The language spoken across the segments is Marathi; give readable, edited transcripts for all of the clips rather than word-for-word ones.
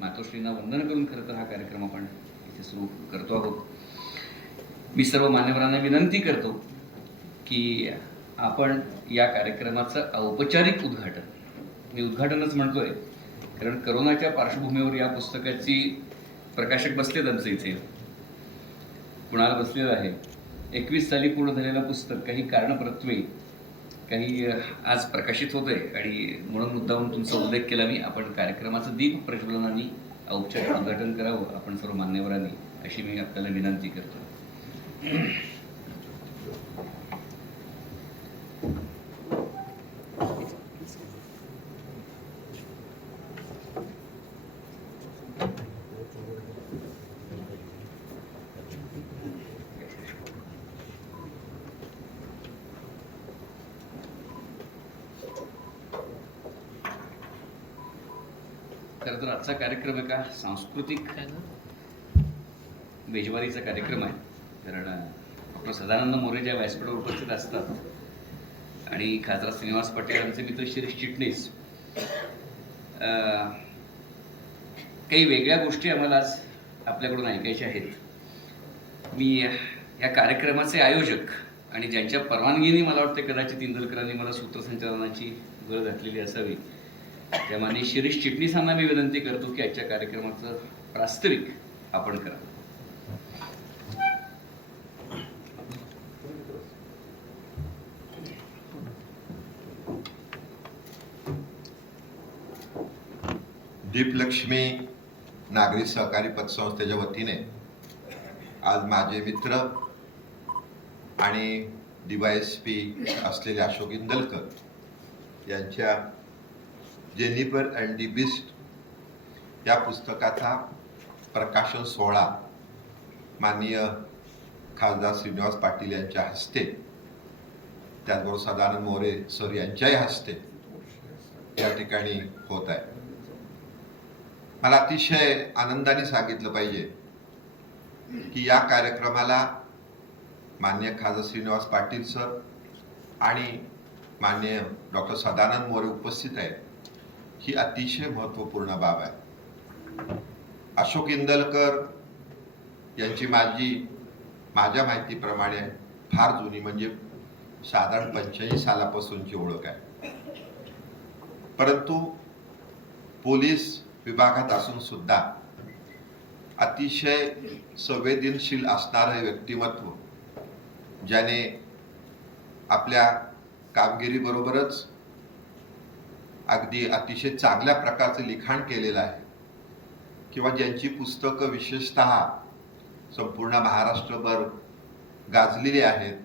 मातोश्रींना वंदन करून खरं तर हा कार्यक्रम आपण इथे सुरू करतो आहोत. मी सर्व मान्यवरांना विनंती करतो की आपण या कार्यक्रमाचं औपचारिक उद्घाटन, मी उद्घाटनच म्हणतोय कारण करोनाच्या पार्श्वभूमीवर या पुस्तकाची प्रकाशक बसलेत आमचे इथे, कुणाला बसलेलं आहे. 21 साली पूर्ण झालेलं पुस्तक काही कारणप्रत्वे काही आज प्रकाशित होत आहे आणि म्हणून मुद्दाहून तुमचा उल्लेख केला मी. आपण कार्यक्रमाचं दीप प्रज्वलनाने औपचारिक उद्घाटन करावं आपण सर्व मान्यवरांनी, अशी मी आपल्याला विनंती करतो. खरं तर आजचा कार्यक्रम एका सांस्कृतिक मेजवारीचा कार्यक्रम आहे. कारण डॉक्टर सदानंद मोरे ज्या व्यासपीठावर उपस्थित असतात आणि खासदार श्रीनिवास पाटील यांचे मित्र शिरीष चिटणीस, काही वेगळ्या गोष्टी आम्हाला आज आपल्याकडून ऐकायच्या आहेत. मी या कार्यक्रमाचे आयोजक आणि ज्यांच्या परवानगीने मला वाटते कदाचित इंदलकरांनी मला सूत्रसंचालनाची गळ घातलेली असावी, त्यामाने शिरीष चिटणीसांना मी विनंती करतो की आजच्या कार्यक्रमाचं प्रास्ताविक आपण करा. दीपलक्ष्मी नागरी सहकारी पतसंस्थेच्या वतीने आज माझे मित्र आणि DYSP असलेले अशोक इंदलकर यांच्या जेनिफर अँड दी बिस्ट या पुस्तकाचा प्रकाशन सोहळा माननीय खासदार श्रीनिवास पाटील यांच्या हस्ते, त्याचबरोबर सदानंद मोरे सर यांच्याही हस्ते या ठिकाणी होत आहे. मला अतिशय आनंदाने सांगितलं पाहिजे की या कार्यक्रमाला माननीय खासदार श्रीनिवास पाटील सर आणि माननीय डॉक्टर सदानंद मोरे उपस्थित आहेत, ही अतिशय महत्त्वपूर्ण बाब आहे. अशोक इंदलकर यांची माझ्या माहितीप्रमाणे फार जुनी, म्हणजे साधारण 85 सालापासूनची ओळख आहे. परंतु पोलीस विभागात असून सुद्धा अतिशय संवेदनशील असणारं व्यक्तिमत्व, ज्याने आपल्या कामगिरीबरोबरच अगदी अतिशय चांगल्या प्रकारचं लिखाण केलेलं आहे, किंवा ज्यांची पुस्तकं विशेषतः संपूर्ण महाराष्ट्रभर गाजलेली आहेत,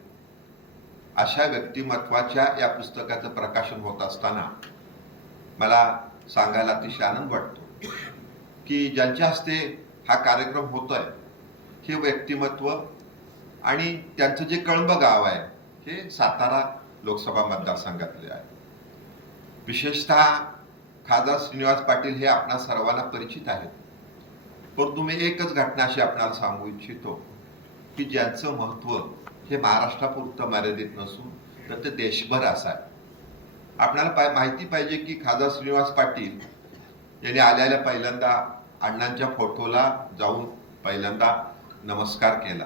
अशा व्यक्तिमत्वाच्या या पुस्तकाचं प्रकाशन होत असताना मला सांगायला अतिशय आनंद वाटतो की ज्यांच्या हस्ते हा कार्यक्रम होतोय हे व्यक्तिमत्व आणि त्यांचं जे कळंब गाव आहे हे सातारा लोकसभा मतदारसंघातले आहे. विशेषतः खासदार श्रीनिवास पाटील हे आपणा सर्वांना परिचित आहेत, परंतु मी एकच घटना अशी आपल्याला सांगू इच्छितो की ज्यांचं महत्त्व हे महाराष्ट्रापुरतं मर्यादित नसून तर ते देशभर असं आहे. आपल्याला माहिती पाहिजे की खासदार श्रीनिवास पाटील यांनी आल्याला पहिल्यांदा अण्णांच्या फोटोला जाऊन पहिल्यांदा नमस्कार केला,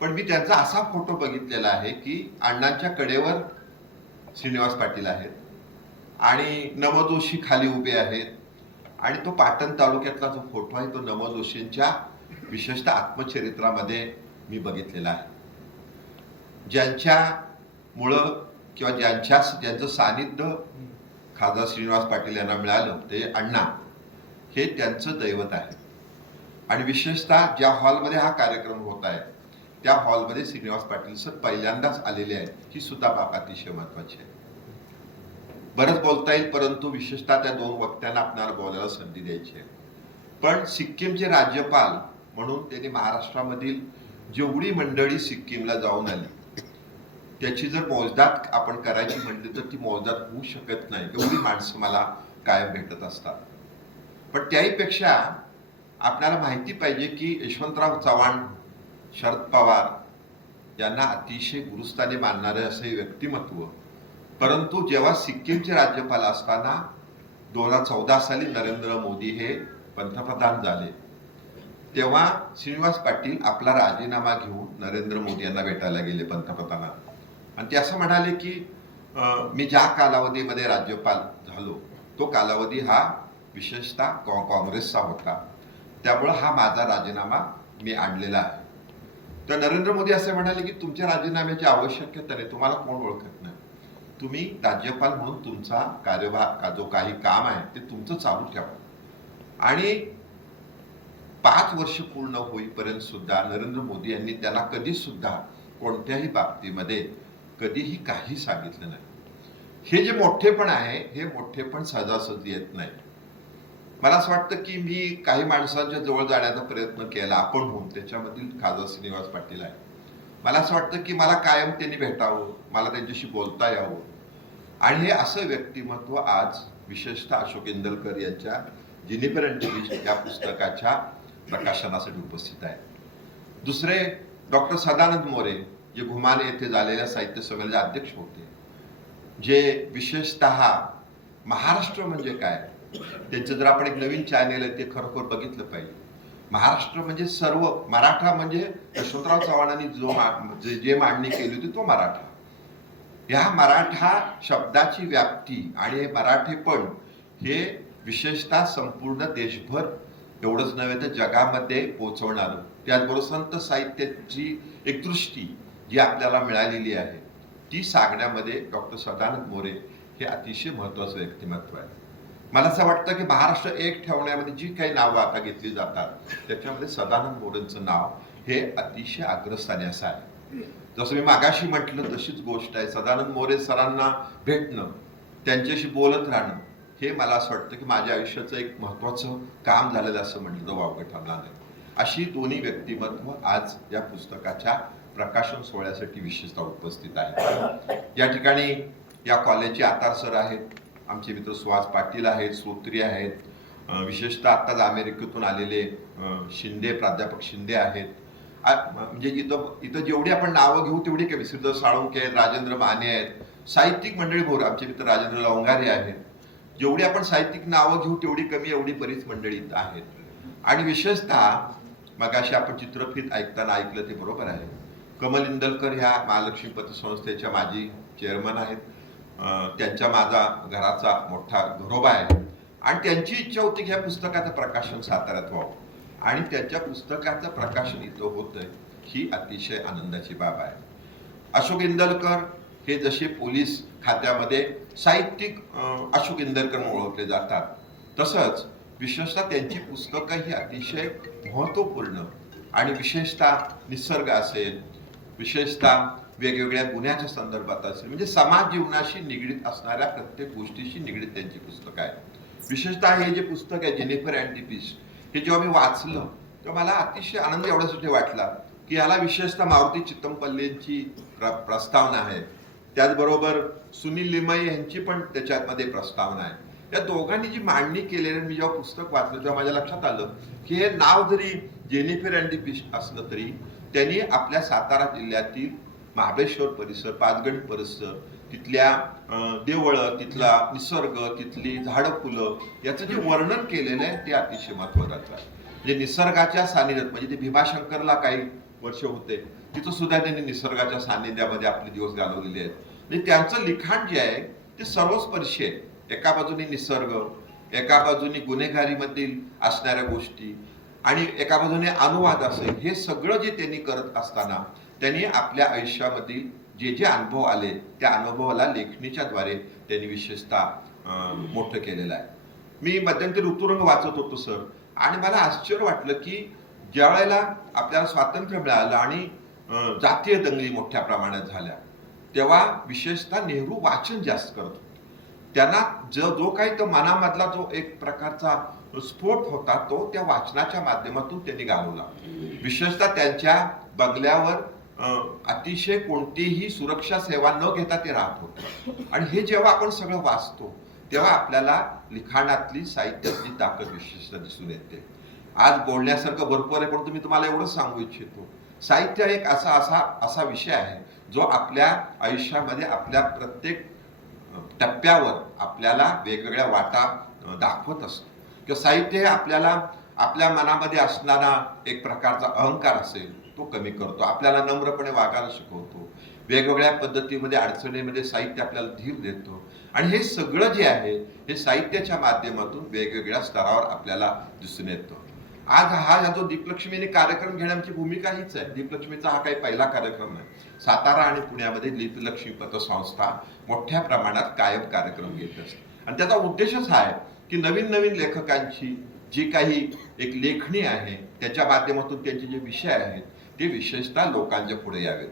पण मी त्यांचा असा फोटो बघितलेला आहे की अण्णांच्या कडेवर श्रीनिवास पाटील आहेत आणि नमो जोशी खाली उभे आहेत, आणि तो पाटण तालुक्यातला जो फोटो आहे तो नमो जोशींच्या विशेषतः आत्मचरित्रामध्ये मी बघितलेला आहे. ज्यांच्यामुळं किंवा ज्यांचं सानिध्य खासदार श्रीनिवास पाटील यांना मिळालं ते अण्णा, हे त्यांचं दैवत आहे. आणि विशेषतः ज्या हॉलमध्ये हा कार्यक्रम होत आहे त्या हॉलमध्ये श्रीनिवास पाटील सर पहिल्यांदाच आलेले आहेत, ही सुद्धा बाब अतिशय महत्वाची आहे. बरंच बोलता येईल, परंतु विशेषतः त्या दोन वक्त्यांना आपल्याला बोलायला संधी द्यायची आहे. पण सिक्कीमचे राज्यपाल म्हणून त्यांनी महाराष्ट्रामधील जेवढी मंडळी सिक्कीमला जाऊन आली त्याची जर मोजदाद आपण करायची म्हटली तर ती मोजदाद होऊ शकत नाही, एवढी माणसं मला कायम भेटत असतात. पण त्याहीपेक्षा आपल्याला माहिती पाहिजे की यशवंतराव चव्हाण, शरद पवार यांना अतिशय गुरुस्थानी मानणारे असे व्यक्तिमत्व, परंतु जेव्हा सिक्कीमचे राज्यपाल असताना 2014 साली नरेंद्र मोदी हे पंतप्रधान झाले, तेव्हा श्रीनिवास पाटील आपला राजीनामा घेऊन नरेंद्र मोदी यांना भेटायला गेले पंतप्रधानांना. आणि ते असं म्हणाले की मी ज्या कालावधीमध्ये राज्यपाल झालो तो कालावधी हा विशेषतः काँग्रेसचा होता, त्यामुळं हा माझा राजीनामा मी आणलेला आहे. तर नरेंद्र मोदी असे म्हणाले की तुमच्या राजीनाम्याची आवश्यकता नाही, तुम्हाला कोण ओळखत नाही, तुम्ही राज्यपाल म्हणून तुमचा कार्यभार जो काही काम आहे ते तुमचं चालू ठेवा. आणि 5 वर्ष पूर्ण होईपर्यंत सुद्धा नरेंद्र मोदी यांनी त्यांना कधी सुद्धा कोणत्याही बाबतीमध्ये कधीही काही सांगितलं नाही. हे जे मोठेपण आहे हे मोठेपण सहजासहजी येत नाही. मला असं वाटतं की मी काही माणसांच्या जवळ जाण्याचा प्रयत्न केला, आपण होऊन त्याच्यामधील खासदार श्रीनिवास पाटील आहे. मला असं वाटतं की मला कायम त्यांनी भेटावं, मला त्यांच्याशी बोलता यावं. आणि हे असं व्यक्तिमत्व आज विशेषतः अशोक इंदलकर यांच्या जेनिफर अँड द बीस्ट या पुस्तकाच्या प्रकाशनासाठी उपस्थित आहे. दुसरे डॉक्टर सदानंद मोरे जे घुमाने येथे झालेल्या साहित्य संमेलनाचे अध्यक्ष होते, जे विशेषतः महाराष्ट्र म्हणजे काय त्यांचं जर आपण एक नवीन चॅनेल आहे ते खरोखर बघितलं पाहिजे. महाराष्ट्र म्हणजे सर्व, मराठा म्हणजे यशवंतराव चव्हाणांनी जे मांडणी केली होती तो मराठा. ह्या मराठा शब्दाची व्याप्ती आणि हे मराठेपण हे विशेषतः संपूर्ण देशभर एवढंच नव्हे तर जगामध्ये पोहोचवणारं, त्याचबरोबर संत साहित्याची एक दृष्टी जी आपल्याला मिळालेली आहे ती सांगण्यामध्ये डॉक्टर सदानंद मोरे हे अतिशय महत्त्वाचं व्यक्तिमत्व आहे. मला असं वाटतं की महाराष्ट्र एक ठेवण्यामध्ये जी काही नावं आता घेतली जातात त्याच्यामध्ये सदानंद मोरेंचं नाव हे अतिशय अग्रस्थानी असं आहे. जसं मी मागाशी म्हटलं तशीच गोष्ट आहे, सदानंद मोरे सरांना भेटणं, त्यांच्याशी बोलत राहणं हे मला असं वाटतं की माझ्या आयुष्याचं एक महत्त्वाचं काम झालेलं असं म्हटलं तर वावगं ठरणार नाही. अशी दोन्ही व्यक्तिमत्व आज या पुस्तकाच्या प्रकाशन सोहळ्यासाठी विशेषतः उपस्थित आहेत. या ठिकाणी या कॉलेजचे आतार सर आहेत, आमचे मित्र सुहास पाटील आहेत, सोत्री आहेत, विशेषतः आत्ताच अमेरिकेतून आलेले शिंदे, प्राध्यापक शिंदे आहेत. म्हणजे इथं जेवढी आपण नावं घेऊ तेवढी कमी. श्रीधर साळुंके आहेत, राजेंद्र माने आहेत, साहित्यिक मंडळी भोर, आमचे मित्र राजेंद्र लवंगारे आहेत. जेवढी आपण साहित्यिक नावं घेऊ तेवढी कमी, एवढी बरीच मंडळी आहेत. आणि विशेषतः मगाशी आपण चित्रफित ऐकताना ऐकलं ते बरोबर आहे, कमल इंदलकर ह्या महालक्ष्मी पतसंस्थेच्या माजी चेअरमन आहेत. त्यांच्या माझा घराचा मोठा घरोबा आहे आणि त्यांची इच्छा होती की ह्या पुस्तकाचं प्रकाशन साताऱ्यात व्हावं आणि त्याच्या पुस्तकाचं प्रकाशन इथं होतंय ही अतिशय आनंदाची बाब आहे. अशोक इंदलकर हे जसे पोलीस खात्यामध्ये साहित्यिक अशोक इंदलकर म्हणून ओळखले जातात, तसंच विशेषतः त्यांची पुस्तकं ही अतिशय महत्त्वपूर्ण आणि विशेषतः निसर्ग असेल, विशेषतः वेगवेगळ्या गुन्ह्याच्या संदर्भात असेल, म्हणजे समाज जीवनाशी निगडीत असणाऱ्या प्रत्येक गोष्टीशी निगडीत त्यांची पुस्तकं आहेत. विशेषतः हे जे पुस्तक आहे जेनिफर अँड द बीस्ट हे जेव्हा मी वाचलं तेव्हा मला अतिशय आनंद एवढ्यासाठी वाटला की याला विशेषतः मारुती चित्तमपल्लेंची प्रस्तावना आहे, त्याचबरोबर सुनील लिमये यांची पण त्याच्यामध्ये प्रस्तावना आहे. या दोघांनी जी मांडणी केलेली मी जेव्हा पुस्तक वाचलं तेव्हा माझ्या लक्षात आलं की हे नाव जरी जेनिफर अँड द बीस्ट असलं तरी त्यांनी आपल्या सातारा जिल्ह्यातील महाबळेश्वर परिसर, पाचगणी परिसर, तिथल्या देवळं, तिथला निसर्ग, तिथली झाडं फुलं याचं जे वर्णन केलेलं आहे ते अतिशय महत्त्वाचं आहे. म्हणजे निसर्गाच्या सानिध्यात, म्हणजे ते भीमाशंकरला काही वर्ष होते तिथं सुद्धा त्यांनी निसर्गाच्या सानिध्यामध्ये आपले दिवस घालवलेले आहेत. म्हणजे त्यांचं लिखाण जे आहे ते सर्वस्पर्शी आहे. एका बाजूने निसर्ग, एका बाजूने गुन्हेगारीमधील असणाऱ्या गोष्टी आणि एका बाजूने अनुवाद असेल, हे सगळं जे त्यांनी करत असताना त्यांनी आपल्या आयुष्यामधील जे जे अनुभव आले त्या अनुभवाला लेखणीच्या द्वारे त्यांनी विशेषतः मोठं केलेलं आहे. मी मध्यंतरी ऋतुरंग वाचत होतो सर आणि मला आश्चर्य वाटलं की ज्या वेळेला आपल्याला स्वातंत्र्य मिळालं आणि जातीय दंगली मोठ्या प्रमाणात झाल्या तेव्हा विशेषतः नेहरू वाचन जास्त करत होते. त्यांना जो काही तो मनामधला जो एक प्रकारचा स्फोट होता तो त्या वाचनाच्या माध्यमातून त्यांनी घालवला. विशेषतः त्यांच्या बंगल्यावर अतिशय कोणतीही सुरक्षा सेवा न घेता ते राहत होते. आणि हे जेव्हा आपण सगळं वाचतो तेव्हा आपल्याला लिखाणातली, साहित्यातली ताकद विशेषतः दिसून येते. आज बोलण्यासारखं भरपूर आहे, परंतु मी तुम्हाला एवढंच सांगू इच्छितो, साहित्य एक असा विषय आहे जो आपल्या आयुष्यामध्ये आपल्या प्रत्येक टप्प्यावर आपल्याला वेगवेगळ्या वाटा दाखवत असतो. किंवा साहित्य हे आपल्याला आपल्या मनामध्ये असणारा एक प्रकारचा अहंकार असेल तो कमी करतो, आपल्याला नम्रपणे वागायला शिकवतो, वेगवेगळ्या पद्धतीमध्ये अडचणीमध्ये साहित्य आपल्याला धीर देतो. आणि हे सगळं जे आहे हे साहित्याच्या माध्यमातून वेगवेगळ्या स्तरावर आपल्याला दिसून येतं. आज हा जो दीपलक्ष्मीने कार्यक्रम घेण्याची भूमिका हीच आहे. दीपलक्ष्मीचा हा काही पहिला कार्यक्रम नाही. सातारा आणि पुण्यामध्ये दीपलक्ष्मी पतसंस्था मोठ्या प्रमाणात कायम कार्यक्रम घेत असते आणि त्याचा उद्देशच हा आहे की नवीन नवीन लेखकांची जी काही एक लेखणी आहे त्याच्या माध्यमातून त्यांचे जे विषय आहेत ते विशेषतः लोकांच्या पुढे यावेत.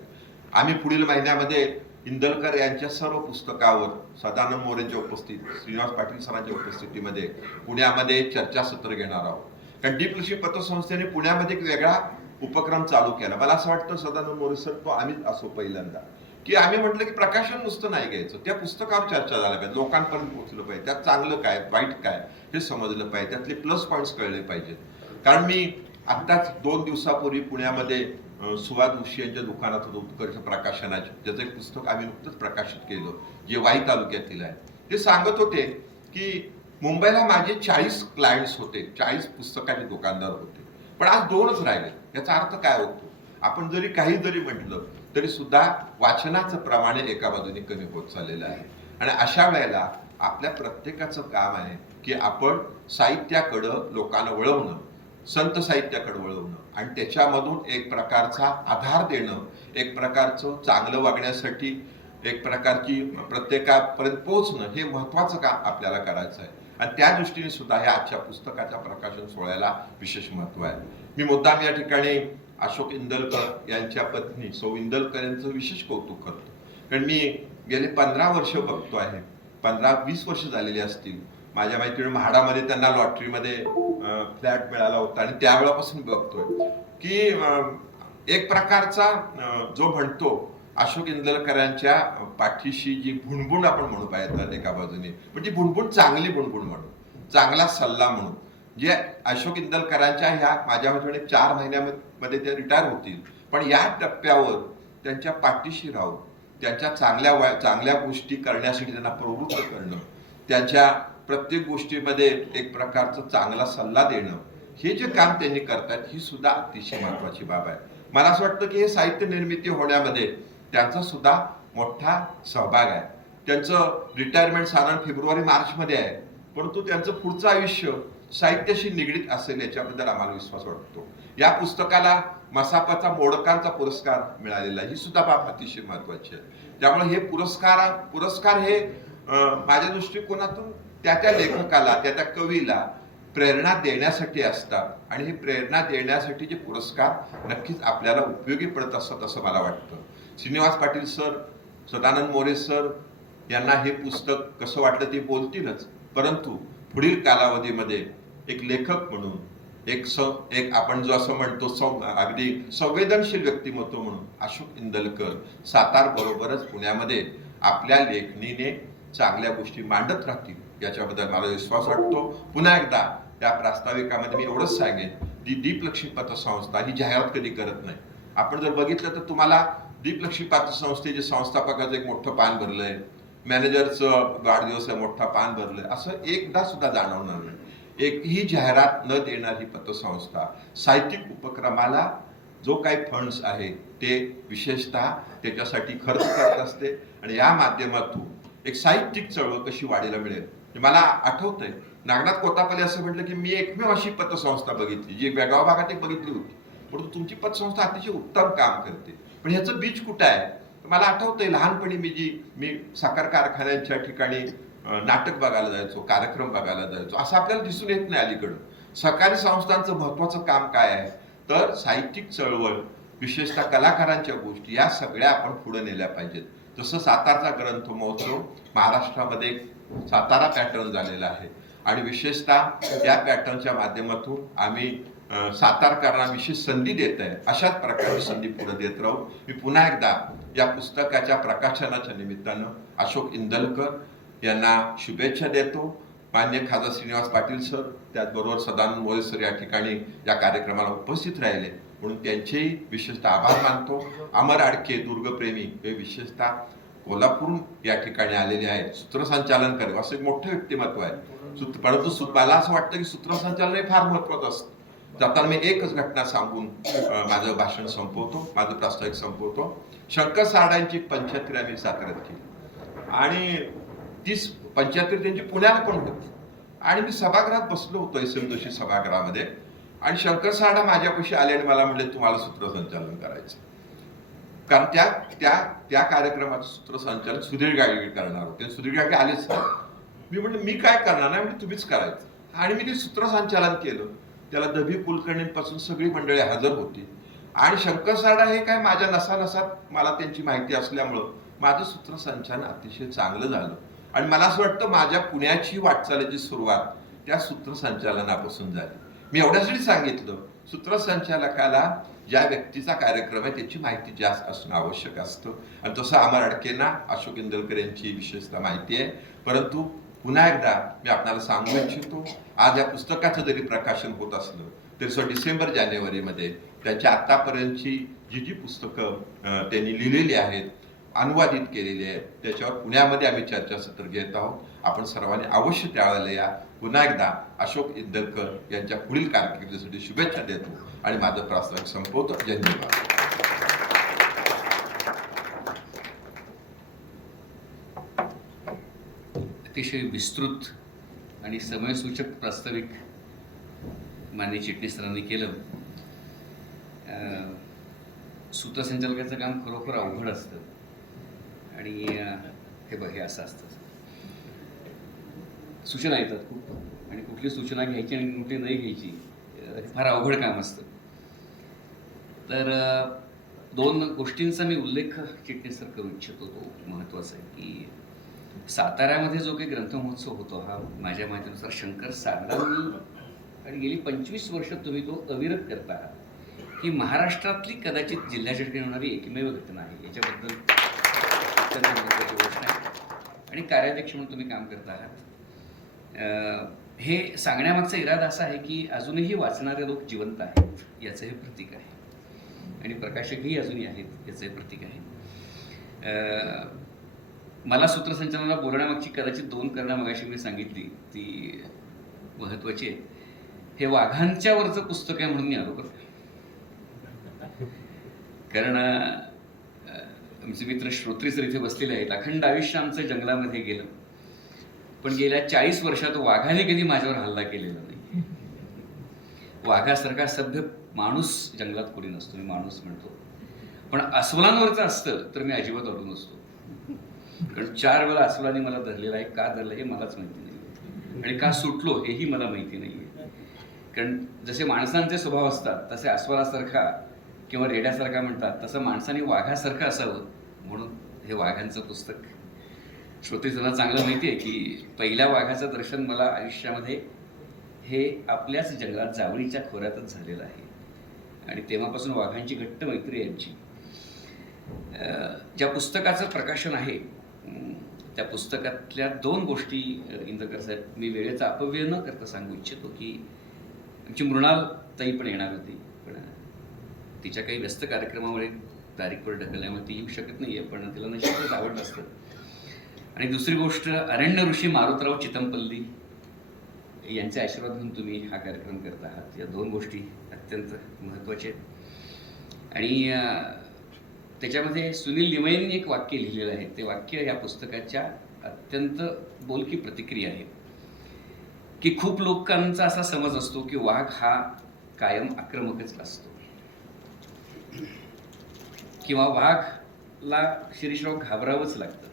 आम्ही पुढील महिन्यामध्ये इंदलकर यांच्या सर्व पुस्तकावर सदानंद मोरेंच्या उपस्थितीत, श्रीनिवास पाटील सरांच्या उपस्थितीमध्ये पुण्यामध्ये चर्चासत्र घेणार आहोत. कारण दीपलक्ष्मी पतसंस्थेने पुण्यामध्ये एक वेगळा उपक्रम चालू केला. मला असं वाटतं सदानंद मोरे सर तो आम्हीच असो पहिल्यांदा, की आम्ही म्हटलं की प्रकाशन नुसतं नाही घ्यायचं, त्या पुस्तकावर चर्चा झाल्या पाहिजे, लोकांपर्यंत पोहोचलं पाहिजे, त्यात चांगलं काय वाईट काय हे समजलं पाहिजे, त्यातले प्लस पॉईंट्स कळले पाहिजेत. कारण मी आत्ताच 2 दिवसापूर्वी पुण्यामध्ये सुवाद उशी यांच्या दुकानात होतं उत्कर्ष प्रकाशनाचे, ज्याचं एक पुस्तक आम्ही नुकतंच प्रकाशित केलं जे वाई तालुक्यातील आहे. ते सांगत होते की मुंबईला माझे 40 क्लायंट्स होते, 40 पुस्तकाचे दुकानदार होते, पण आज 2च राहिले. याचा अर्थ काय होतो, आपण जरी काही जरी म्हटलं तरी सुद्धा वाचनाचं प्रमाण एका बाजूने कमी होत चाललेलं आहे. आणि अशा वेळेला आपल्या प्रत्येकाचं काम आहे की आपण साहित्याकडं लोकांना वळवणं, संत साहित्याकडे वळवणं आणि त्याच्यामधून एक प्रकारचा आधार देणं, एक प्रकारचं चांगलं वागण्यासाठी एक प्रकारची प्रत्येकापर्यंत पोहोचणं हे महत्वाचं काम आपल्याला करायचं आहे. आणि त्या दृष्टीने सुद्धा या आजच्या पुस्तकाच्या प्रकाशन सोहळ्याला विशेष महत्व आहे. मी मुद्दाम या ठिकाणी अशोक इंदलकर यांच्या पत्नी सौ इंदलकर यांचं विशेष कौतुक करतो. कारण मी गेले 15 वर्ष बघतो आहे, 15-20 वर्ष झालेली असतील. माझ्या माहितीने म्हाडामध्ये त्यांना लॉटरीमध्ये फ्लॅट मिळाला होता आणि त्यावेळेपासून बघतोय की एक प्रकारचा जो म्हणतो अशोक इंदलकरांच्या पाठीशी जी भुणभुण आपण म्हणू पाहिजे एका बाजूने, पण ती भुणभुण चांगली भुणभुण म्हणून, चांगला सल्ला म्हणून, जे अशोक इंदलकरांच्या ह्या माझ्या मते 4 महिन्यामध्ये ते रिटायर होतील, पण या टप्प्यावर त्यांच्या पाठीशी राहून त्यांच्या चांगल्या गोष्टी करण्यासाठी त्यांना प्रवृत्त करणं, त्यांच्या प्रत्येक गोष्टीमध्ये एक प्रकारचा चांगला सल्ला देणं, हे जे काम त्यांनी करतात ही सुद्धा अतिशय महत्वाची बाब आहे. मला असं वाटतं की हे साहित्य निर्मिती होण्यामध्ये त्यांचा सुद्धा मोठा सहभाग आहे. त्यांचं रिटायरमेंट साधारण फेब्रुवारी-मार्चमध्ये आहे, परंतु त्यांचं पुढचं आयुष्य साहित्याशी निगडीत असेल याच्याबद्दल आम्हाला विश्वास वाटतो. या पुस्तकाला मसापाचा मोडकांचा पुरस्कार मिळालेला ही सुद्धा बाब अतिशय महत्वाची आहे. त्यामुळे हे पुरस्कार हे माझ्या दृष्टिकोनातून त्या लेखकाला, त्या कवीला प्रेरणा देण्यासाठी असतात आणि हे प्रेरणा देण्यासाठी जे पुरस्कार नक्कीच आपल्याला उपयोगी पडत असतात असं मला वाटतं. श्रीनिवास पाटील सर, सदानंद मोरे सर यांना हे पुस्तक कसं वाटलं ते बोलतीलच, परंतु पुढील कालावधीमध्ये एक लेखक म्हणून एक आपण जो असं म्हणतो अगदी संवेदनशील व्यक्तिमत्व म्हणून अशोक इंदलकर सातार बरोबरच पुण्यामध्ये आपल्या लेखणीने चांगल्या गोष्टी मांडत राहतील याच्याबद्दल मला विश्वास वाटतो. पुन्हा एकदा या प्रास्ताविकामध्ये मी एवढंच सांगेन, दीपलक्ष्मी पतसंस्था ही जाहिरात कधी करत नाही. आपण जर बघितलं तर तुम्हाला दीपलक्ष्मी पतसंस्थेचे संस्थापकाचं एक मोठं पान भरलंय, मॅनेजरचं वाढदिवस आहे मोठा पान भरलंय, असं एकदा सुद्धा जाणवणार नाही. एकही जाहिरात न देणारी पतसंस्था साहित्यिक उपक्रमाला जो काही फंड्स आहे ते विशेषतः त्याच्यासाठी खर्च करत असते आणि या माध्यमातून एक साहित्यिक चळवळ कशी वाढीला मिळेल. मला आठवतंय नागनाथ कोतापले असं म्हटलं की मी एकमेव अशी पतसंस्था बघितली जी बेळगाव भागात एक बघितली होती, परंतु तुमची पतसंस्था अतिशय उत्तम काम करते. पण ह्याचं बीज कुठं आहे? मला आठवतंय लहानपणी मी साखर कारखान्यांच्या ठिकाणी नाटक बघायला जायचो, कार्यक्रम बघायला जायचो, असं आपल्याला दिसून येत नाही अलीकडं. सहकारी संस्थांचं महत्वाचं काम काय आहे तर साहित्यिक चळवळ, विशेषतः कलाकारांच्या गोष्टी या सगळ्या आपण पुढे नेल्या पाहिजेत. जसं सातारचा ग्रंथ महोत्सव महाराष्ट्रामध्ये सातारा पॅटर्न झालेला आहे आणि विशेषतः या पॅटर्नच्या माध्यमातून आम्ही सातारकरांना विशेष संधी देत आहे. अशाच प्रकारची संधी पुढे देत राहू. मी पुन्हा एकदा या पुस्तकाच्या प्रकाशनाच्या निमित्तानं अशोक इंदलकर यांना शुभेच्छा देतो. मान्य खासदार श्रीनिवास पाटील सर, त्याचबरोबर सदानंद मोरे सर या ठिकाणी या कार्यक्रमाला उपस्थित राहिले म्हणून त्यांचेही विशेषतः आभार मानतो. अमर आडके दुर्गप्रेमी हे विशेषतः कोल्हापूर या ठिकाणी आलेले आहेत, सूत्रसंचालन करेल असं एक मोठं व्यक्तिमत्व आहे. परंतु मला असं वाटतं की सूत्रसंचालन हे फार महत्वाचं असतं. जाताना मी एकच घटना सांगून माझं भाषण संपवतो, माझं प्रास्ताविक संपवतो. शंकर सारडांची 75 आम्ही साताऱ्यात केली आणि ती 75 त्यांची पुण्याला पण होती आणि मी सभागृहात बसलो होतो एस.एम. जोशी सभागृहामध्ये आणि शंकर सारडा माझ्यापाशी आले आणि मला म्हणले तुम्हाला सूत्रसंचालन करायचं, कारण त्या त्या त्या कार्यक्रमाचं सूत्रसंचालन सुधीर गाडगे करणार होते. सुधीर गाडगे आलेच नाही. मी म्हटलं मी काय करणार नाही, म्हणजे तुम्हीच करायचं. आणि मी ते सूत्रसंचालन केलं. त्याला दभी कुलकर्णींपासून सगळी मंडळी हजर होती आणि शंकर सारडा हे काय माझ्या नसानसात मला त्यांची माहिती असल्यामुळं माझं सूत्रसंचालन अतिशय चांगलं झालं आणि मला असं वाटतं माझ्या पुण्याची वाटचालीची सुरुवात त्या सूत्रसंचालनापासून झाली. मी एवढ्यासाठी सांगितलं, सूत्रसंचालकाला ज्या व्यक्तीचा कार्यक्रम आहे त्याची माहिती जास्त असणं आवश्यक असतं आणि तसं अमर अडकेंना अशोक इंदलकर यांची विशेषतः माहिती आहे. परंतु पुन्हा एकदा मी आपल्याला सांगू इच्छितो, आज या पुस्तकाचं जरी प्रकाशन होत असलं तरी डिसेंबर जानेवारीमध्ये त्याच्या आतापर्यंतची जी पुस्तकं त्यांनी लिहिलेली आहेत, अनुवादित केलेली आहेत, त्याच्यावर पुण्यामध्ये आम्ही चर्चासत्र घेत आहोत. आपण सर्वांनी अवश्य त्यावेळेला या. पुन्हा एकदा अशोक इंदलकर यांच्या पुढील कारकिर्दीसाठी शुभेच्छा देतो आणि माझं प्रास्ताविक संपवतो. धन्यवाद. अतिशय विस्तृत आणि समयसूचक प्रास्ताविक माननीय चिटणीस सरांनी केलं. सूत्रसंचालकाचं काम खरोखर अवघड असतं आणि हे असं असतं, सूचना येतात खूप आणि कुठली सूचना घ्यायची आणि कुठली नाही घ्यायची हे फार अवघड काम असतं. तर दोन गोष्टींचा मी उल्लेख चिटणीस सर करू इच्छितो. तो महत्त्वाचा आहे की साताऱ्यामध्ये जो काही ग्रंथमहोत्सव होतो हा माझ्या माहितीनुसार शंकर सारडांनी आणि गेली 25 वर्ष तुम्ही तो अविरत करता आहात. ही महाराष्ट्रातली कदाचित जिल्ह्याच्या ठिकाणी होणारी एकमेव घटना आहे. याच्याबद्दल अत्यंत महत्त्वाची गोष्ट आहे आणि कार्याध्यक्ष म्हणून तुम्ही काम करता आहात. हे सांगण्यामागचा इरादा असा आहे की अजूनही वाचणारे लोक जिवंत आहेत याचं हे प्रतीक आहे आणि प्रकाशकही अजूनही आहेत याचं हे प्रतीक आहे. मला सूत्रसंचालनाला बोलण्यामागची कदाचित 2 कारणं मगाशी मी सांगितली ती महत्त्वाची आहे. हे वाघांच्या वरचं पुस्तक आहे म्हणून मी आलो बरं, कारण आमचे मित्र श्रोत्री सर इथे बसलेले आहेत. अखंड आयुष्य आमचं जंगलामध्ये गेलं, पण गेल्या 40 वर्षात वाघाने कधी माझ्यावर हल्ला केलेला नाही. वाघासारखा सभ्य माणूस जंगलात कोणी नसतो, मी माणूस म्हणतो. पण अस्वलांवरचं असतं तर मी अजिबात अडून नसतो, कारण 4 वेळा अस्वलाने मला धरलेलं आहे. का धरलं हे मलाच माहिती नाही आणि का सुटलो हेही मला माहिती नाही. कारण जसे माणसांचे स्वभाव असतात तसे अस्वलासारखा किंवा रेड्यासारखा म्हणतात तसं माणसाने वाघासारखं असावं म्हणून हे वाघांचं पुस्तक. श्रोतेसरांना चांगलं माहिती आहे की पहिल्या वाघाचं दर्शन मला आयुष्यामध्ये हे आपल्याच जंगलात जावळीच्या खोऱ्यातच झालेलं आहे आणि तेव्हापासून वाघांची घट्ट मैत्री आहे आमची. ज्या पुस्तकाचं प्रकाशन आहे त्या पुस्तकातल्या 2 गोष्टी इंदकर साहेब मी वेळेचा अपव्यय न करता सांगू इच्छितो की आमची मृणाल ताई पण येणार होती, पण तिच्या काही व्यस्त कार्यक्रमामुळे तारीखवर ढकलल्यामुळे ती येऊ शकत नाही आहे, पण तिला निश्चितच आवडलं असतं. आणि दुसरी गोष्ट अरण्य ऋषी मारुतराव चितमपल्ली यांचे आशीर्वाद घेऊन तुम्ही हा कार्यक्रम करत आहात. या 2 गोष्टी अत्यंत महत्त्वाच्या आहेत. आणि त्याच्यामध्ये सुनील लिमयेंनी एक वाक्य लिहिलेलं आहे. ते वाक्य या पुस्तकाच्या अत्यंत बोलकी प्रतिक्रिया आहे की खूप लोकांचा असा समज असतो की वाघ हा कायम आक्रमकच असतो किंवा वाघला शिरीषराव घाबरावंच लागतं.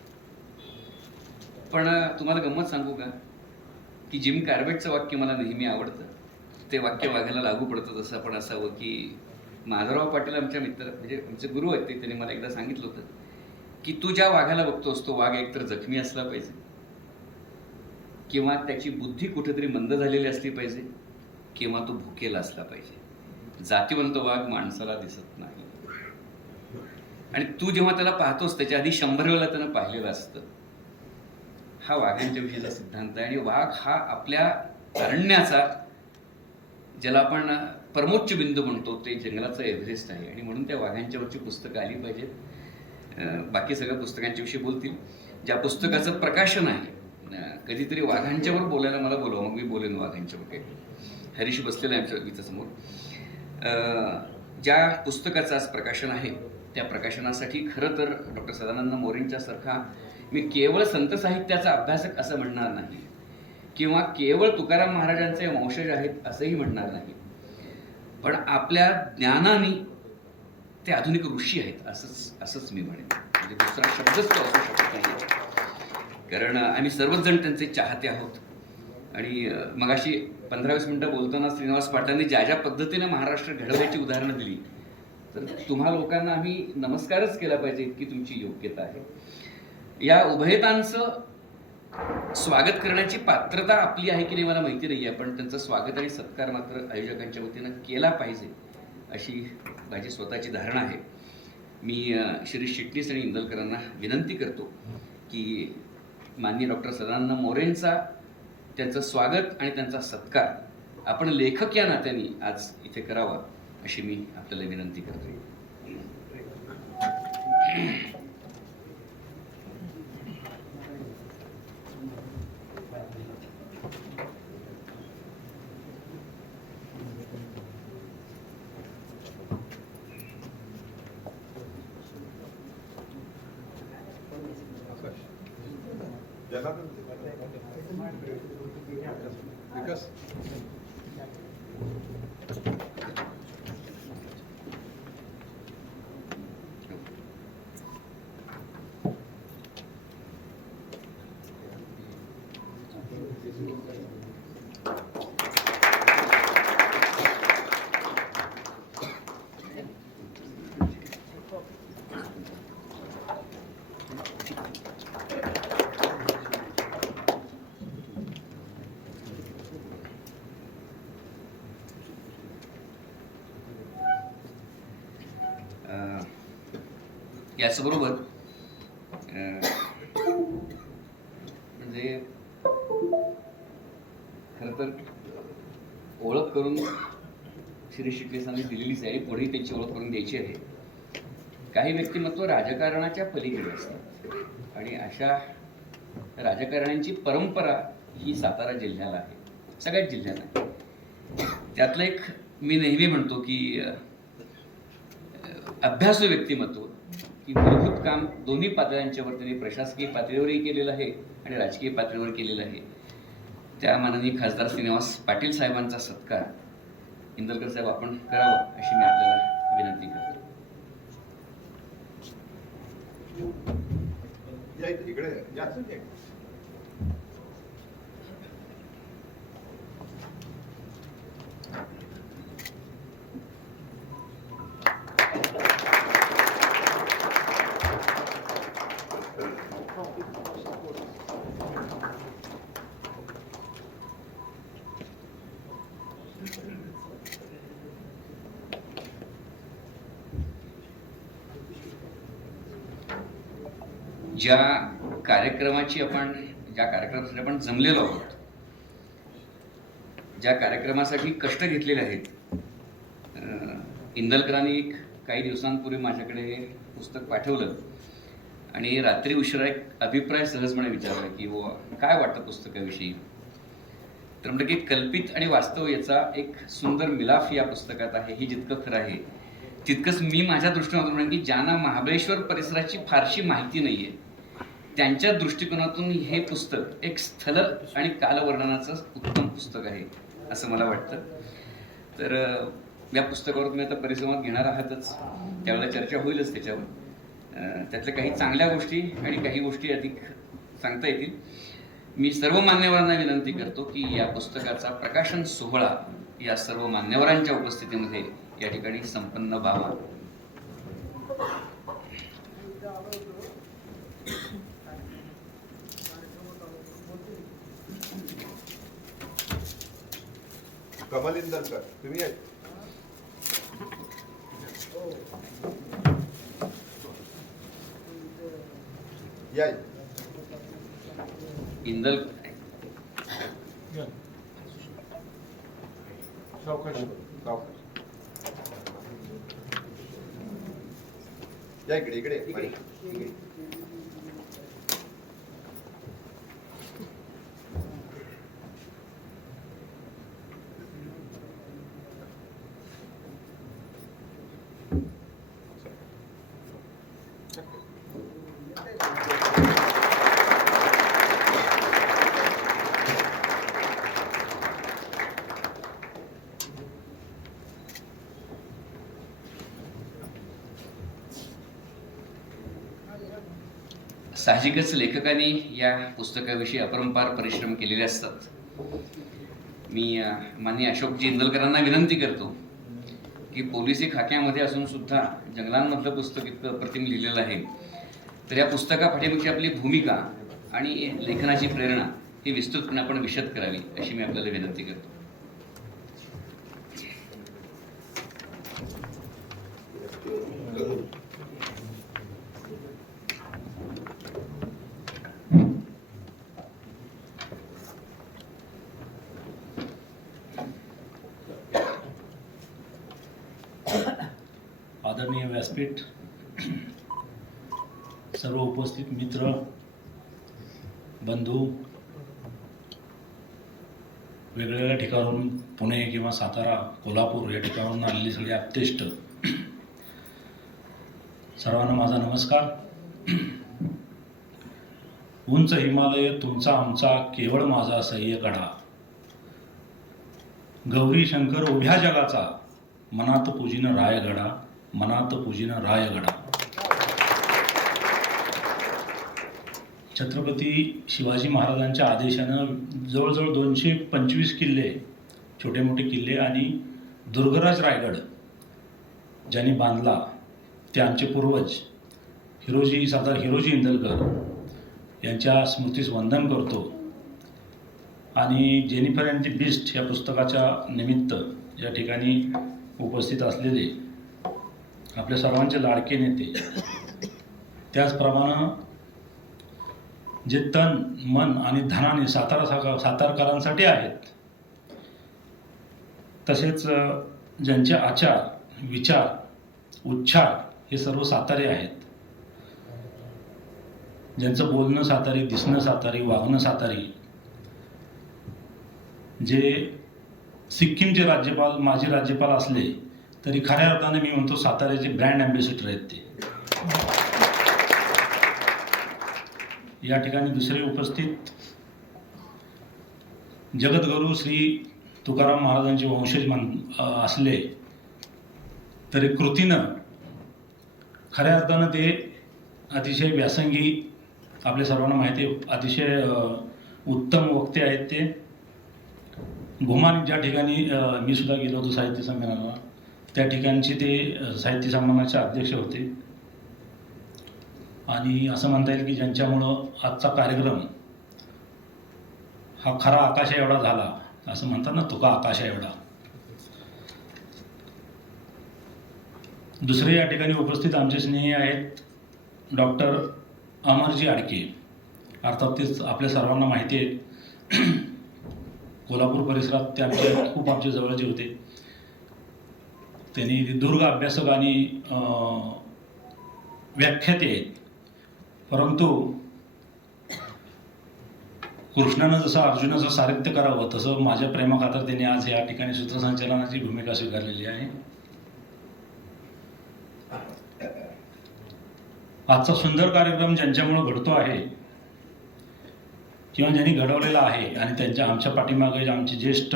पण तुम्हाला गंमत सांगू का की जिम कार्बेटचं वाक्य मला नेहमी आवडतं. ते वाक्य वाघाला लागू पडतं. तसं आपण असावं की माधवराव पाटील आमच्या मित्र म्हणजे आमचे गुरु आहेत ते, त्यांनी मला एकदा सांगितलं होतं की तू ज्या वाघाला बघतोस तो वाघ एकतर जखमी असला पाहिजे किंवा त्याची बुद्धी कुठेतरी मंद झालेली असली पाहिजे किंवा तो भुकेला असला पाहिजे. जातीवंत वाघ माणसाला दिसत नाही आणि तू जेव्हा त्याला पाहतोस त्याच्या आधी 100 वेळा त्यानं पाहिलेलं असतं. हा वाघांच्या विषयीचा सिद्धांत आहे आणि वाघ हा आपल्या अरण्याचा ज्याला आपण परमोच्च बिंदू म्हणतो ते जंगलाचं एव्हरेस्ट आहे आणि म्हणून त्या वाघांच्यावरची पुस्तकं आली पाहिजेत. बाकी सगळ्या पुस्तकांच्या विषयी बोलतील. ज्या पुस्तकाचं प्रकाशन आहे कधीतरी वाघांच्यावर बोलायला मला बोलवा, मग मी बोलेन वाघांच्यावर. काही हरीश बसलेला आहे आमच्या इथं ज्या पुस्तकाचं आज प्रकाशन आहे त्या प्रकाशनासाठी खरं तर डॉक्टर सदानंद मोरेंच्यासारखा मी केवळ संत साहित्याचा अभ्यासक असं म्हणणार नाही किंवा केवळ तुकाराम महाराजांचे वंशज आहेत असंही म्हणणार नाही, पण आपल्या ज्ञानाने ते आधुनिक ऋषी आहेत असंच मी म्हणेन. म्हणजे दुसरा शब्दच तो असू शकत नाही, कारण आम्ही सर्वच जण त्यांचे चाहते आहोत. आणि मगाशी 15-20 मिनिटं बोलताना श्रीनिवास पाटलांनी ज्या ज्या पद्धतीने महाराष्ट्र घडवण्याची उदाहरणं दिली, तर तुम्हा लोकांना आम्ही नमस्कारच केला पाहिजे, इतकी तुमची योग्यता आहे. या उभयतांचं स्वागत करण्याची पात्रता आपली आहे की नाही मला माहिती नाही आहे, पण त्यांचं स्वागत आणि सत्कार मात्र आयोजकांच्या वतीनं केला पाहिजे अशी माझी स्वतःची धारणा आहे. मी शिरीष चिटणीस आणि इंदलकरांना विनंती करतो की माननीय डॉक्टर सदानंद मोरेंचा त्यांचं स्वागत आणि त्यांचा सत्कार आपण लेखक या नात्याने आज इथे करावा अशी मी आपल्याला विनंती करतोय. विकास याचबरोबर म्हणजे खरं तर ओळख करून श्री चिटणीसांनी दिलेलीच आहे, पुढेही त्यांची ओळख करून द्यायची आहे. काही व्यक्तिमत्व राजकारणाच्या पलीकडे असतात आणि अशा राजकारण्यांची परंपरा ही सातारा जिल्ह्याला आहे, सगळ्याच जिल्ह्यात आहे. त्यातलं एक मी नेहमी म्हणतो की अभ्यासू व्यक्तिमत्व की मूलभूत काम दोन्ही पातळ्यांच्यावर त्यांनी प्रशासकीय पातळीवरही केलेलं आहे आणि राजकीय पातळीवर केलेलं आहे. त्या माननीय खासदार श्रीनिवास पाटील साहेबांचा सत्कार इंदलकर साहेब आपण करावा अशी मी आपल्याला विनंती करतो. ज्या कार्यक्रमासाठी आपण जमलेलो आहोत, ज्या कार्यक्रमासाठी कष्ट घेतलेले आहेत, इंदलकरांनी काही दिवसांपूर्वी माझ्याकडे हे पुस्तक पाठवलं आणि रात्री उशिरा एक अभिप्राय सहजपणे विचारला की काय वाटतं पुस्तकाविषयी. तर म्हटलं की कल्पित आणि वास्तव याचा एक सुंदर मिलाफ या पुस्तकात आहे. ही जितकं खरं आहे तितकंच मी माझ्या दृष्टिकोनातून म्हणेन की ज्यांना महाबळेश्वर परिसराची फारशी माहिती नाहीये त्यांच्या दृष्टिकोनातून हे पुस्तक एक स्थल आणि कालवर्णनाचं उत्तम पुस्तक आहे असं मला वाटतं. तर या पुस्तकावर तुम्ही आता परिसंवाद घेणार आहातच, त्यावेळेला चर्चा होईलच त्याच्यावर. त्यातल्या काही चांगल्या गोष्टी आणि काही गोष्टी अधिक सांगता येतील. मी सर्व मान्यवरांना विनंती करतो की या पुस्तकाचा प्रकाशन सोहळा या सर्व मान्यवरांच्या उपस्थितीमध्ये या ठिकाणी संपन्न व्हावा. कमल इंदलकर तुम्ही या इंदल या इकडे साहजिकच लेखकांनी या पुस्तकाविषयी अपरंपार परिश्रम केलेले असतात. मी माननीय अशोकजी इंदलकरांना विनंती करतो की पोलिसी खाक्यामध्ये असून सुद्धा जंगलांमधलं पुस्तक इतकं अप्रतिम लिहिलेलं आहे, तर या पुस्तकापाठीमागची आपली भूमिका आणि लेखनाची प्रेरणा ही विस्तृतपणे आपण विशद करावी अशी मी आपल्याला विनंती करतो. आदरणीय व्यासपीठ, सर्व उपस्थित मित्र, बंधू, वेगवेगळ्या ठिकाणाहून पुणे किंवा सातारा, कोल्हापूर या ठिकाणाहून आलेली सगळी आप्तेष्ट, सर्वांना माझा नमस्कार. उंच हिमालय तुमचा आमचा केवळ माझा सह्यकडा, गौरी शंकर उभ्या जगाचा मनात पूजिन रायगडा, मनात पूजिन रायगडा. छत्रपती शिवाजी महाराजांच्या आदेशानं जवळजवळ 225 किल्ले, छोटे मोठे किल्ले आणि दुर्गराज रायगड ज्यांनी बांधला ते आमचे पूर्वज सरदार हिरोजी इंदलकर यांच्या स्मृतीस वंदन करतो. आणि जेनिफर अँड द बीस्ट या पुस्तकाच्या निमित्त या ठिकाणी उपस्थित असलेले आपल्या सर्वांचे लाडके नेते, त्याचप्रमाणे जे तन, मन आणि धनाने सातारकरांसाठी आहेत, तसेच ज्यांचे आचार, विचार, उच्चार हे सर्व सातारी आहेत, ज्यांचं बोलणं सातारी, दिसणं सातारी, वागणं सातारी, जे सिक्कीमचे राज्यपाल, माजी राज्यपाल असले तरी खऱ्या अर्थाने मी म्हणतो साताऱ्याचे ब्रँड ॲम्बेसिडर आहेत ते. या ठिकाणी दुसरे उपस्थित जगद्गुरू श्री तुकाराम महाराजांचे वंशज असले तरी कृतीनं खऱ्या अर्थानं ते अतिशय व्यासंगी, आपल्या सर्वांना माहिती आहे, अतिशय उत्तम वक्ते आहेत ते. घुमान ज्या ठिकाणी मी सुद्धा गेलो होतो साहित्य संमेलनाला, त्या ठिकाणचे ते साहित्य संमेलनाचे अध्यक्ष होते. आणि असं म्हणता येईल की ज्यांच्यामुळं आजचा कार्यक्रम हा खरा आकाशा एवढा झाला, असं म्हणतात ना, तुका आकाशा एवढा. दुसरे या ठिकाणी उपस्थित आमचे स्नेही आहेत डॉक्टर अमरजी आडके. अर्थात तेच आपल्या सर्वांना माहिती आहे, कोल्हापूर परिसरात ते खूप आमच्या जवळचे होते. त्यांनी दुर्ग अभ्यासक आणि व्याख्याते आहेत. परंतु कृष्णानं जसं अर्जुनाचं सारथ्य करावं तसं माझ्या प्रेमाखातर त्यांनी आज या ठिकाणी सूत्रसंचालनाची भूमिका स्वीकारलेली आहे. आजचा सुंदर कार्यक्रम ज्यांच्यामुळे घडतो आहे किंवा ज्यांनी घडवलेला आहे आणि त्यांच्या आमच्या पाठीमागे आमचे ज्येष्ठ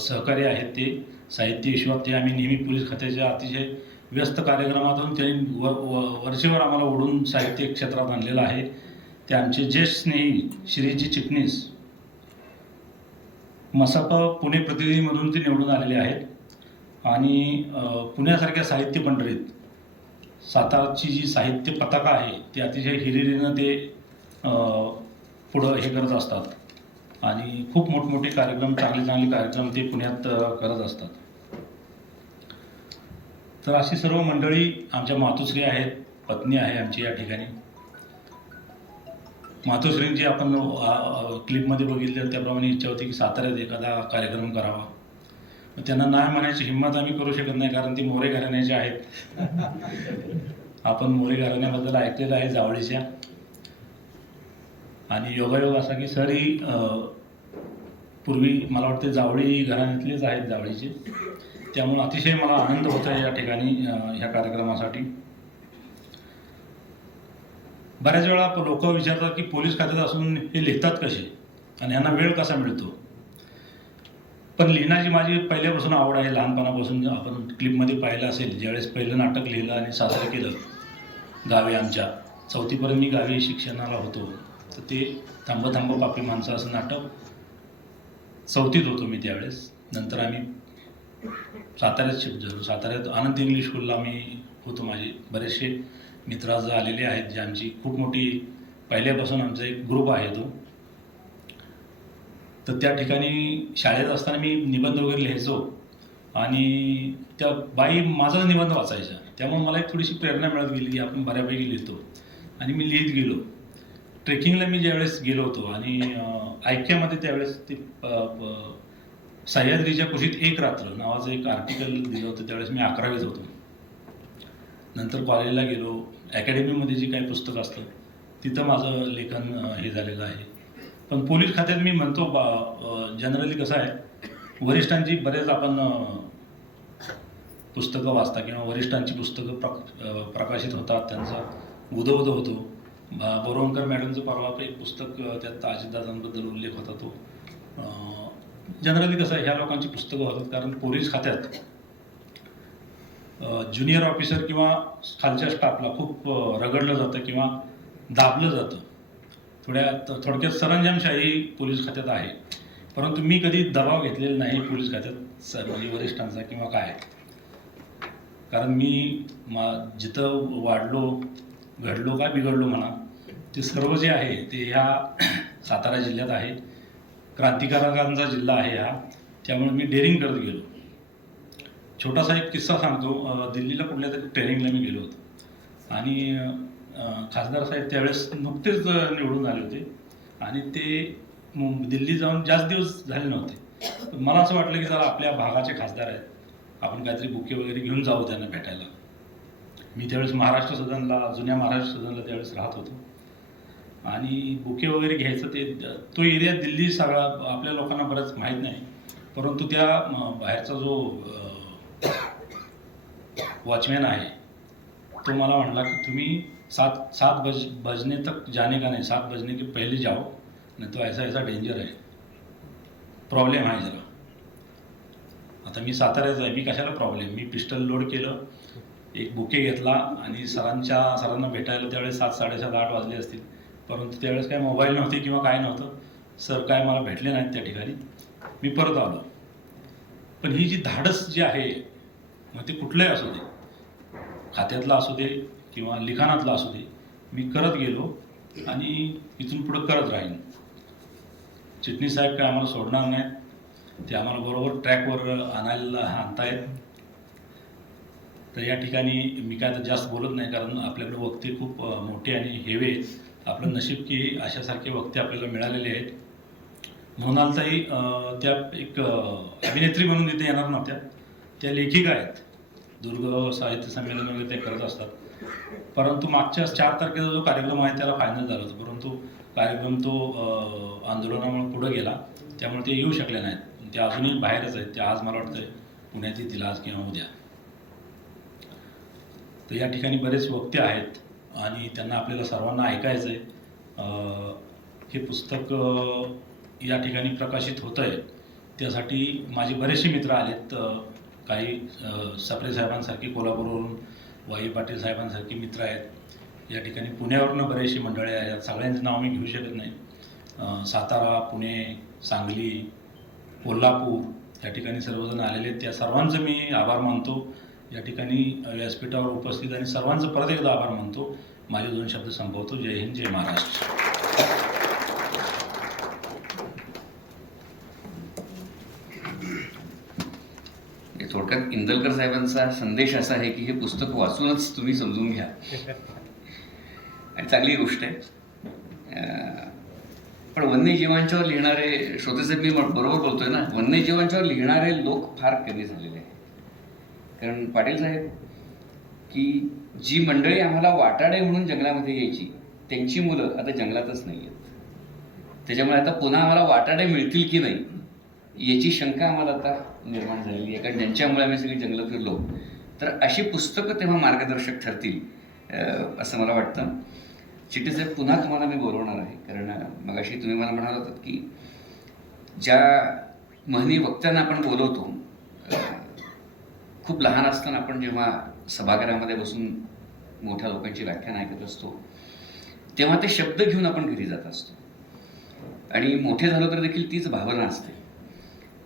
सहकारी आहेत ते साहित्य विश्वात, ते आम्ही नेहमी पोलीस खात्याच्या अतिशय व्यस्त कार्यक्रमातून त्यांनी वरचेवर आम्हाला ओढून साहित्य क्षेत्रात आणलेलं आहे. ते आमचे ज्येष्ठ स्नेही श्रीजी चिटणीस, मसाप पुणे प्रतिनिधीमधून ते निवडून आलेले आहेत. आणि पुण्यासारख्या साहित्य पंढरीत सातारची जी साहित्य पताका आहे ती अतिशय हिरिरीनं ते पुढं हे करत असतात आणि खूप मोठमोठे कार्यक्रम, चांगले कार्यक्रम ते पुण्यात करत असतात. तर अशी सर्व मंडळी, आमच्या मातोश्री आहेत, पत्नी आहे आमची या ठिकाणी. मातोश्रींची आपण क्लिपमध्ये बघितलं त्याप्रमाणे इच्छा होती की साताऱ्यात एखादा कार्यक्रम करावा. त्यांना नाही म्हणायची हिंमत आम्ही करू शकत नाही, कारण ती मोरे घराण्याचे आहेत. आपण मोरे घराण्याबद्दल ऐकलेलं आहे जावळीच्या. आणि योगायोग असा की सरी पूर्वी मला वाटते जावळी घराण्यातलेच आहेत, जावळीचे. त्यामुळे अतिशय मला आनंद होत आहे या ठिकाणी ह्या कार्यक्रमासाठी. बऱ्याच वेळा लोक विचारतात की पोलीस खात्यात असून हे लिहितात कसे आणि ह्यांना वेळ कसा मिळतो. पण लिहिण्याची माझी पहिल्यापासून आवड आहे, लहानपणापासून. आपण क्लिपमध्ये पाहिलं असेल, ज्यावेळेस पहिलं नाटक लिहिलं आणि सादर केलं गावी आमच्या, 4थीपर्यंत मी गावी शिक्षणाला होतो. तर ते थांब थांब पापी माणसं असं नाटक 4थीत होतो मी त्यावेळेस. नंतर आम्ही साताऱ्यात शिफ्ट झालो. साताऱ्यात अनंत इंग्लिश स्कूलला आम्ही होतो. माझे बरेचसे मित्र आज आलेले आहेत, जे आमची खूप मोठी पहिल्यापासून आमचा एक ग्रुप आहे तो. तर त्या ठिकाणी शाळेत असताना मी निबंध वगैरे लिहायचो आणि त्या बाई माझा निबंध वाचायच्या. त्यामुळे मला एक थोडीशी प्रेरणा मिळत गेली की आपण बऱ्यापैकी लिहितो आणि मी लिहित गेलो. ट्रेकिंगला मी ज्यावेळेस गेलो होतो आणि ऐक्यामध्ये त्यावेळेस ते सह्याद्रीच्या कुशीत एक रात्र नावाचं एक आर्टिकल दिलं होतं. त्यावेळेस मी 11वीत होतो. नंतर कॉलेजला गेलो. अकॅडमीमध्ये जी काही पुस्तकं असतं तिथं माझं लेखन हे झालेलं आहे. पण पोलीस खात्यात मी म्हणतो जनरली कसं आहे, वरिष्ठांची बरेच आपण पुस्तकं वाचता किंवा वरिष्ठांची पुस्तकं प्रकाशित होतात, त्यांचा उदो होतो. बोरवणकर मॅडमचं परवा एक पुस्तक त्यात अजितदादांबद्दल उल्लेख होता. तो जनरली कसं आहे, ह्या लोकांची पुस्तकं होतात कारण पोलीस खात्यात ज्युनियर ऑफिसर किंवा खालच्या स्टाफला खूप रगडलं जातं किंवा दाबलं जातं. थोडक्यात सरंजामशाही पोलीस खात्यात आहे. परंतु मी कधी दबाव घेतलेला नाही पोलीस खात्यात म्हणजे वरिष्ठांचा किंवा काय. कारण मी जिथं वाढलो, घडलो काय बिघडलो म्हणा, ते सर्व जे आहे ते ह्या सातारा जिल्ह्यात आहे. क्रांतिकारकांचा जिल्हा आहे हा. त्यामुळे मी डेअरिंग करत गेलो. छोटासा एक किस्सा सांगतो. दिल्लीला कुठल्या तरी ट्रेनिंगला मी गेलो होतो आणि खासदार साहेब त्यावेळेस नुकतेच निवडून आले होते आणि ते दिल्ली जाऊन जास्त दिवस झाले नव्हते. मला असं वाटलं की जरा आपल्या भागाचे खासदार आहेत, आपण काहीतरी बुके वगैरे घेऊन जाऊ त्यांना भेटायला. मी त्यावेळेस महाराष्ट्र सदनला, जुन्या महाराष्ट्र सदनला त्यावेळेस राहत होतो आणि बुके वगैरे घ्यायचं तो एरिया दिल्ली सगळा आपल्या लोकांना बरंच माहीत नाही. परंतु त्या बाहेरचा जो वॉचमॅन आहे तो मला म्हणला की तुम्ही सात बजने तक जाने का नहीं, 7 बजने के पहले जाओ, नहीं तो ऐसा ऐसा डेंजर है, प्रॉब्लेम आहे जरा. आता मी साताऱ्याचा आहे, मी कशाला प्रॉब्लेम. मी पिस्टल लोड केलं, एक बुके घेतला आणि सरांना भेटायला त्यावेळेस 7, 7:30, 8 वाजले असतील. परंतु त्यावेळेस काय मोबाईल नव्हते किंवा काय नव्हतं. सर काय मला भेटले नाहीत त्या ठिकाणी. मी परत आलो. पण ही जी धाडस जी आहे, मग ते कुठलंही असू दे, खात्यातलं असू दे किंवा लिखाणातलं असू दे, मी करत गेलो आणि इथून पुढं करत राहीन. चिटणीस साहेब काय आम्हाला सोडणार नाहीत. ते आम्हाला बरोबर ट्रॅकवर आणतायत. तर या ठिकाणी मी काय तर जास्त बोलत नाही कारण आपल्याकडे वक्ते खूप मोठे आणि हेवे आहेत. आपलं नशीब की अशासारखे वक्ते आपल्याला मिळालेले आहेत. मोनालताई त्या एक अभिनेत्री म्हणून इथे येणार नव्हत्या, त्या लेखिका आहेत. दुर्ग साहित्य संमेलन वगैरे ते करत असतात. परंतु मागच्या 4 तारखेचा जो कार्यक्रम आहे त्याला फायनल झाला होता, परंतु कार्यक्रम तो आंदोलनामुळे पुढे गेला, त्यामुळे ते येऊ शकले नाहीत. ते अजूनही बाहेरच आहेत. ते आज मला वाटतं पुण्यात येतील आज किंवा उद्या. तर या ठिकाणी बरेच वक्ते आहेत आणि त्यांना आपल्याला सर्वांना ऐकायचं आहे. हे पुस्तक या ठिकाणी प्रकाशित होतं आहे, त्यासाठी माझे बरेचसे मित्र आलेत. काही सप्रे साहेबांसारखे कोल्हापूरवरून, वाई पाटील साहेबांसारखे मित्र आहेत. या ठिकाणी पुण्यावरून बरेचसे मंडळी आहेत. सगळ्यांचं नाव मी घेऊ शकत नाही. सातारा, पुणे, सांगली, कोल्हापूर या ठिकाणी सर्वजण आलेले आहेत. त्या सर्वांचं मी आभार मानतो. या ठिकाणी व्यासपीठावर उपस्थित आणि सर्वांचं परत एकदा आभार मानतो. माझे 2 शब्द संपवतो. जय हिंद, जय महाराष्ट्र. थोडक्यात इंदलकर साहेबांचा संदेश असा आहे की हे पुस्तक वाचूनच तुम्ही समजून घ्या. आणि चांगली गोष्ट आहे. पण वन्यजीवांच्यावर लिहिणारे, श्रोतेसाहेब मी बरोबर बोलतोय ना, वन्यजीवांच्यावर लिहिणारे लोक फार कमी झालेले आहेत. कारण पाटील साहेब, की जी मंडळी आम्हाला वाटाडे म्हणून जंगलामध्ये यायची त्यांची मुलं आता जंगलातच नाही आहेत. त्याच्यामुळे आता पुन्हा आम्हाला वाटाडे मिळतील की नाही याची शंका आम्हाला आता निर्माण झालेली आहे. कारण ज्यांच्यामुळे आम्ही सगळी जंगलं फिरलो, तर अशी पुस्तकं तेव्हा मार्गदर्शक ठरतील असं मला वाटतं. चिट्टीसाहेब, पुन्हा तुम्हाला मी बोलवणार आहे. कारण मगाशी तुम्ही मला म्हणाल होतात की ज्या महनी वक्त्यांना आपण बोलवतो, खूप लहान असताना आपण जेव्हा सभागृहामध्ये बसून मोठ्या लोकांची व्याख्यान ऐकत असतो, तेव्हा ते शब्द घेऊन आपण घरी जात असतो. आणि मोठे झालो तर देखील तीच भावना असते.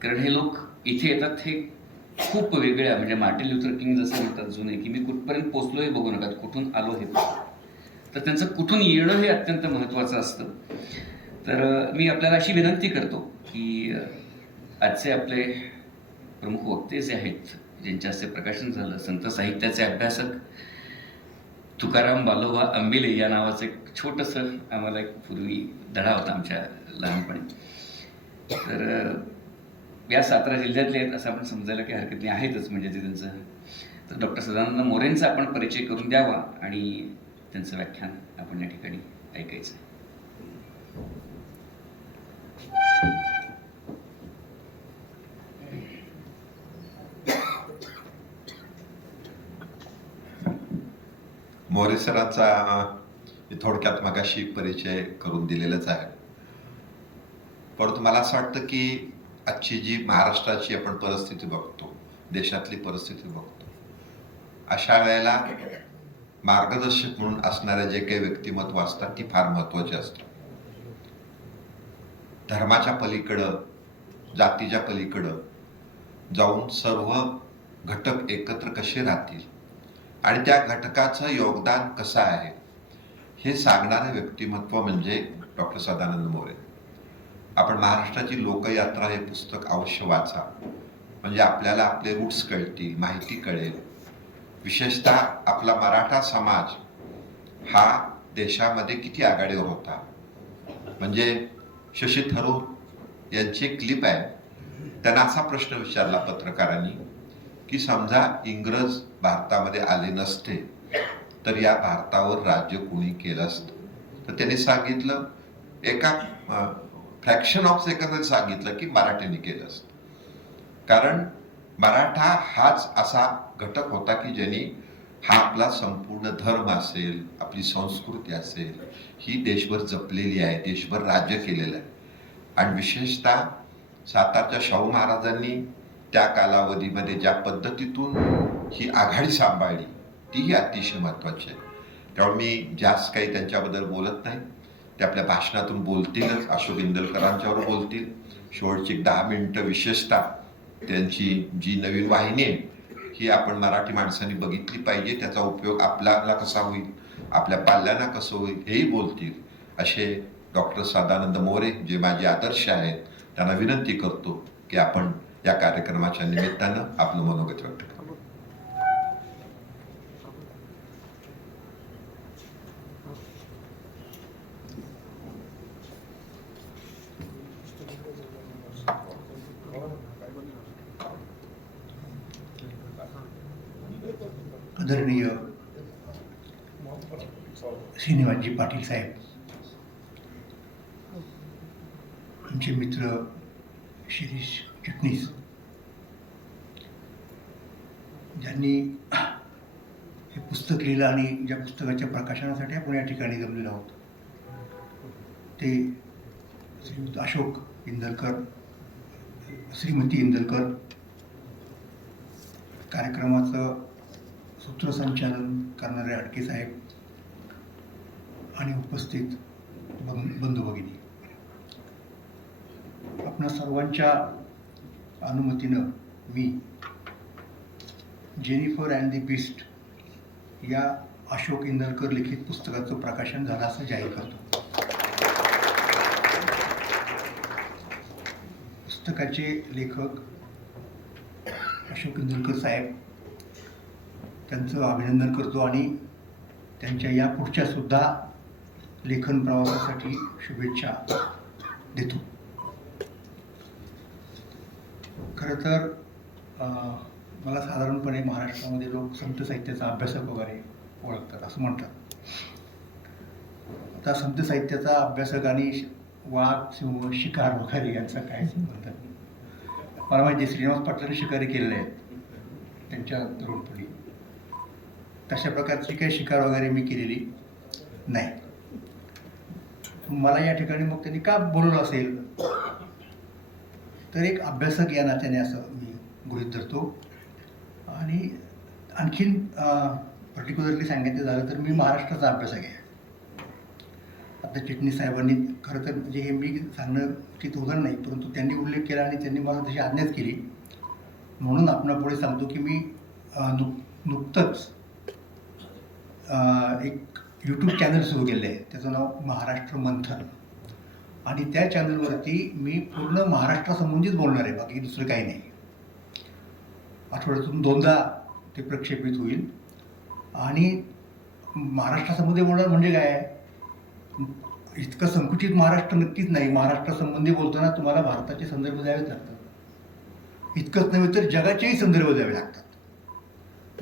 कारण हे लोक इथे येतात हे खूप वेगळ्या, म्हणजे मार्टिन ल्युथर किंग जसं म्हणतात जुने, की मी कुठपर्यंत पोचलो हे बघू नका, कुठून आलो हे बघा. तर त्यांचं कुठून येणं हे अत्यंत महत्त्वाचं असतं. तर मी आपल्याला अशी विनंती करतो की आजचे आपले प्रमुख वक्ते जे आहेत, ज्यांच्या हस्ते प्रकाशन झालं, संत साहित्याचे अभ्यासक तुकाराम बालोबा अंबिले या नावाचं एक छोटंसं आम्हाला एक पूर्वी धडा होता आमच्या लहानपणी. तर या सातारा जिल्ह्यातले आहेत असं आपण समजायला काही हरकत नाही, आहेतच म्हणजे ते त्यांचं. तर डॉक्टर सदानंद मोरेंचा आपण परिचय करून द्यावा आणि त्यांचं व्याख्यान आपण या ठिकाणी ऐकायचं. मोरे सरांचा थोडक्यात मगाशी परिचय करून दिलेलाच आहे. परंतु मला असं वाटतं की आजची जी महाराष्ट्राची आपण परिस्थिती बघतो, देशातली परिस्थिती बघतो, अशा वेळेला मार्गदर्शक म्हणून असणारे जे काही व्यक्तिमत्व असतात ती फार महत्त्वाची असतात. धर्माच्या पलीकडं, जातीच्या पलीकडं जाऊन सर्व घटक एकत्र कसे राहतील आणि त्या घटकाचं योगदान कसं आहे हे सांगणारे व्यक्तिमत्व म्हणजे डॉक्टर सदानंद मोरे. आपण महाराष्ट्राची लोकयात्रा हे पुस्तक अवश्य वाचा, म्हणजे आपल्याला आपले रूट्स कळतील, माहिती कळेल. विशेषतः आपला मराठा समाज हा देशामध्ये किती आघाडीवर होता. म्हणजे शशी थरूर यांची एक क्लिप आहे, त्यांना असा प्रश्न विचारला पत्रकारांनी की समजा इंग्रज भारतामध्ये आले नसते तर या भारतावर राज्य कोणी केलं असतं. तर त्यांनी सांगितलं, एका फ्रॅक्शन ऑफ सेकंदात सांगितलं की मराठ्यांनी केलं असतं. कारण मराठा हाच असा घटक होता की ज्यांनी हा आपला संपूर्ण धर्म असेल, आपली संस्कृती असेल, ही देशभर जपलेली आहे, देशभर राज्य केलेलं आहे. आणि विशेषतः सातारच्या शाहू महाराजांनी त्या कालावधीमध्ये ज्या पद्धतीतून ही आघाडी सांभाळली तीही अतिशय महत्त्वाची आहे. त्यामुळे मी जास्त काही त्यांच्याबद्दल बोलत नाही, ते आपल्या भाषणातून बोलतीलच, अशोक इंदलकरांच्यावर बोलतील. शेवटची 10 मिनिटं विशेषतः त्यांची जी नवीन वाहिनी आहे ही आपण मराठी माणसांनी बघितली पाहिजे, त्याचा उपयोग आपल्याला कसा होईल, आपल्या पाल्यांना कसं होईल हेही बोलतील. असे डॉक्टर सदानंद मोरे जे माझे आदर्श आहेत, त्यांना विनंती करतो की आपण या कार्यक्रमाच्या निमित्तानं आपलं मनोगत व्यक्त करू. आदरणीय श्रीनिवासजी पाटील साहेब, आमचे मित्र शिरीष चिटणीस, ज्यांनी हे पुस्तक लिहिलं आणि ज्या पुस्तकाच्या प्रकाशनासाठी आपण या ठिकाणी जमलेलो आहोत, ते श्रीयुत अशोक इंदलकर, श्रीमती इंदलकर, कार्यक्रमाचं सूत्रसंचालन करणारे अडके साहेब आणि उपस्थित बंधू भगिनी, आपणा सर्वांच्या अनुमतीनं मी जेनिफर अँड द बीस्ट या अशोक इंदलकर लिखित पुस्तकाचं प्रकाशन झालं असं जाहीर करतो. पुस्तकाचे लेखक अशोक इंदलकर साहेब, त्यांचं अभिनंदन करतो आणि त्यांच्या या पुढच्या सुद्धा लेखन प्रवासासाठी शुभेच्छा देतो. खरं तर मला साधारणपणे महाराष्ट्रामध्ये लोक संत साहित्याचा अभ्यासक वगैरे ओळखतात, असं म्हणतात. आता संत साहित्याचा अभ्यासक आणि वाघ, सिंह, शिकार वगैरे यांचा काय संबंध? मला माहिती आहे श्रीनिवास पाटलांनी शिकारी केलेले आहेत त्यांच्या तरुणपणी. तशा प्रकारची काही शिकार वगैरे मी केलेली नाही. मला या ठिकाणी मग त्यांनी का बोलवलं असेल तर एक अभ्यासक या नात्याने असं मी गृहीत धरतो. आणि आणखीन पर्टिक्युलरली सांगायचं झालं तर मी महाराष्ट्राचा अभ्यासक आहे. आता चिटणीस साहेबांनी खरं तर म्हणजे हे मी सांगणं उचित होणार नाही, परंतु त्यांनी उल्लेख केला आणि त्यांनी मला तशी आज्ञाच केली, म्हणून आपणापुढे सांगतो की मी नुकतंच एक यूट्यूब चॅनल सुरू केलं आहे, त्याचं नाव महाराष्ट्र मंथन, आणि त्या चॅनलवरती मी पूर्ण महाराष्ट्रासंबंधीच बोलणार आहे, बाकी दुसरं काही नाही. आठवड्यातून 2दा ते प्रक्षेपित होईल. आणि महाराष्ट्रासंबंधी बोलणार म्हणजे काय, इतकं संकुचित महाराष्ट्र नक्कीच नाही. महाराष्ट्रासंबंधी बोलताना तुम्हाला भारताचे संदर्भ द्यावेच लागतात, इतकंच नव्हे तर जगाचेही संदर्भ द्यावे लागतात.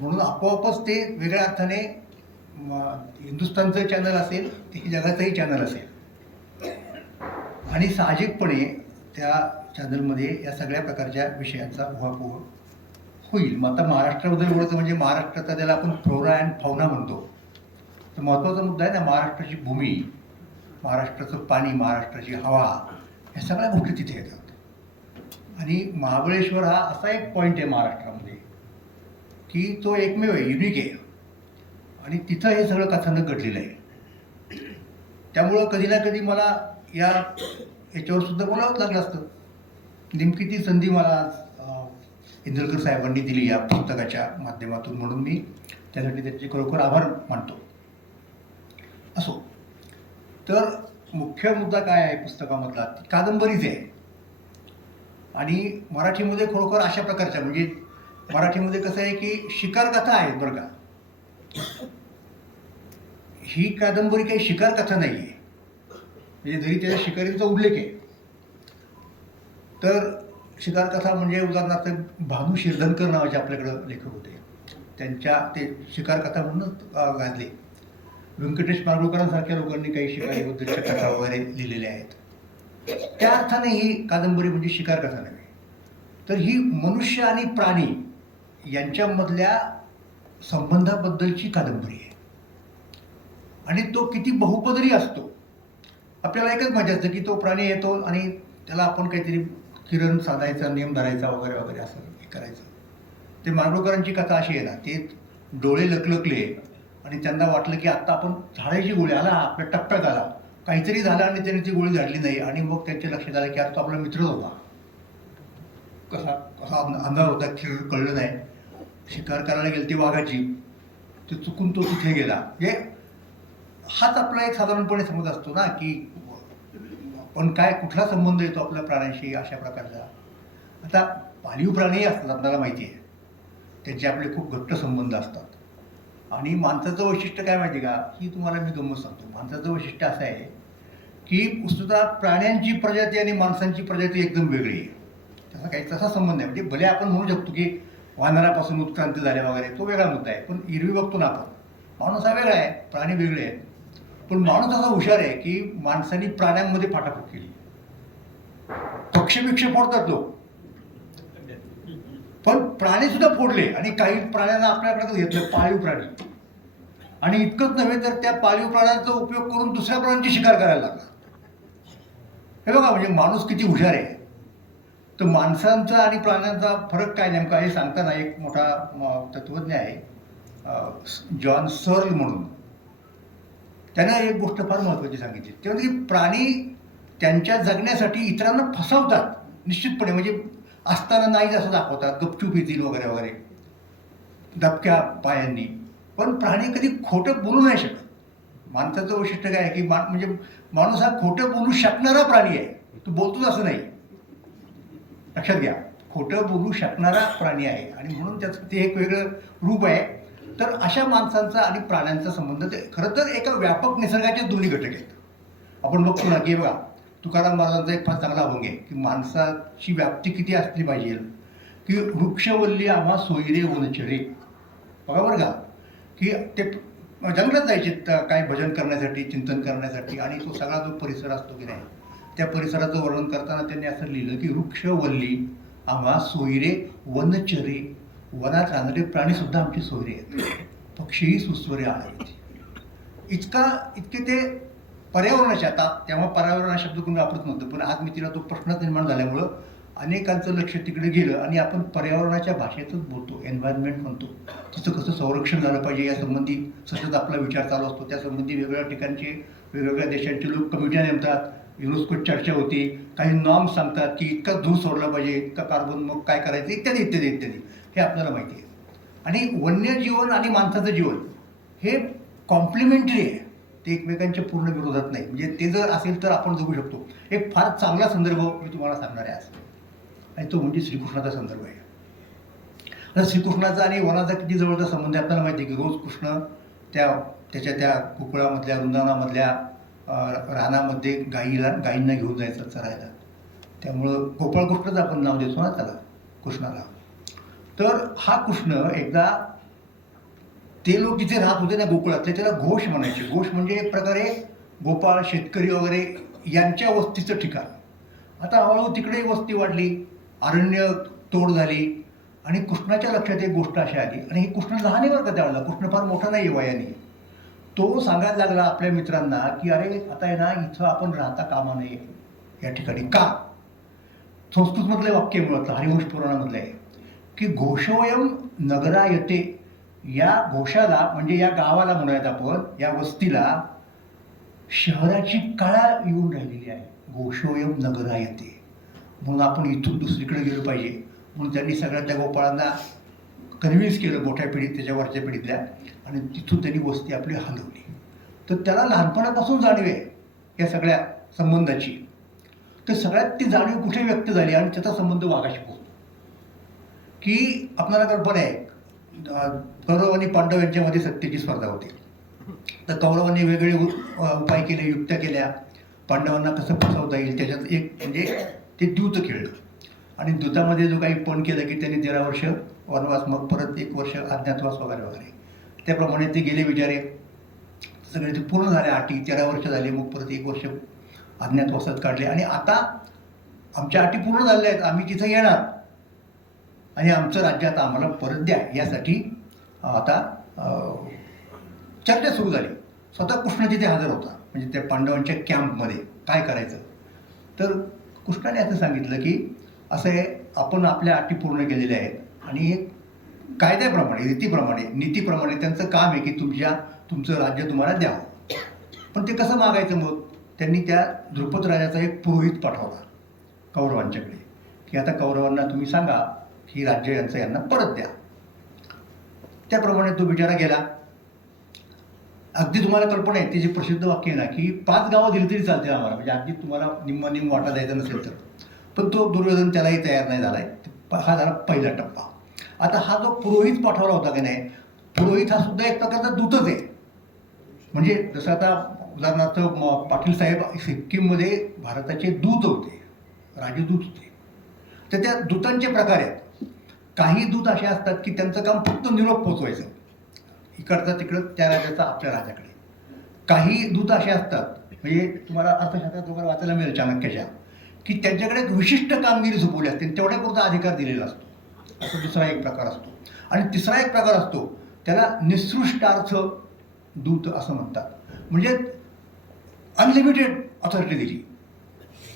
म्हणून आपोआपच ते वेगळ्या अर्थाने हिंदुस्थानचं चॅनल असेल ते जगाचंही चॅनल असेल, आणि साहजिकपणे त्या चॅनलमध्ये या सगळ्या प्रकारच्या विषयांचा उहापोह होईल. मग आता महाराष्ट्राबद्दल बोलायचं म्हणजे महाराष्ट्राचा त्याला आपण फ्लोरा अँड फौना म्हणतो, तर महत्त्वाचा मुद्दा आहे ना, महाराष्ट्राची भूमी, महाराष्ट्राचं पाणी, महाराष्ट्राची हवा, ह्या सगळ्या गोष्टी तिथे येतात. आणि महाबळेश्वर हा असा एक पॉईंट आहे महाराष्ट्रामध्ये की तो एकमेव आहे, युनिक आहे, आणि तिथं हे सगळं कथानक घडलेलं आहे. त्यामुळं कधी ना कधी मला याच्यावर सुद्धा बोलावंच लागलं असतं. नेमकी ती संधी मला इंदरकर साहेबांनी दिली या पुस्तकाच्या माध्यमातून, म्हणून मी त्यासाठी त्याचे खरोखर आभार मानतो. असो, तर मुख्य मुद्दा काय आहे पुस्तकामधला, ती कादंबरीच आहे. आणि मराठीमध्ये खरोखर अशा प्रकारच्या, म्हणजे मराठीमध्ये कसं आहे की शिकार कथा आहेत बरं का, ही कादंबरी काही शिकार कथा नाही आहे. म्हणजे जरी त्याच्या शिकारीचा उल्लेख आहे, तर शिकार कथा म्हणजे उदाहरणार्थ भानू शिरधनकर नावाचे आपल्याकडं लेखक होते, त्यांच्या ते शिकार कथा म्हणूनच गाजले. व्यंकटेश माडगूळकरांसारख्या लोकांनी काही शिकारीबद्दलच्या कथा वगैरे लिहिलेल्या आहेत. त्या अर्थाने ही कादंबरी म्हणजे शिकार कथा नव्हे, तर ही मनुष्य आणि प्राणी यांच्यामधल्या संबंधाबद्दलची कादंबरी आहे. आणि तो किती बहुपदरी असतो. आपल्याला एकच मजा असते की तो प्राणी येतो आणि त्याला आपण काहीतरी किरण साधायचा, नियम धरायचा वगैरे वगैरे असं हे करायचं. ते माडगूळकरांची कथा अशी आहे ना, ते डोळे लकलकले आणि त्यांना वाटलं की आत्ता आपण झाडायची गोळी आला, आपल्या टप्प्यात आला, काहीतरी झालं आणि त्यांनी ती गोळी झाडली नाही. आणि मग त्यांच्या लक्षात आलं की आता तो आपला मित्रच होता. कसा कसा अंधार होता, कळलं नाही. शिकार करायला गेली ती वाघाची, ते चुकून तो तिथे गेला. हे हाच आपला एक साधारणपणे समज असतो ना की पण काय कुठला संबंध येतो आपल्या प्राण्यांशी अशा प्रकारचा. आता पाळीव प्राणीही असतात, आपल्याला माहिती आहे, त्यांचे आपले खूप घट्ट संबंध असतात. आणि माणसाचं वैशिष्ट्य काय माहिती का, ही तुम्हाला मी गंमत सांगतो. माणसाचं वैशिष्ट्य असं आहे की वस्तुतः प्राण्यांची प्रजाती आणि माणसांची प्रजाती एकदम वेगळी आहे. त्याचा काही तसा संबंध नाही. म्हणजे भले आपण म्हणू शकतो की वानरापासून उत्क्रांती झाल्या वगैरे, तो वेगळा मुद्दा आहे. पण एरवी बघतो ना आपण, माणूस हा वेगळा आहे, प्राणी वेगळे आहेत. पण माणूस असा हुशार आहे की माणसांनी प्राण्यांमध्ये फाटाफूट केली. पक्षी फोडतात लोक, पण प्राणी सुद्धा फोडले. आणि काही प्राण्यांना आपल्याकडे घेतलं, पाळीव प्राणी. आणि इतकंच नव्हे तर त्या पाळीव प्राण्यांचा उपयोग करून दुसऱ्या प्राण्यांची शिकार करायला लागला. हे बघा, म्हणजे माणूस किती हुशार आहे. तर माणसांचा आणि प्राण्यांचा फरक काय नेमका हे सांगताना एक मोठा तत्वज्ञ आहे, जॉन सर्ल म्हणून. त्यानं एक गोष्ट फार महत्त्वाची सांगितली. ते म्हणजे की प्राणी त्यांच्या जगण्यासाठी इतरांना फसवतात निश्चितपणे, म्हणजे असताना नाही असं दाखवतात, गपचूप येतील वगैरे वगैरे दबक्या पायांनी. पण प्राणी कधी खोटं बोलू नाही शकत. माणसाचं वैशिष्ट्य काय आहे की म्हणजे माणूस हा खोटं बोलू शकणारा प्राणी आहे, तो बोलतोच असं नाही. लक्षात घ्या, खोटं बोलू शकणारा प्राणी आहे, आणि म्हणून त्याचं ते एक वेगळं रूप आहे. तर अशा माणसांचा आणि प्राण्यांचा संबंध ते खरं तर एका व्यापक निसर्गाचे दोन्ही घटक आहेत. आपण बघतो ना की बघा, तुकाराम महाराजांचा एक फार चांगला अभंग आहे की माणसाची व्याप्ती किती असली पाहिजे की वृक्षवल्ली आम्हा सोयरे वनचरे. बघा बरं का, की ते जंगलात जायचे काय भजन करण्यासाठी, चिंतन करण्यासाठी, आणि तो सगळा जो परिसर असतो की नाही, त्या परिसराचं वर्णन करताना त्यांनी असं लिहिलं की वृक्षवल्ली आम्हा सोयरे वनचरे. वनात राहणारे प्राणीसुद्धा आमचे सोयरे आहेत, पक्षीही सुस्वरे आहेत. इतके ते पर्यावरणाचे, आता तेव्हा पर्यावरण हा शब्द कोणी वापरत नव्हतं, पण आज मी तिला तो प्रश्नच निर्माण झाल्यामुळं अनेकांचं लक्ष तिकडे गेलं आणि आपण पर्यावरणाच्या भाषेतच बोलतो, एन्व्हायरमेंट म्हणतो. तिचं कसं संरक्षण झालं पाहिजे यासंबंधी सतत आपला विचार चालू असतो. त्यासंबंधी वेगवेगळ्या ठिकाणचे वेगवेगळ्या देशांचे लोक कमिट्या नेमतात, युनेस्कोत चर्चा होती, काही नॉर्म सांगतात की इतका धूर सोडला पाहिजे, इतका कार्बन मग काय करायचं, इत्यादी इत्यादी इत्यादी. हे आपल्याला माहिती आहे. आणि वन्यजीवन आणि माणसाचं जीवन हे कॉम्प्लिमेंटरी आहे, ते एकमेकांच्या पूर्ण विरोधात नाही. म्हणजे ते जर असेल तर आपण जगू शकतो. एक फार चांगला संदर्भ मी तुम्हाला सांगणार आहे आज, आणि तो म्हणजे श्रीकृष्णाचा संदर्भ आहे. आता श्रीकृष्णाचा आणि वनाचा किती जवळचा संबंध आहे आपल्याला माहिती आहे की रोज कृष्ण त्याच्या त्या गोकुळामधल्या, वृंदावनामधल्या रानामध्ये गायींना घेऊन जायचं चरायला. त्यामुळं गोपाळकृष्णच आपण नाव देतो ना त्याला, कृष्णाला. तर हा कृष्ण एकदा ते लोक जिथे राहत होते ना गोकुळातले, त्याला घोष म्हणायचे. घोष म्हणजे एक प्रकारे गोपाळ, शेतकरी वगैरे यांच्या वस्तीचं ठिकाण. आता हळूहळू तिकडे वस्ती वाढली, अरण्य तोड झाली, आणि कृष्णाच्या लक्षात एक गोष्ट अशी आली. आणि हे कृष्ण लहान आहे बरं का त्यावेळेला, कृष्ण फार मोठा नाही आहे वयाने. तो सांगायला लागला आपल्या मित्रांना की अरे आता आहे ना, इथं आपण राहता कामा नये या ठिकाणी. का? संस्कृतमधलं वाक्य मुळातलं, हरिवंश पुराणामधलं आहे की घोषोयम नगरायते. या घोषाला म्हणजे या गावाला म्हणूयात आपण, या वस्तीला शहराची कळा येऊन राहिलेली आहे. घोषोयम नगरायते, म्हणून आपण इथून दुसरीकडे गेलो पाहिजे. म्हणून त्यांनी सगळ्या त्या गोपाळांना कन्व्हिन्स केलं, मोठ्या पिढीत, त्याच्या वरच्या पिढीतल्या, आणि तिथून त्यांनी वस्ती आपली हलवली. तर त्याला लहानपणापासून जाणीव आहे या सगळ्या संबंधाची. तर सगळ्यात ती जाणीव कुठे व्यक्त झाली, आणि त्याचा संबंध वाघाशी पोहोचतो. की आपल्याला कल्पना आहे, कौरव आणि पांडव यांच्यामध्ये सत्तेची स्पर्धा होती. तर कौरवांनी वेगवेगळे उपाय केले, युक्त्या केल्या, पांडवांना कसं फसवता येईल त्याच्यात एक म्हणजे ते द्यूत खेळलं. आणि दूतामध्ये जो काही पण केलं की त्यांनी 13 वर्ष वनवास, मग परत 1 वर्ष अज्ञातवास वगैरे वगैरे. त्याप्रमाणे ते गेले बिचारे, सगळे ते पूर्ण झाले अटी. 13 वर्ष झाले, मग परत 1 वर्ष अज्ञातवासात काढले. आणि आता आमच्या अटी पूर्ण झालेल्या आहेत, आम्ही तिथं येणार आणि आमचं राज्य आता आम्हाला परत द्या, यासाठी आता चर्चा सुरू झाली. स्वतः कृष्ण तिथे हजर होता, म्हणजे त्या पांडवांच्या कॅम्पमध्ये. काय करायचं? तर कृष्णाने असं सांगितलं की असं आहे, आपण आपल्या अटी पूर्ण केलेल्या आहेत, आणि एक कायद्याप्रमाणे, रीतीप्रमाणे, नीतीप्रमाणे त्यांचं काम आहे की तुमचं राज्य तुम्हाला द्यावं. पण ते कसं मागायचं? मग त्यांनी त्या द्रुपद राजाचा एक पुरोहित पाठवला कौरवांच्याकडे की आता कौरवांना तुम्ही सांगा की राज्य यांना परत द्या. त्याप्रमाणे तो बिचारा गेला. अगदी तुम्हाला कल्पना आहे, ते जे प्रसिद्ध वाक्य आहे ना की 5 गावं दिली तरी चालते आम्हाला, म्हणजे अगदी तुम्हाला निम्म वाटा द्यायचा नसेल तर. पण तो दुर्योधन त्यालाही तयार नाही झालाय. हा झाला पहिला टप्पा. आता हा जो पुरोहित पाठवला होता की नाही, पुरोहित हा सुद्धा एक प्रकारचा दूतच आहे. म्हणजे जसं आता उदाहरणार्थ पाटील साहेब सिक्कीममध्ये भारताचे दूत होते, राजदूत होते. तर त्या दूतांचे प्रकार आहेत. काही दूत असे असतात की त्यांचं काम फक्त निरोप पोचवायचं, इकडचा तिकडं त्या राजाचा आपल्या राजाकडे. काही दूत असे असतात, म्हणजे तुम्हाला अर्थशास्त्रात वगैरे वाचायला मिळेल चाणक्याच्या, की त्यांच्याकडे एक विशिष्ट कामगिरी झोपवली असते, तेवढ्यापुरता अधिकार दिलेला असतो. असा दुसरा एक प्रकार असतो. आणि तिसरा एक प्रकार असतो, त्याला निसृष्टार्थ दूत असं म्हणतात. म्हणजे अनलिमिटेड ऑथॉरिटी दिली,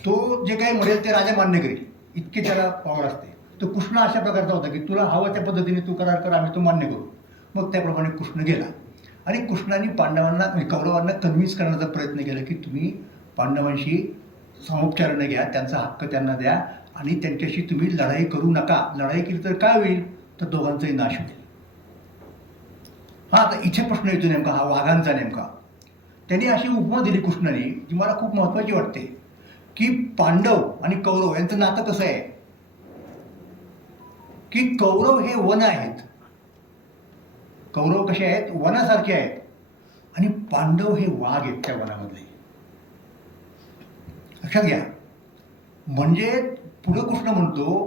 तो जे काही म्हणेल ते राजा मान्य करेल, इतकी त्याला पॉवर असते. तर कृष्ण अशा प्रकारचा होता की तुला हवं त्या पद्धतीने तू करार कर, आम्ही तो मान्य करू. मग त्याप्रमाणे कृष्ण गेला, आणि कृष्णाने पांडवांना, म्हणजे कौरवांना कन्व्हिन्स करण्याचा प्रयत्न केला की तुम्ही पांडवांशी समुपचाराने घ्या, त्यांचा हक्क त्यांना द्या, आणि त्यांच्याशी तुम्ही लढाई करू नका. लढाई केली तर काय होईल? तर दोघांचाही नाश होईल. हा, आता इथे प्रश्न येतो नेमका हा वाघांचा. नेमका त्यांनी अशी उपमा दिली कृष्णाने, जी मला खूप महत्त्वाची वाटते, की पांडव आणि कौरव यांचं नातं कसं आहे, की कौरव हे वन आहेत. कौरव कसे आहेत? वनासारखे आहेत. आणि पांडव हे वाघ आहेत त्या वनामधले. लक्षात घ्या. म्हणजे पुढे कृष्ण म्हणतो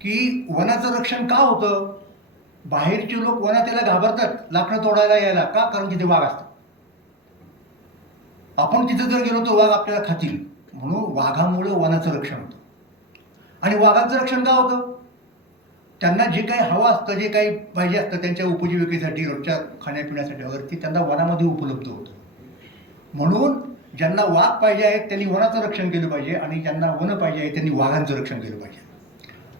की वनाचं रक्षण का होतं? बाहेरचे लोक वनात यायला घाबरतात, लाकडं तोडायला यायला. का? कारण तिथे वाघ असतात. आपण तिथे जर गेलो तर वाघ आपल्याला खातील, म्हणून वाघामुळे वनाचं रक्षण होतं. आणि वाघाचं रक्षण का होतं? त्यांना जे काही हवं असतं, जे काही पाहिजे असतं त्यांच्या उपजीविकेसाठी, रोजच्या खाण्यापिण्यासाठी वगैरे, ते त्यांना वनामध्ये उपलब्ध होतं. म्हणून ज्यांना वाघ पाहिजे आहेत त्यांनी वनाचं रक्षण केलं पाहिजे, आणि ज्यांना वन पाहिजे आहे त्यांनी वाघांचं रक्षण केलं पाहिजे.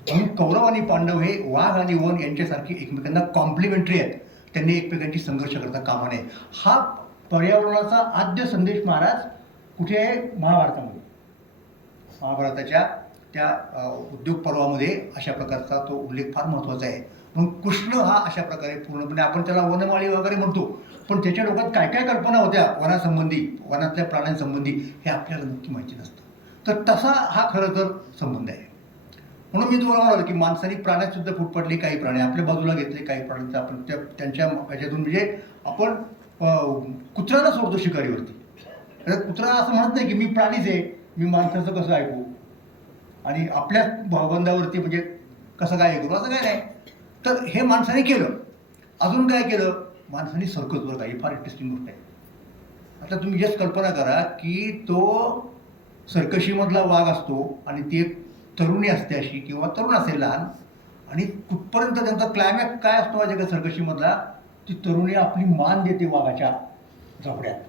म्हणून कौरव आणि पांडव हे वाघ आणि वन यांच्यासारखी एकमेकांना कॉम्प्लिमेंटरी आहेत. त्यांनी एकमेकांची संघर्ष करता कामा नये. हा पर्यावरणाचा आद्य संदेश महाराज कुठे आहे? महाभारतामध्ये. महाभारताच्या त्या उद्योग पर्वामध्ये अशा प्रकारचा तो उल्लेख फार महत्त्वाचा आहे. मग कृष्ण हा अशा प्रकारे पूर्णपणे, आपण त्याला वनमाळी वगैरे म्हणतो, पण त्याच्या डोक्यात काय काय कल्पना होत्या वनासंबंधी, वनातल्या प्राण्यांसंबंधी, हे आपल्याला नक्की माहिती नसतं. तर तसा हा खरं तर संबंध आहे. म्हणून मी तुम्हाला म्हणालो की माणसाने प्राण्यात सुद्धा फूट पडली, काही प्राणी आपल्या बाजूला घेतले, काही प्राण्यांचा आपण त्यांच्या ह्याच्यातून, म्हणजे आपण कुत्र्याला सोडतो शिकारीवरती. तर कुत्रा असं म्हणत नाही की मी प्राणीच आहे, मी माणसाचं कसं ऐकू आणि आपल्या भावबंधावरती म्हणजे कसं काय करू, असं काय नाही. तर हे माणसाने केलं. अजून काय केलं? माणसाने सर्कसवर काही फार इंटरेस्टिंग गोष्ट आहे. आता तुम्ही जस्ट कल्पना करा की तो सर्कशीमधला वाघ असतो आणि ती एक तरुणी असते अशी, किंवा तरुण असेल लहान, आणि कुठपर्यंत त्यांचा क्लायमॅक्स काय असतो माझ्या का सर्कशीमधला, ती तरुणी आपली मान देते वाघाच्या जबड्यात.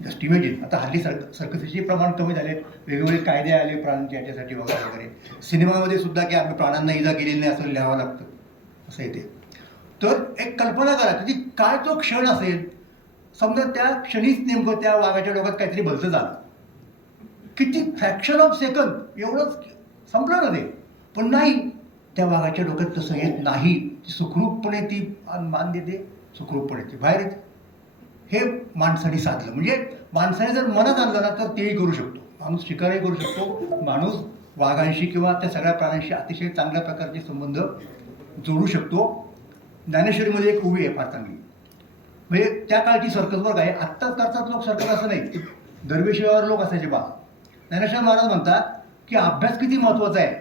Just imagine. आता हल्ली सर्कसचे प्रमाण कमी झाले, वेगवेगळे कायदे आले प्राण्यांच्या याच्यासाठी वगैरे वगैरे. सिनेमामध्ये सुद्धा की आम्ही प्राण्यांना इजा केलेली नाही असं लिहावं लागतं, असं येते. तर एक कल्पना करा की काय तो क्षण असेल, समजा त्या क्षणीच नेमकं त्या वाघाच्या डोक्यात काहीतरी भलतं झालं, किती फ्रॅक्शन ऑफ सेकंद एवढंच संपलं ना ते. पण नाही, त्या वाघाच्या डोक्यात तसं येत नाही. ती सुखरूपपणे ती मान देते, सुखरूपपणे ती बाहेर येते. हे माणसाने साधलं. म्हणजे माणसाने जर मनात आणलं ना तर तेही करू शकतो. माणूस शिकारही करू शकतो. माणूस वाघांशी किंवा त्या सगळ्या प्राण्यांशी अतिशय चांगल्या प्रकारचे संबंध जोडू शकतो. ज्ञानेश्वरीमध्ये एक उभी आहे फार चांगली, म्हणजे त्या काळची सर्कस बरं काय. आत्ताच करतात लोक सर्कस, असं नाही. दरवेशीवर लोक असायचे बा. ज्ञानेश्वर महाराज म्हणतात की अभ्यास किती महत्त्वाचा आहे.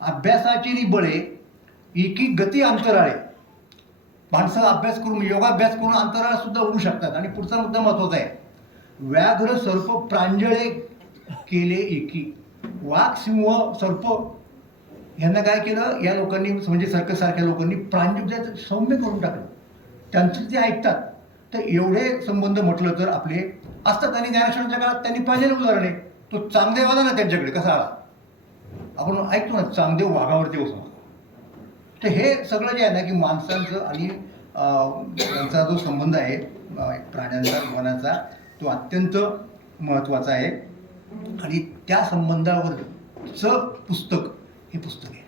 अभ्यासाची निबळे एकी गती अंतराळे. माणसं अभ्यास करून, योगाभ्यास करून अंतराळ सुद्धा उडू शकतात. आणि पुढचा मुद्दा महत्त्वाचा आहे. व्याघ्र सर्प प्रांजळे केले एकी. वाघ सिंह सर्प यांना काय केलं या लोकांनी, म्हणजे सर्कस सारख्या लोकांनी प्रांजळ सौम्य करून टाकलं. त्यांचं ते ऐकतात. तर एवढे संबंध म्हटलं तर आपले असतात. आणि ज्ञानेश्वरांच्या काळात त्यांनी पाहिलेलं उदाहरण आहे. तो चांगदेव आला ना त्यांच्याकडे, कसा आला आपण ऐकतो ना, चांगदेव वाघावरती बसला. तर हे सगळं जे आहे ना की माणसांचं आणि त्यांचा जो संबंध आहे प्राण्यांचा, वनाचा, तो अत्यंत महत्त्वाचा आहे. आणि त्या संबंधावरचं पुस्तक हे पुस्तक आहे,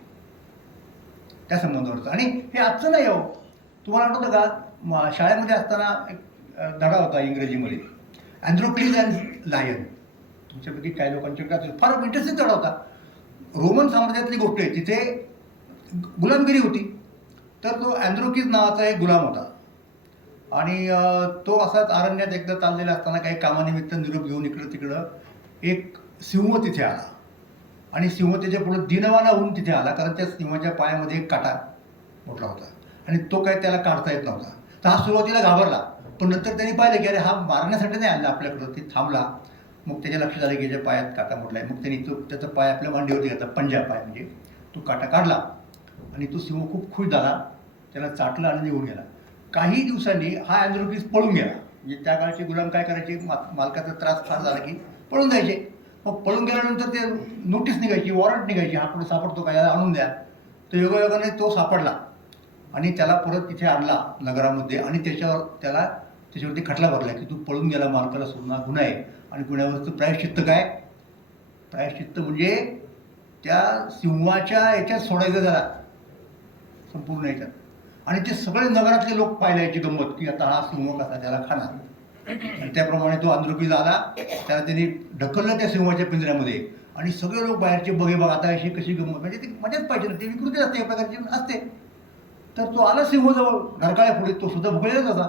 त्या संबंधावरचं. आणि हे आजचं नाही हो. तुम्हाला आठवतं का शाळेमध्ये असताना एक धडा होता इंग्रजीमध्ये, अँथ्रोक्लिज अँड लायन. तुमच्यापैकी काही लोकांच्याकडे फार इंटरेस्टिंग धडा होता. रोमन साम्राज्यातली गोष्ट आहे. तिथे गुलामगिरी होती. तर तो अँथ्रोक्लिज नावाचा एक गुलाम होता. आणि तो असाच अरण्यात एकदा चाललेला असताना काही कामानिमित्त निरोप घेऊन इकडं तिकडं एक सिंह तिथे आला. आणि सिंह त्याच्या पुढे दिनवाना होऊन तिथे आला, कारण त्या सिंहाच्या पायामध्ये एक काटा मोठला होता आणि तो काही त्याला काढता येत नव्हता. तर हा सुरुवातीला घाबरला, पण नंतर त्यांनी पाहिलं की अरे हा मारण्यासाठी नाही आणला आपल्याकडं. ते थांबला. मग त्याच्या लक्षात आलं की याच्या पायात काटा मोठला आहे. मग त्यांनी तो त्याचा पाय आपल्या मांडीवरती घेतला, पंजा पाय म्हणजे, तो काटा काढला. आणि तो सिंह खूप खुश झाला, त्याला चाटला आणि निघून गेला. काही दिवसांनी हा अँथ्रोक्लिज पळून गेला. म्हणजे त्या काळचे गुलाम काय करायचे, मालकाचा त्रास फार झाला की पळून जायचे. मग पळून गेल्यानंतर ते नोटीस निघायची, वॉरंट निघायची, हा कुठे सापडतो का, याला आणून द्या. तर योगायोगाने तो सापडला आणि त्याला परत तिथे आणला नगरामध्ये. आणि त्याच्यावरती खटला भरला की तू पळून गेला, मालकाला सोडणं गुन्हा आहे. आणि गुन्ह्यावरचं प्रायश्चित्त काय, प्रायश्चित्त म्हणजे त्या सिंहाच्या याच्यात सोडायचं त्याला, संपूर्ण याच्यात. आणि ते सगळे नगरातले लोक पाहिला याची गंमत की आता हा सिंह कसा त्याला खाणार. आणि त्याप्रमाणे तो अँथ्रोक्लिज आला, त्याला त्यांनी ढकललं त्या सिंहाच्या पिंजऱ्यामध्ये. आणि सगळे लोक बाहेरचे बघे बघ आता अशी कशी गंमत, म्हणजे ती मजाच पाहिजे ना, ती विकृती असते एक प्रकारची असते. तर तो आला सिंहजवळ घरकाळ्या पुढे, तो सुद्धा भुकलेलाच होता.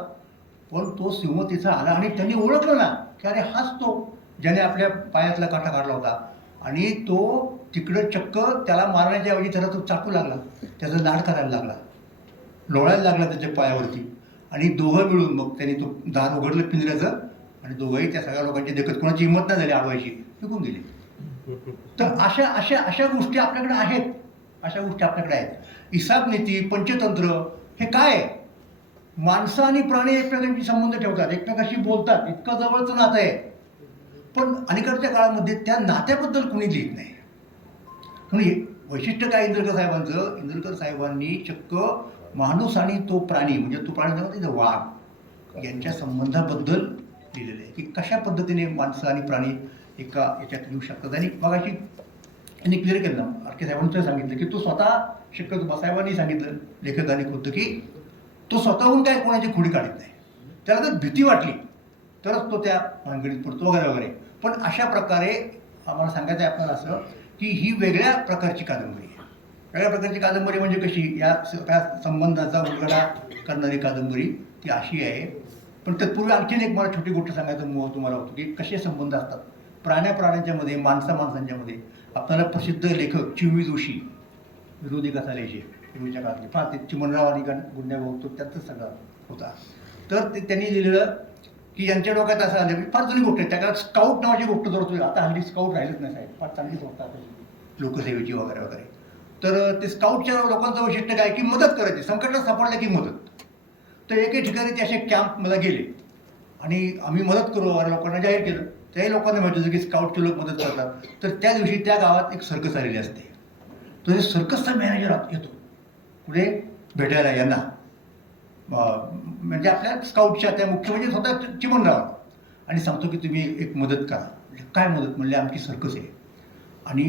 पण तो सिंह तिथं आला आणि त्यांनी ओळखलं ना की अरे हाच तो ज्याने आपल्या पायातला काटा काढला होता. आणि तो तिकडं चक्क त्याला मारण्याच्या ऐवजी त्याला तो चाकू लागला, त्याचा लाड करायला लागला, लोळायला लागला त्याच्या पायावरती. आणि दोघं मिळून मग त्यांनी तो दार उघडलं पिंजऱ्याचं आणि दोघंही त्या सगळ्या लोकांची देखत, कोणाची हिंमत नाही झाली अडवायची, निघून गेले. तर अशा अशा अशा गोष्टी आपल्याकडे आहेत, अशा गोष्टी आपल्याकडे आहेत. हिसाब नीती, पंचतंत्र, हे काय आहे? माणसं आणि प्राणी एकमेकांशी संबंध ठेवतात, एकमेकांशी बोलतात, इतकं जवळचं नातं आहे. पण अलीकडच्या काळामध्ये त्या नात्याबद्दल कुणी लिहित नाही. म्हणून वैशिष्ट्य काय इंदुरकर साहेबांचं, इंदुरकर साहेबांनी चक्क माणूस आणि तो प्राणी, म्हणजे तो प्राणी वाघ, यांच्या संबंधाबद्दल लिहिलेलं आहे की कशा पद्धतीने माणसं आणि प्राणी एका याच्यात येऊ शकतात. आणि मग अशी यांनी क्लिअर केलं ना, आर के साहेबांचं सांगितलं की तो स्वतः शक्यतो बासाहेबांनी सांगितलं लेखकाने खुद्द की तो स्वतःहून काय कोणाची खोडी काढत नाही. त्याला जर भीती वाटली तरच तो त्या भानगडीत पडतो वगैरे वगैरे. पण अशा प्रकारे आम्हाला सांगायचं आहे आपल्याला असं की ही वेगळ्या प्रकारची कादंबरी आहे. वेगळ्या प्रकारची कादंबरी म्हणजे कशी, या सगळ्या संबंधाचा उलगडा करणारी कादंबरी ती अशी आहे. पण तत्पूर्वी आणखीन एक मला छोटी गोष्ट सांगायचं मोह तुम्हाला होतं की कसे संबंध असतात प्राण्यांच्या मध्ये, माणसांच्या मध्ये. आपल्याला प्रसिद्ध लेखक चिवी जोशी विरोधी कथा लिहायचे पूर्वीच्या काळातले, फार ते चिमणराव आणि गुंड्या बघतो त्यातच सगळा होता. तर ते त्यांनी लिहिलेलं की यांच्या डोक्यात असं आलं की फार जुनी गोष्ट आहे. त्या काळात स्काउट नावाची गोष्ट जोडतो. आता हल्ली स्काउट राहिलंच नाही साहेब, फार चांगली संस्था लोकसेवेची वगैरे वगैरे. तर ते स्काउटच्या लोकांचं वैशिष्ट्य काय की मदत करायची, संकटात सापडलं की मदत. तर एके ठिकाणी ते असे कॅम्प मला गेले आणि आम्ही मदत करू वगैरे लोकांना जाहीर केलं. त्याही लोकांना माहिती होतं की स्काउटचे लोक मदत करतात. तर त्या दिवशी त्या गावात एक सर्कस आलेली असते. तो सर्कसचा मॅनेजर येतो पुढे भेटायला यांना, म्हणजे आपल्या स्काउटच्या त्या मुख्य म्हणजे स्वतः चिमणराव, आणि सांगतो की तुम्ही एक मदत करा. म्हणजे काय मदत म्हणले, आमची सर्कस आहे आणि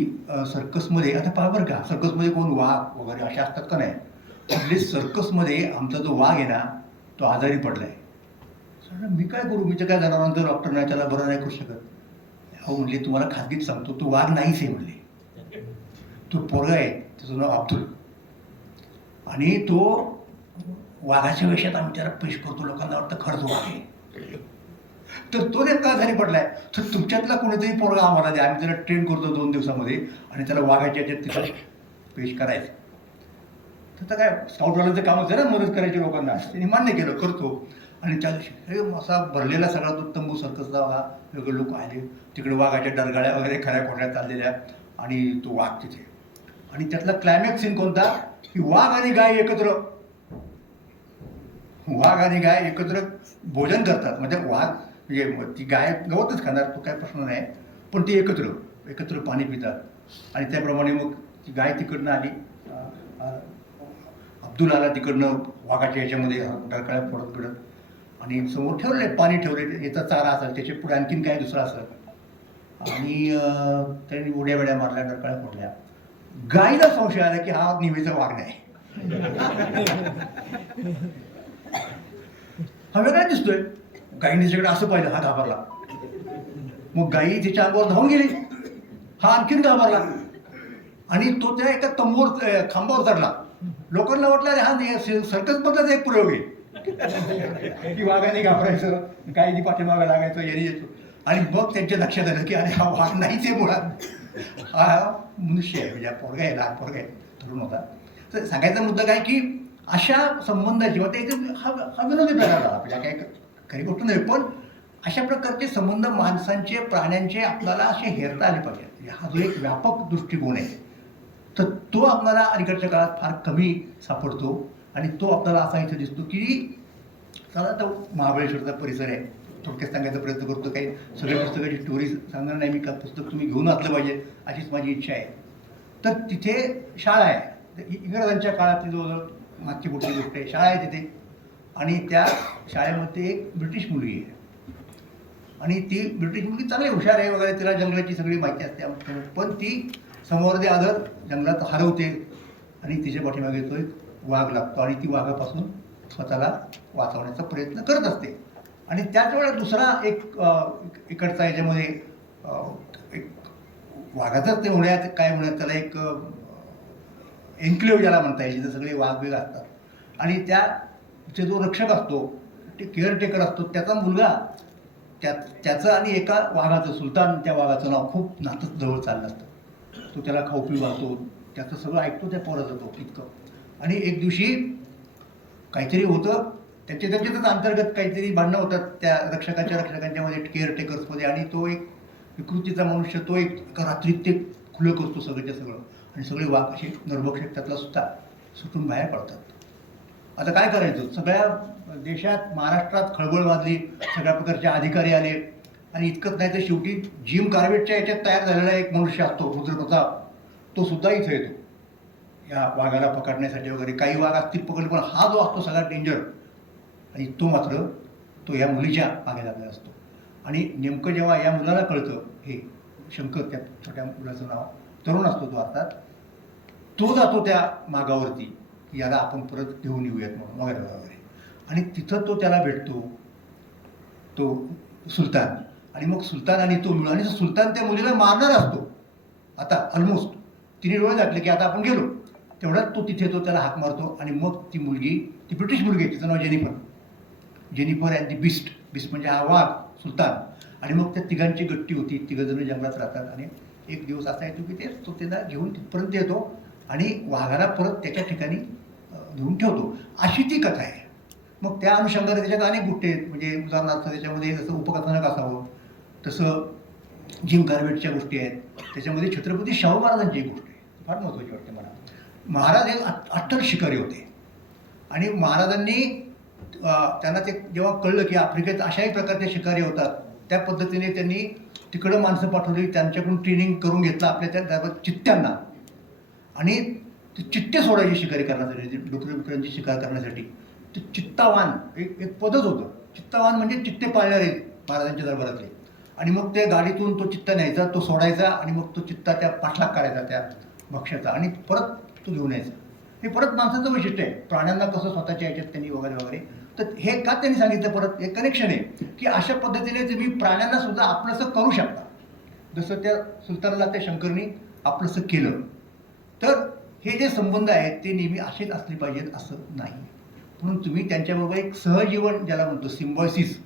सर्कसमध्ये आता पहा बरं का, सर्कसमध्ये कोण वाघ वगैरे असे असतात का नाही. आपले सर्कसमध्ये आमचा जो वाघ आहे ना तो आजारी पडला आहे. मी काय करू, मी तर काय जनावरांचं डॉक्टर नाही, त्याला बरं नाही करू शकत. अहो म्हणले तुम्हाला खाजगीत सांगतो तो वाघ नाहीच आहे म्हणले. तो पोरगा आहे त्याचं नाव अब्दुल आणि तो वाघाच्या वेशात आम्ही त्याला पेश करतो, लोकांना वाटतं खरंच वाघ आहे. तर तो नेमका आजारी पडलाय. तर तुमच्यातला कोणीतरी पोरगा आम्हाला द्या, आम्ही त्याला ट्रेन करतो 2 दिवसामध्ये आणि त्याला वाघाच्या याच्यात तिथं पेश करायचं. तर काय स्काउटवाल्याचं कामच आहे ना मदत करायची लोकांना. त्यांनी मान्य केलं, करतो. आणि त्या दिवशी हे असा भरलेला सगळा तो तंबू सर्कसचा बघा, वेगळे लोक आले तिकडे, वाघाच्या डरगाळ्या वगैरे खऱ्या खोट्या चाललेल्या आणि तो वाघ तिथे. आणि त्यातला क्लायमॅक्स सीन कोणता की वाघ आणि गाय एकत्र भोजन करतात. म्हणजे वाघ म्हणजे ती गाय गवतच खाणार, तो काय प्रश्न नाही, पण ते एकत्र पाणी पितात. आणि त्याप्रमाणे मग ती गाय तिकडनं आली, अब्दुल आला तिकडनं वाघाच्या ह्याच्यामध्ये डरकाळ्या फोडत फिरत, आणि समोर ठेवले पाणी ठेवले, याचा चारा असेल, त्याच्या पुढे आणखीन काय दुसरा असेल. आणि त्यांनी उड्या वेड्या मारल्या, डरकाळ्या फोडल्या. गायीला संशय आला की हा नेहमीचा वाघ नाही, हा वेगळा दिसतोय. गायीने सगळं असं पाहिलं, हा घाबरला. मग गायी तिच्या अंगावर धावून गेली, हा आणखीन घाबरला आणि तो त्या एका खांबावर चढला. लोकांना वाटलं अरे हा सर्कस मधलाच एक प्रयोग आहे की वाघाने घाबरायचं, गायीने पाठीमागे लागायचं, याने यायचं. आणि मग त्यांच्या लक्षात आलं की अरे हा वाघ नाहीच आहे मुळात, हा मनुष्य आहे, म्हणजे पोरगा आहे, लहान पोरगा आहे, तरुण होता. तर सांगायचा मुद्दा काय की अशा संबंधाची हा विनोदी प्रकार झाला, आपल्या काय खरी गोष्ट नाही, पण अशा प्रकारचे संबंध माणसांचे प्राण्यांचे आपल्याला असे हेरता आले पाहिजेत. हा जो एक व्यापक दृष्टिकोन आहे तर तो आपल्याला अलीकडच्या काळात फार कमी सापडतो. आणि तो आपल्याला असा इथे दिसतो की चला तो महाबळेश्वरचा परिसर आहे, थोडक्यात सांगायचा प्रयत्न करतो. काही सगळ्या पुस्तकाची स्टोरी सांगणार नाही मी, का पुस्तक तुम्ही घेऊन वाचलं पाहिजे अशीच माझी इच्छा आहे. तर तिथे शाळा आहे, इंग्रजांच्या काळातली जवळजवळ मागची कुठली गोष्ट आहे, शाळा आहे तिथे. आणि त्या शाळेमध्ये एक ब्रिटिश मुलगी आहे आणि ती ब्रिटिश मुलगी चांगली हुशार आहे वगैरे, तिला जंगलाची सगळी माहिती असते. पण ती समोर दे आदर जंगलात हरवते आणि तिच्या पाठीमागे तो एक वाघ लागतो आणि ती वाघापासून स्वतःला वाचवण्याचा प्रयत्न करत असते. आणि त्याच वेळेला दुसरा एक इकडचा याच्यामध्ये एक वाघाचाच ते होण्यात काय म्हणत त्याला एक एन्क्लेव्ह ज्याला म्हणता येईल, जिथे सगळे वाघ बिघ असतात. आणि त्याचे जो रक्षक असतो, ते केअरटेकर असतो, त्याचा मुलगा त्याचं आणि एका वाघाचं, सुलतान त्या वाघाचं नाव, खूप नातं जवळ चाललं असतं. तो त्याला खाऊ पिऊ घालतो, त्याचं सगळं ऐकतो त्या पोराचं तो इतकं. आणि एक दिवशी काहीतरी होतं, त्याच्यातच अंतर्गत काहीतरी भांडणं होतात त्या रक्षकांच्या मध्ये, केअरटेकर्समध्ये. आणि तो एक विकृतीचा मनुष्य, तो एक रात्रीत ते खुलं करतो सगळंच्या सगळं आणि सगळे वाघ असे नरभक्षक त्यातला सुद्धा सुटून बाहेर पडतात. आता काय करायचं, सगळ्या देशात महाराष्ट्रात खळबळ वाजली, सगळ्या प्रकारचे अधिकारी आले. आणि इतकंच नाही तर शेवटी जिम कार्बेटच्या याच्यात तयार झालेला एक मनुष्य असतो रुद्रप्रताप, तो सुद्धा इथे येतो या वाघाला पकडण्यासाठी वगैरे. काही वाघ असतील पकडले, पण हा जो असतो सगळ्यात डेंजर, आणि तो मात्र तो या मुलीच्या मागे लागलेला असतो. आणि नेमकं जेव्हा या मुलाला कळतं, हे शंकर त्या छोट्या मुलाचं नाव, तरुण असतो तो अर्थात, तो जातो त्या मागावरती की याला आपण परत घेऊन येऊयात म्हणून वगैरे वगैरे. आणि तिथं तो त्याला भेटतो, तो सुलतान. आणि मग सुलतान आणि तो मिळून, आणि सुलतान त्या मुलीला मारणार असतो आता ऑलमोस्ट, तिने डोळे दाखले की आता आपण गेलो. तेवढ्यात तो तिथे तो त्याला हाक मारतो. आणि मग ती मुलगी, ती ब्रिटिश मुलगी आहे, तिचं नाव जेनिफर अँड दी बिस्ट म्हणजे हा वाघ सुलतान. आणि मग त्या तिघांची गट्टी होती, तिघंजण जंगलात राहतात. आणि एक दिवस असा येतो की तो त्याला घेऊन तिथपर्यंत येतो आणि वाघाला परत त्याच्या ठिकाणी नेऊन ठेवतो. अशी ती कथा आहे. मग त्या अनुषंगाने त्याच्यात अनेक गोष्टी आहेत. म्हणजे उदाहरणार्थ त्याच्यामध्ये जसं उपकथानक असावं तसं जिम गार्बेटच्या गोष्टी आहेत. त्याच्यामध्ये छत्रपती शाहू महाराजांची एक गोष्ट आहे, फार महत्त्वाची वाटते मला. महाराज हे अट्टर शिकारी होते. आणि महाराजांनी त्यांना ते जेव्हा कळलं की आफ्रिकेत अशाही प्रकारचे शिकारी होतात, त्या पद्धतीने त्यांनी तिकडं माणसं पाठवली, त्यांच्याकडून ट्रेनिंग करून घेतलं आपल्या त्या चित्त्यांना. आणि ते चित्ते सोडायची शिकारी करण्यासाठी, डुकरांची शिकार करण्यासाठी. ते चित्तावान एक पदच होतं. चित्तावान म्हणजे चित्ते पाळणारे महाराजांच्या दरबारातले. आणि मग त्या गाडीतून तो चित्ता न्यायचा, तो सोडायचा, आणि मग तो चित्ता त्या पाठलाग करायचा त्या भक्ष्याचा, आणि परत तो घेऊन यायचा. हे परत माणसाचं वैशिष्ट्य आहे. प्राण्यांना कसं स्वतःच्या ह्याच्यात त्यांनी वगैरे वगैरे. तर हे का त्यांनी सांगितलं, परत एक कनेक्शन आहे की अशा पद्धतीने तुम्ही प्राण्यांना सुद्धा आपलंसं करू शकता, जसं त्या सुलतानाला त्या शंकरनी आपलंसं केलं. तर हे जे संबंध आहेत ते नेहमी असेच असले पाहिजेत असं नाही. म्हणून तुम्ही त्यांच्याबरोबर एक सहजीवन, ज्याला म्हणतो सिम्बॉयसिस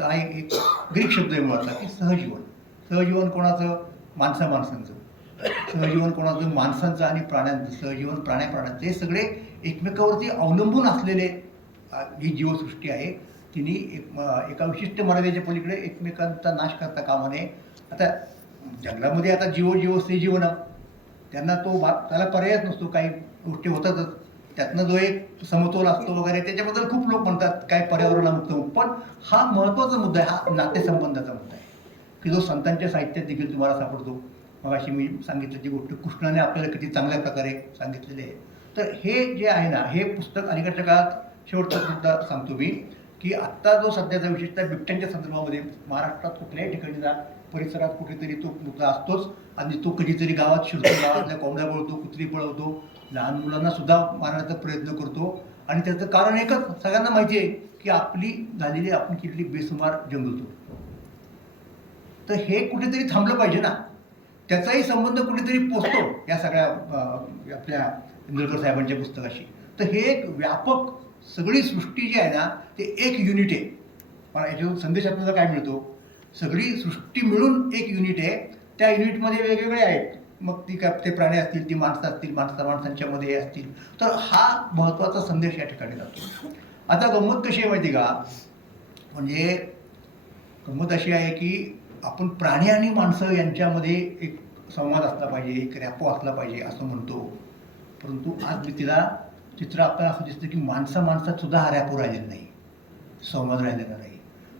हा एक ग्रीक शब्द आहे मुळातला, की सहजीवन कोणाचं, माणसांचं सहजीवन, कोणाचं माणसांचं आणि प्राण्यांचं सहजीवन, प्राण्यांचं. हे सगळे एकमेकावरती अवलंबून असलेले ही जीवसृष्टी आहे. तिने एका विशिष्ट मर्यादेच्या पलीकडे एकमेकांचा नाश करता कामा नये. आता जंगलामध्ये आता जीवसे जीवन, त्यांना त्याला पर्यायच नसतो, काही गोष्टी होतातच. त्यातनं जो एक समतोल असतो वगैरे, त्याच्याबद्दल खूप लोक म्हणतात काय पर्यावरणामुक्त. पण हा महत्त्वाचा मुद्दा आहे, हा नातेसंबंधाचा मुद्दा आहे, की जो संतांच्या साहित्यात देखील तुम्हाला सापडतो. मग अशी मी सांगितल्याची गोष्ट कृष्णाने आपल्याला किती चांगल्या प्रकारे सांगितलेली आहे. तर हे जे आहे ना, हे पुस्तक अलीकडच्या काळात, शेवटचा सुद्धा सांगतो मी, की आत्ता जो सध्याचा विशेषतः बिबट्यांच्या संदर्भामध्ये महाराष्ट्रात कुठल्याही ठिकाणी जा, परिसरात कुठेतरी तो मुद्दा असतोच. आणि तो कधीतरी गावात शिरतो, गावातल्या कोंबड्या पळवतो, कुत्री पळवतो, लहान मुलांना सुद्धा मारण्याचा प्रयत्न करतो. आणि त्याचं कारण एकच, सगळ्यांना माहिती आहे की आपण केलेली बेसुमार जंगलतोड. तर हे कुठेतरी थांबलं पाहिजे ना. त्याचाही संबंध कुठेतरी पोचतो या सगळ्या आपल्या इंदुरकर साहेबांच्या पुस्तकाशी. तर हे एक व्यापक, सगळी सृष्टी जी आहे ना, ते एक युनिट आहे. मला याच्यातून संदेश आपल्याला काय मिळतो, सगळी सृष्टी मिळून एक युनिट आहे. त्या युनिटमध्ये वेगवेगळे आहेत, मग ते प्राणी असतील, ती माणसं असतील, माणसांच्या मध्ये असतील. तर हा महत्त्वाचा संदेश या ठिकाणी जातो. आता गंमत कशी आहे माहिती का, म्हणजे गंमत अशी आहे की आपण प्राणी आणि माणसं यांच्यामध्ये एक संवाद असला पाहिजे, एक रॅपो असला पाहिजे असं म्हणतो. परंतु आज मी चित्र आपल्याला असं दिसतं की माणसात सुद्धा हा रॅपो राहिलेला नाही, संवाद राहिलेला नाही.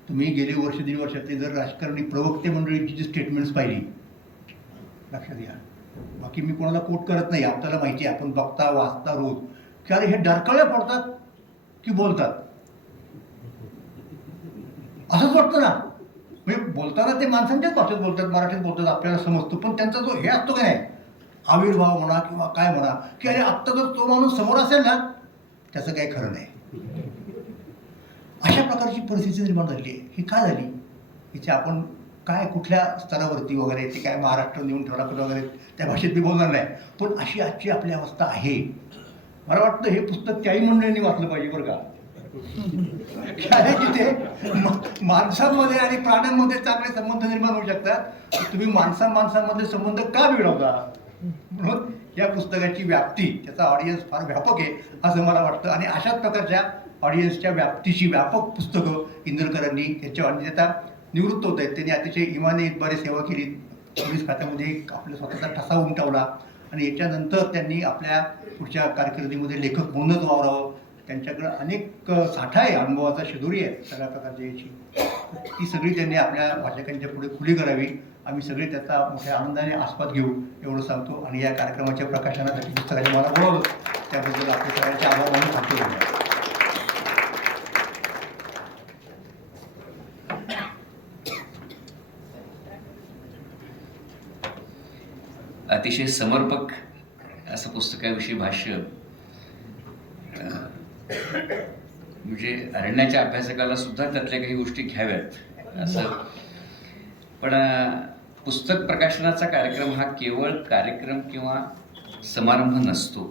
तुम्ही गेले वर्ष, दीड वर्षातले जर राजकारणी प्रवक्ते मंडळीची जी स्टेटमेंट्स पाहिली, लक्षात घ्या, बाकी मी कोणाला कोट करत नाही, आपल्याला माहिती आहे, आपण बघता वाचता रोज, की अरे हे डरकळ्या पडतात की बोलतात, असंच वाटतं ना. म्हणजे बोलताना ते माणसांच्याच भाषेत बोलतात, मराठीत बोलतात, आपल्याला समजतो. पण त्यांचा जो हे असतो की नाही, आविर्भाव म्हणा किंवा काय म्हणा, की अरे आत्ता जर तो माणूस समोर असेल ना, त्याचं काही खरं नाही. अशा प्रकारची परिस्थिती निर्माण झाली आहे. ही काय झाली, हिचे आपण काय कुठल्या स्तरावरती वगैरे, ते काय महाराष्ट्र नेऊन ठेवला वगैरे त्या भाषेत मी बोलणार नाही. पण अशी आजची आपली अवस्था आहे. मला वाटतं हे पुस्तक त्याही मंडळींनी वाचलं पाहिजे बरं का. तिथे माणसांमध्ये आणि प्राण्यांमध्ये चांगले संबंध निर्माण होऊ शकतात. तुम्ही माणसांमध्ये संबंध का बिघडवता. म्हणून या पुस्तकाची व्याप्ती, त्याचा ऑडियन्स फार व्यापक आहे असं मला वाटतं. आणि अशाच प्रकारच्या ऑडियन्सच्या व्याप्तीची व्यापक पुस्तकं इंदुरकरांनी आणि आता निवृत्त होत आहेत, त्यांनी अतिशय इमाने इतबारे सेवा केली. पोलीस खात्यामध्ये एक आपला स्वतःचा ठसा उमटवला. आणि याच्यानंतर त्यांनी आपल्या पुढच्या कारकिर्दीमध्ये लेखक म्हणूनच वावरावं. त्यांच्याकडं अनेक साठा आहे, अनुभवाचा शिदोरी आहे सगळ्या प्रकारची याची. ती सगळी त्यांनी आपल्या वाचकांच्या पुढे खुली करावी. आम्ही सगळे त्याचा मोठ्या आनंदाने आस्वाद घेऊ एवढं सांगतो. आणि या कार्यक्रमाच्या प्रकाशनासाठी पुस्तकाने मला बोलावलं, त्याबद्दल आपल्या सगळ्यांचे आभार मानून सांगतो. अतिशय समर्पक असं पुस्तकाविषयी भाष्य म्हणजे अरण्याच्या अभ्यासकाला सुद्धा त्यातल्या काही गोष्टी घ्याव्यात असं. पण पुस्तक प्रकाशनाचा कार्यक्रम हा केवळ कार्यक्रम किंवा समारंभ नसतो.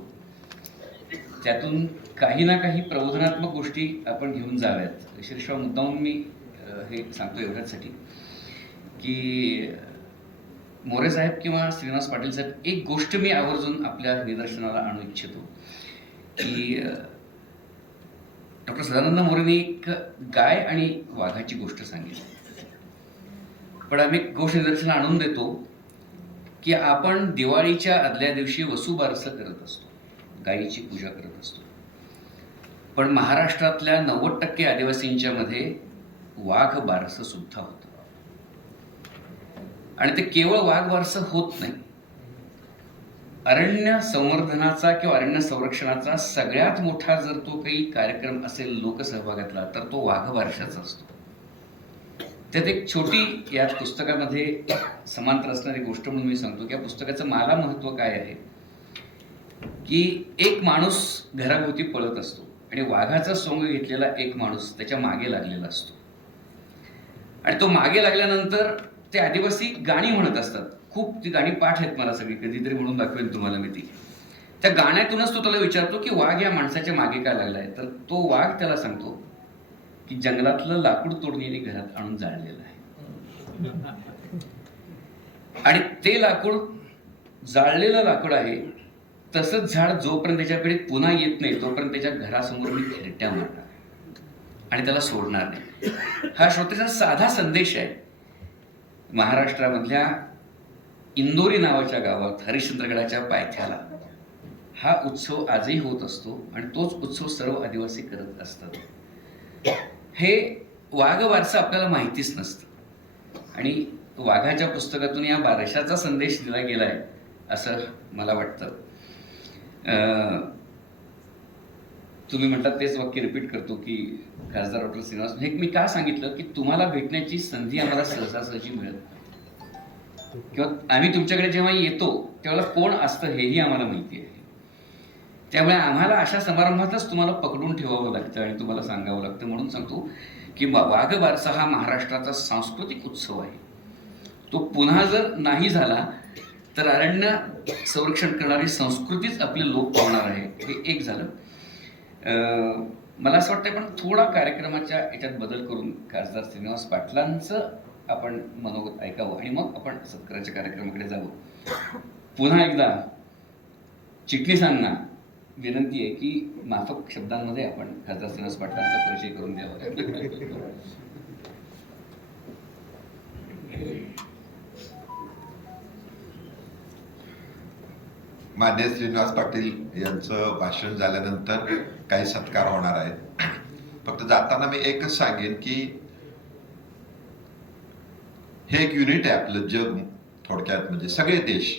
त्यातून काही ना काही प्रबोधनात्मक गोष्टी आपण घेऊन जाव्यात. शीर्षा मुद्दाहून मी हे सांगतो एवढ्यासाठी की मोरे साहेब किंवा श्रीनिवास पाटील साहेब, एक गोष्ट मी आवर्जून आपल्या निदर्शनाला आणू इच्छितो की डॉक्टर सदानंद मोरेंनी एक गाय आणि वाघाची गोष्ट सांगितली. पण आम्ही एक गोष्ट निदर्शनाला आणून देतो की आपण दिवाळीच्या आदल्या दिवशी वसुबारसं करत असतो, गायीची पूजा करत असतो. पण महाराष्ट्रातल्या 90% आदिवासींच्या मध्ये वाघ बारसं सुद्धा होतं. आणि ते केवळ वाघ बारसं होत नाही, अरण्य संवर्धनाचा किंवा अरण्य संरक्षणाचा सगळ्यात मोठा जर तो काही कार्यक्रम असेल लोकसहभागातला तर तो वाघ बारशाचा असतो. त्यात एक छोटी या पुस्तकामध्ये समांतर असणारी गोष्ट म्हणून मी सांगतो की या पुस्तकाचं मला महत्त्व काय आहे की एक माणूस घराभोवती पळत असतो आणि वाघाचा सोंग घेतलेला एक माणूस त्याच्या मागे लागलेला असतो. आणि तो मागे लागल्यानंतर ते आदिवासी गाणी म्हणत असतात. खूप ती गाणी पाठ आहेत मला सगळी, कधीतरी म्हणून दाखवेन तुम्हाला मी ती. त्या गाण्यातूनच तो त्याला विचारतो की वाघ या माणसाच्या मागे का लागलाय. तर तो वाघ त्याला सांगतो की जंगलातलं लाकूड तोडून यांनी घरात आणून जाळलेलं आहे. आणि ते लाकूड जाळलेलं लाकूड आहे. तसंच झाड जोपर्यंत त्याच्या पिढीत पुन्हा येत नाही तोपर्यंत त्याच्या घरासमोर मी खिरट्या मारणार आणि त्याला सोडणार नाही. हा श्रोतेचा साधा संदेश आहे. महाराष्ट्रामधल्या इंदोरी नावाच्या गावात हरिश्चंद्रगडाच्या पायथ्याला हा उत्सव आजही होत असतो आणि तोच उत्सव सर्व आदिवासी करत असतात. हे वाघ वारसा आपल्याला माहितीच नसतं आणि वाघाच्या पुस्तकातून या बारशाचा संदेश दिला गेलाय असं मला वाटतं. तुम्ही म्हणतात तेच वाक्य रिपीट करतो की खासदार डॉक्टर श्रीनिवास, हे मी का सांगितलं की तुम्हाला भेटण्याची संधी आम्हाला सहजासहजी मिळत नाही किंवा आम्ही तुमच्याकडे जेव्हा येतो त्यावेळेला कोण असतं हेही आम्हाला माहिती आहे. त्यामुळे आम्हाला अशा समारंभातच तुम्हाला पकडून ठेवावं लागतं आणि तुम्हाला सांगावं लागतं. म्हणून सांगतो की वाघ बारसा हा महाराष्ट्राचा सांस्कृतिक उत्सव आहे. तो पुन्हा जर नाही झाला तर अरण्य संरक्षण करणारी संस्कृतीच आपले लोक पावणार आहे. हे एक झालं. मला असं वाटतं पण थोडा कार्यक्रमाच्या याच्यात बदल करून खासदार श्रीनिवास पाटलांचं आपण मनोगत ऐकावं आणि मग आपण सत्काराच्या कार्यक्रमाकडे जावं. पुन्हा एकदा चिटणीसांना विनंती आहे की माफक शब्दांमध्ये आपण खासदार श्रीनिवास पाटलांचा परिचय करून द्यावा. मान्य श्रीनिवास पाटील यांचं भाषण झाल्यानंतर काही सत्कार होणार आहेत. फक्त जाताना मी एकच सांगेन की हे एक युनिट आहे आपलं जग. थोडक्यात म्हणजे सगळे देश.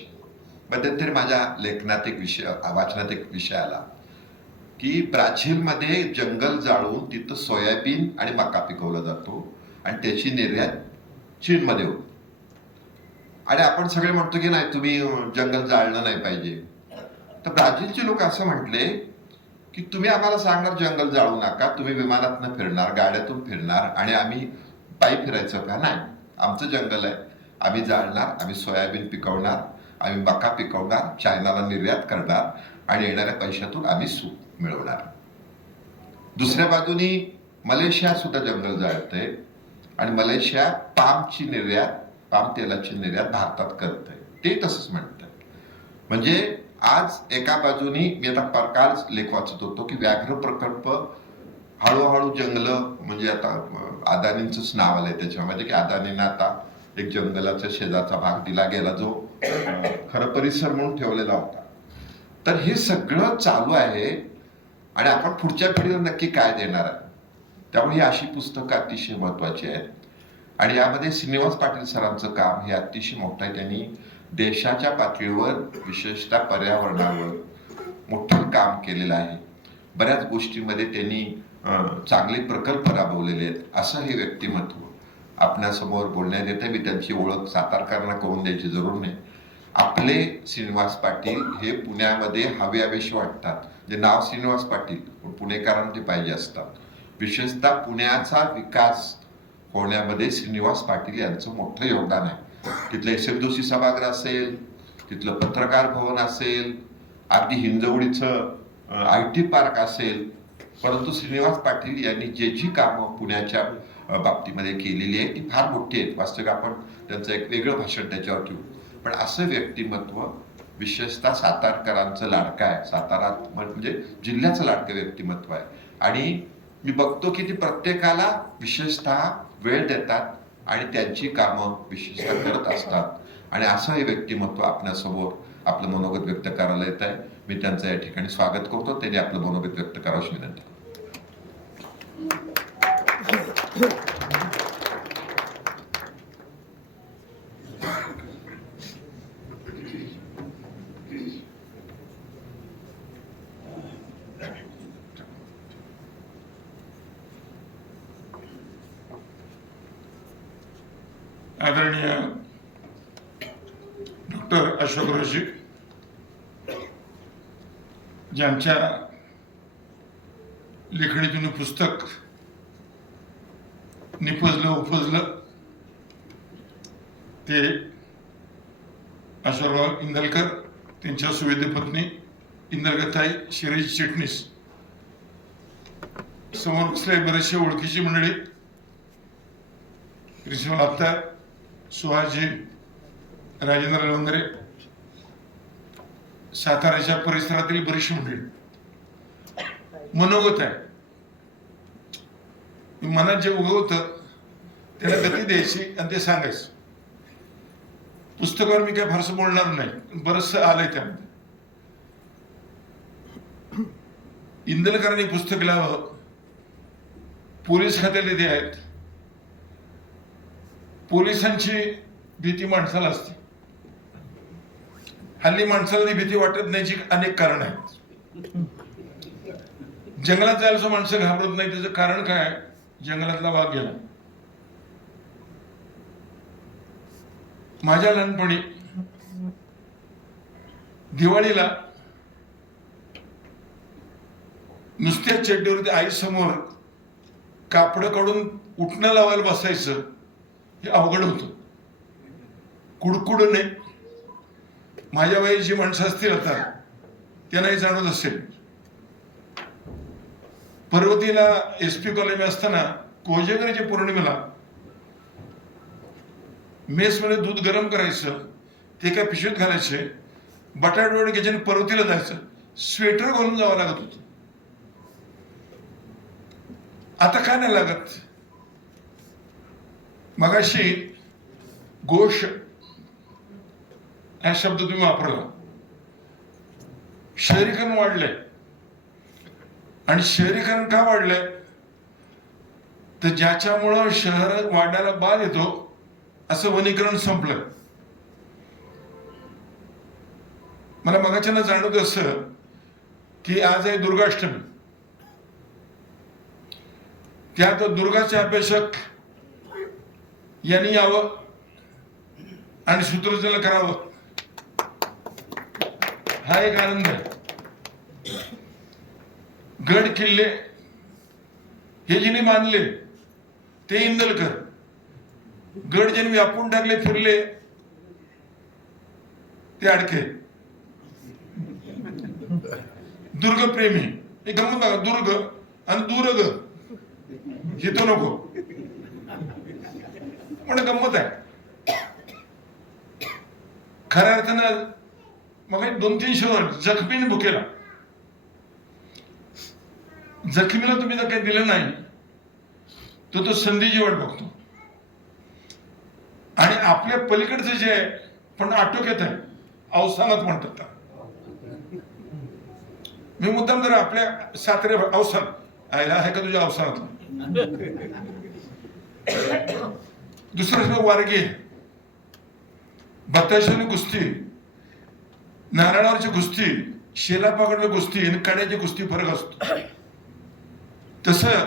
मध्यंतरी माझ्या लेखनात एक विषय, वाचनात एक विषय आला की ब्राझीलमध्ये जंगल जाळून तिथं सोयाबीन आणि मका पिकवला जातो आणि त्याची निर्यात चीनमध्ये होते. आणि आपण सगळे म्हणतो की नाही तुम्ही जंगल जाळलं नाही पाहिजे. तर ब्राझीलचे लोक असं म्हटले की तुम्ही आम्हाला सांगणार जंगल जाळू नका, तुम्ही विमानातनं फिरणार, गाड्यातून फिरणार आणि आम्ही पायी फिरायचं का? नाही, आमचं जंगल आहे, आम्ही जाळणार, आम्ही सोयाबीन पिकवणार, आम्ही मका पिकवणार, चायनाला निर्यात करणार आणि येणाऱ्या पैशातून आम्ही सुख मिळवणार. दुसऱ्या बाजूनी मलेशिया सुद्धा जंगल जाळते आणि मलेशिया पामची निर्यात, पाम तेलाची निर्यात भारतात करते. ते तसंच म्हणतात. म्हणजे आज एका बाजूनी मी आता कालच लेख वाचत होतो की व्याघ्र प्रकल्प हळूहळू जंगलं, म्हणजे आता अदानींचंच नाव आलंय त्याच्यामध्ये की अदानींना आता एक जंगलाच्या शेजारचा भाग दिला गेला जो खरं परिसर म्हणून ठेवलेला होता. तर हे सगळं चालू आहे आणि आपण पुढच्या पिढीला नक्की काय देणार आहे. त्यामुळे ही अशी पुस्तकं अतिशय महत्वाची आहेत आणि यामध्ये श्रीनिवास पाटील सरांचं काम हे अतिशय मोठं आहे. त्यांनी देशाच्या पातळीवर विशेषतः पर्यावरणावर मोठं काम केलेलं आहे. बऱ्याच गोष्टींमध्ये त्यांनी चांगले प्रकल्प राबवलेले आहेत. असं हे व्यक्तिमत्व आपणासमोर बोलण्यात येतं. मी त्यांची ओळख सातारकरांना करून द्यायची जरूर नाही. आपले श्रीनिवास पाटील हे पुण्यामध्ये हवेशी वाटतात. जे नाव श्रीनिवास पाटील पण पुणेकरांना ते पाहिजे असतात. विशेषतः पुण्याचा विकास होण्यामध्ये श्रीनिवास पाटील यांचं मोठं योगदान आहे. तिथलं एस.एफ. सभागृह असेल, तिथलं पत्रकार भवन असेल, अगदी हिंजवडीचं IT पार्क असेल, परंतु श्रीनिवास पाटील यांनी जी कामं पुण्याच्या बाबतीमध्ये केलेली आहे ती फार मोठी आहेत. वास्तविक आपण त्यांचं एक वेगळं भाषण त्याच्यावर ठेवू. पण असं व्यक्तिमत्व विशेषतः सातारकरांचं लाडकं आहे. सातारा म्हणजे जिल्ह्याचं लाडकं व्यक्तिमत्व आहे. आणि मी बघतो की ती प्रत्येकाला विशेषतः वेळ देतात आणि त्यांची कामं विशेषतः करत असतात. आणि असं हे व्यक्तिमत्व आपल्यासमोर आपलं मनोगत व्यक्त करायला येत आहे. मी त्यांचं या ठिकाणी स्वागत करतो. त्यांनी आपलं मनोगत व्यक्त करावं अशी विनंती. आदरणीय डॉक्टर अशोकरावजी, ज्यांच्या लेखणीतून पुस्तक निपजलं उपजलं ते अशोकराव इंदलकर, त्यांच्या सुवेद्य पत्नी इंदलकरताई शिरीष चिटणीस, समोर बसले बरेचसे ओळखीची मंडळी, प्रिन्सिपल आत्तार, सुहासजी, राजेंद्र लवंगरे, साताऱ्याच्या परिसरातील बरीचशी मंडळी. मनोगत आहे, मनात जे उगवतं त्याला गती द्यायची आणि ते सांगायचं. पुस्तकावर मी काय फारसं बोलणार नाही, बरचसं आलंय त्यामध्ये. इंदलकरांनी पुस्तक लिहावं, पोलीस खात्याले ते आहेत. पोलिसांची भीती माणसाला असते. हल्ली माणसाला ती भीती वाटत नाहीची अनेक कारण आहेत. जंगलात जायला माणसं घाबरत नाही, त्याचं कारण काय? जंगलातला वाघ गेला. माझ्या लहानपणी दिवाळीला नुसत्याच चड्डीवरती आई समोर कापड काढून उठणं लावायला बसायचं, हे अवघड होतं. कुडकुडने माझ्या वयाची माणसं असतील आता त्यांनाही जाणवत असेल. पर्वतीला SP कॉलेज असताना कोजागरीच्या पौर्णिमेला मेसमध्ये दूध गरम करायचं, ते काय पिशवीत घालायचे, बटाट वडे घ्यायचे, पर्वतीला जायचं, स्वेटर घालून जावं लागत होतं. आता काय नाही लागत. मगाशी घोष हा शब्द तुम्ही वापरला. शहरीकरण वाढलंय. आणि शहरीकरण का वाढलंय? तर ज्याच्यामुळं शहर वाढण्याला बाध येतो असं वनीकरण संपलं. मला मगाच्यानं जाणवत असं की आज आहे दुर्गाष्टमी. त्यात दुर्गाचे अभ्यासक यांनी यावं आणि सूत्रसंचालन करावं, हा एक आनंद आहे. गड किल्ले हे जिने बांधले ते इंदलकर, गड ज्यांनी व्यापून टाकले फिरले ते अडके. दुर्गप्रेमी हे गमत बघा, दुर्ग आणि दुर्ग हे तो नको पण गंमत आहे. खऱ्या अर्थानं मग 2-3 शहर जखमीने भुकेला. जखमीला तुम्ही जर काही दिलं नाही तर तो संधीची वाट बघतो. आणि आपल्या पलीकडचं जे आहे पण आटोक्यात आहे, अवसानात म्हणतात. मी मुद्दाम जर आपल्या सातारे अवसान आहे का तुझ्या अवसानात. दुसरं वारगी, बताशाने कुस्ती, नारळावरची कुस्ती, शेला पकडली कुस्ती आणि कड्याची कुस्ती फरक असतो. तसं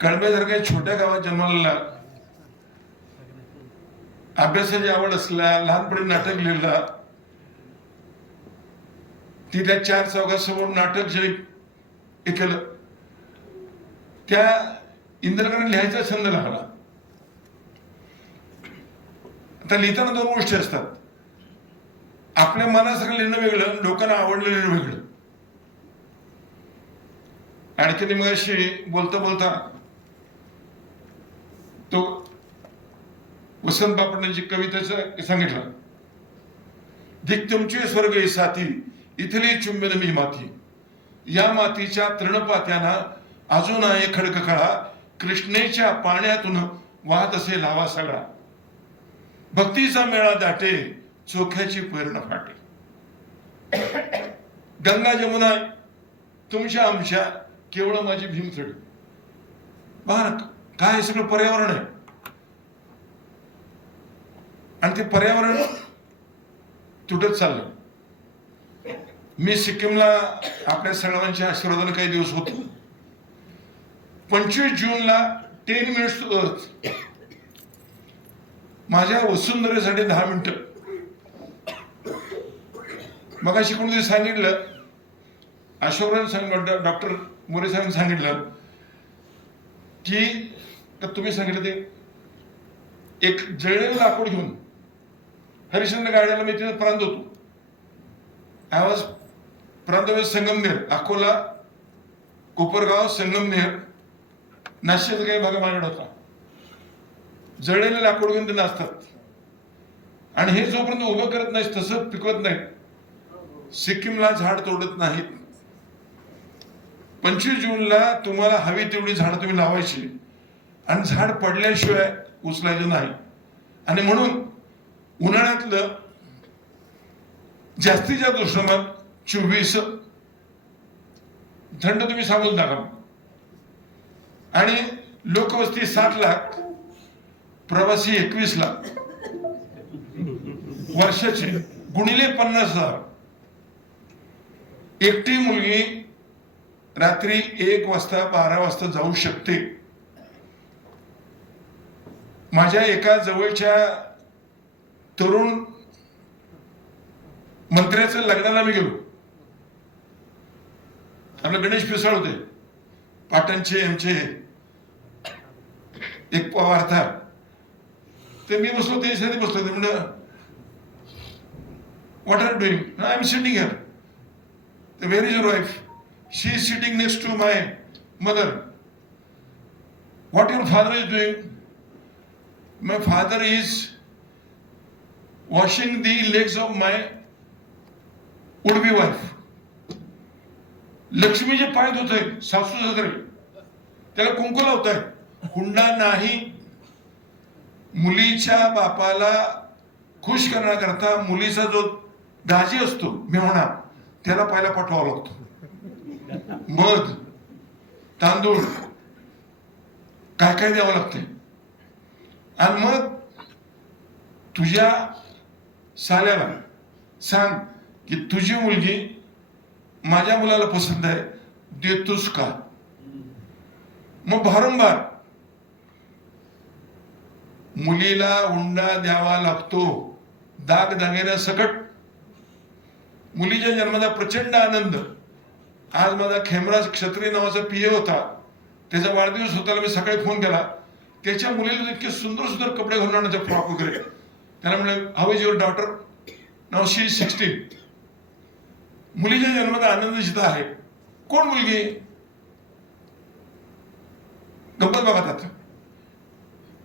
कळंब्यासारख्या छोट्या गावात जन्माला अभ्यासाची आवड असला, लहानपणी नाटक लिहिला, तिथल्या 4 चौघांसमोर नाटक जे हे केलं, त्या इंद्रकांना लिहायचा छंद लागला. आता लिहिताना 2 गोष्टी असतात, आपल्या मनासारखं लिहिणं वेगळं, लोकांना आवडलं लिहिणं वेगळं. आणखी मग अशी बोलता बोलता तो वसंत बापटांची कवितेचं सांगितलं, दिक तुमचे स्वर्ग साथी, इथली चुंबन मी माती, या मातीच्या तृणपात्यांना अजून आहे खडककळा, कृष्णेच्या पाण्यातून वाहत असे लावा सगळा, भक्तीचा मेळा दाटे, चोख्याची पैरण फाटे, गंगा जमुना तुमच्या आमच्या, केवळ माझी भीमथडी. बघा काय सगळं पर्यावरण आहे, आणि ते पर्यावरण तुटत चाललं. मी सिक्कीमला आपल्या सर्वांच्या आशीर्वादाने काही दिवस होतो. 25 जूनला 10 मिनिट्स टू अर्थ, माझ्या वसुंधरेसाठी 10 मिनिटं. मग अशी कोणीतरी सांगितलं, अशोकराव सांगितलं, डॉक्टर मोरे साहेबांनी सांगितलं की तुम्ही सांगितलं ते एक जळलेलं लाकूड घेऊन हरिश्चंद्र गाड्याला मी तिथे प्रांत होतो. आय वॉज प्रांत संगमनेर, अकोला, कोपरगाव, संगमनेर, नाशिकचा काही भाग माझ्याकडे होता. जळलेलं लाकूड घेऊन ते नाचतात, आणि हे जोपर्यंत उभं करत नाही तसं पिकवत नाही. सिक्कीमला झाड तोडत नाहीत. 25 जूनला तुम्हाला हवी तेवढी झाडं तुम्ही लावायची, आणि झाड पडल्याशिवाय उचलायचं नाही. आणि म्हणून उन्हाळ्यातलं जास्तीत जास्त उष्णमान 24, थंड तुम्ही सांगून टाका. आणि लोकवस्ती 7 लाख, प्रवासी 21 लाख वर्षाचे, गुणिले 50,000. एकटी मुलगी रात्री 1 वाजता 12 वाजता जाऊ शकते. माझ्या एका जवळच्या तरुण मंत्र्याच्या लग्नाला मी गेलो. आपले गणेश पिसाळ होते, पाटणचे आमचे एक वार्ताहर. ते मी बसलो, ते बसलो. ते म्हणलं, what are doing? I am sitting here. Where is your wife? She is sitting next to my mother. What your father is doing? My father is washing the legs of my would be wife. लक्ष्मीचे पाय धुतोय सासू सासरे, त्याला कुंकू लावताय, हुंडा नाही. मुलीच्या बापाला खुश करण्याकरता मुलीचा जो दाजी असतो मेहुणा, त्याला पहिला पाठवावा लागतो. मध, तांदूळ, काय काय द्यावं लागते. आणि मग तुझ्या साल्याला सांग की तुझी मुलगी माझ्या मुलाला पसंत आहे, देतोस का? मग भारंभार मुलीला हुंडा द्यावा लागतो, दागदागिन्यासकट. मुलीच्या जन्माचा प्रचंड आनंद. आज माझा खेमराज क्षत्रिय नावाचा पीए होता, त्याचा वाढदिवस होता. मी सकाळी फोन केला, त्याच्या मुलीला इतके सुंदर सुंदर कपडे घालून आणायचे, फ्रॉक वगैरे. त्याला म्हणले, how is your daughter? Now she is 16. मुलीच्या जन्माचा आनंद जिथं आहे. कोण मुलगी? गप्पत बघा. आता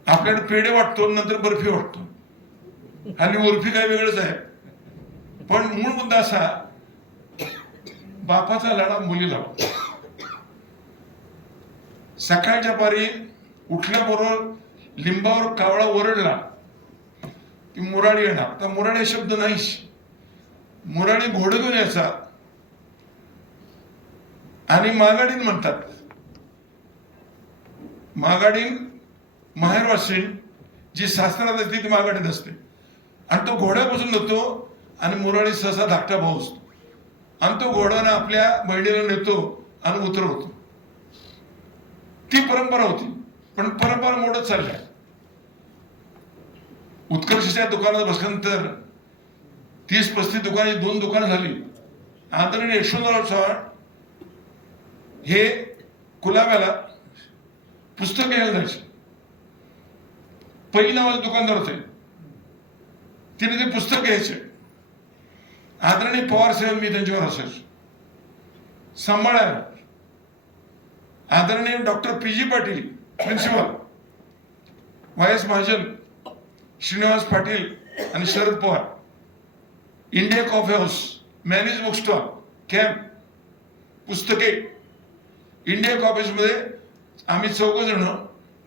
आपल्याकडे पेढे वाटतो, नंतर बर्फी वाटतो. हल्ली उर्फी काय वेगळंच आहे. पण मूळ मुद्दा असा, बापाचा लाडा मुलीला. सकाळच्या पारी उठल्याबरोबर लिंबावर कावळा ओरडला की मुराडी येणार. आता मुराडी शब्द नाहीच, मुराडी घोडं घेऊन यायचा. आणि मागाडीन म्हणतात. मागाडीन माहेरवासीन जी सासरात असते ती मागाडीन असते. आणि तो घोड्यापासून येतो, आणि मुराडी सहसा धाकटा भाऊ असतो. आणि तो घोड्यानं आपल्या बहिणीला नेतो आणि उतरवतो. ती परंपरा होती, पण परंपरा मोडत चालल्या. उत्कर्षच्या दुकानात बसल्यानंतर 30-35 दुकानाची 2 दुकानं झाली. आदरणीय यशवंतराव चव्हाण हे कुलाब्याला पुस्तक घ्यायला जायचे. पै नावाचे दुकानदार होते, तिने ते पुस्तक घ्यायचे. आदरणीय पवार साहेब मी त्यांच्यावर असायचो सांभाळायला. आदरणीय doctor P G. Patil principal, Y S. Mahajan, Shrinivas Patil आणि Sharad Pawar, India coffee house, manage book stall, camp, पुस्तके. इंडिया कॉफी हाऊसमध्ये आम्ही 4 जण,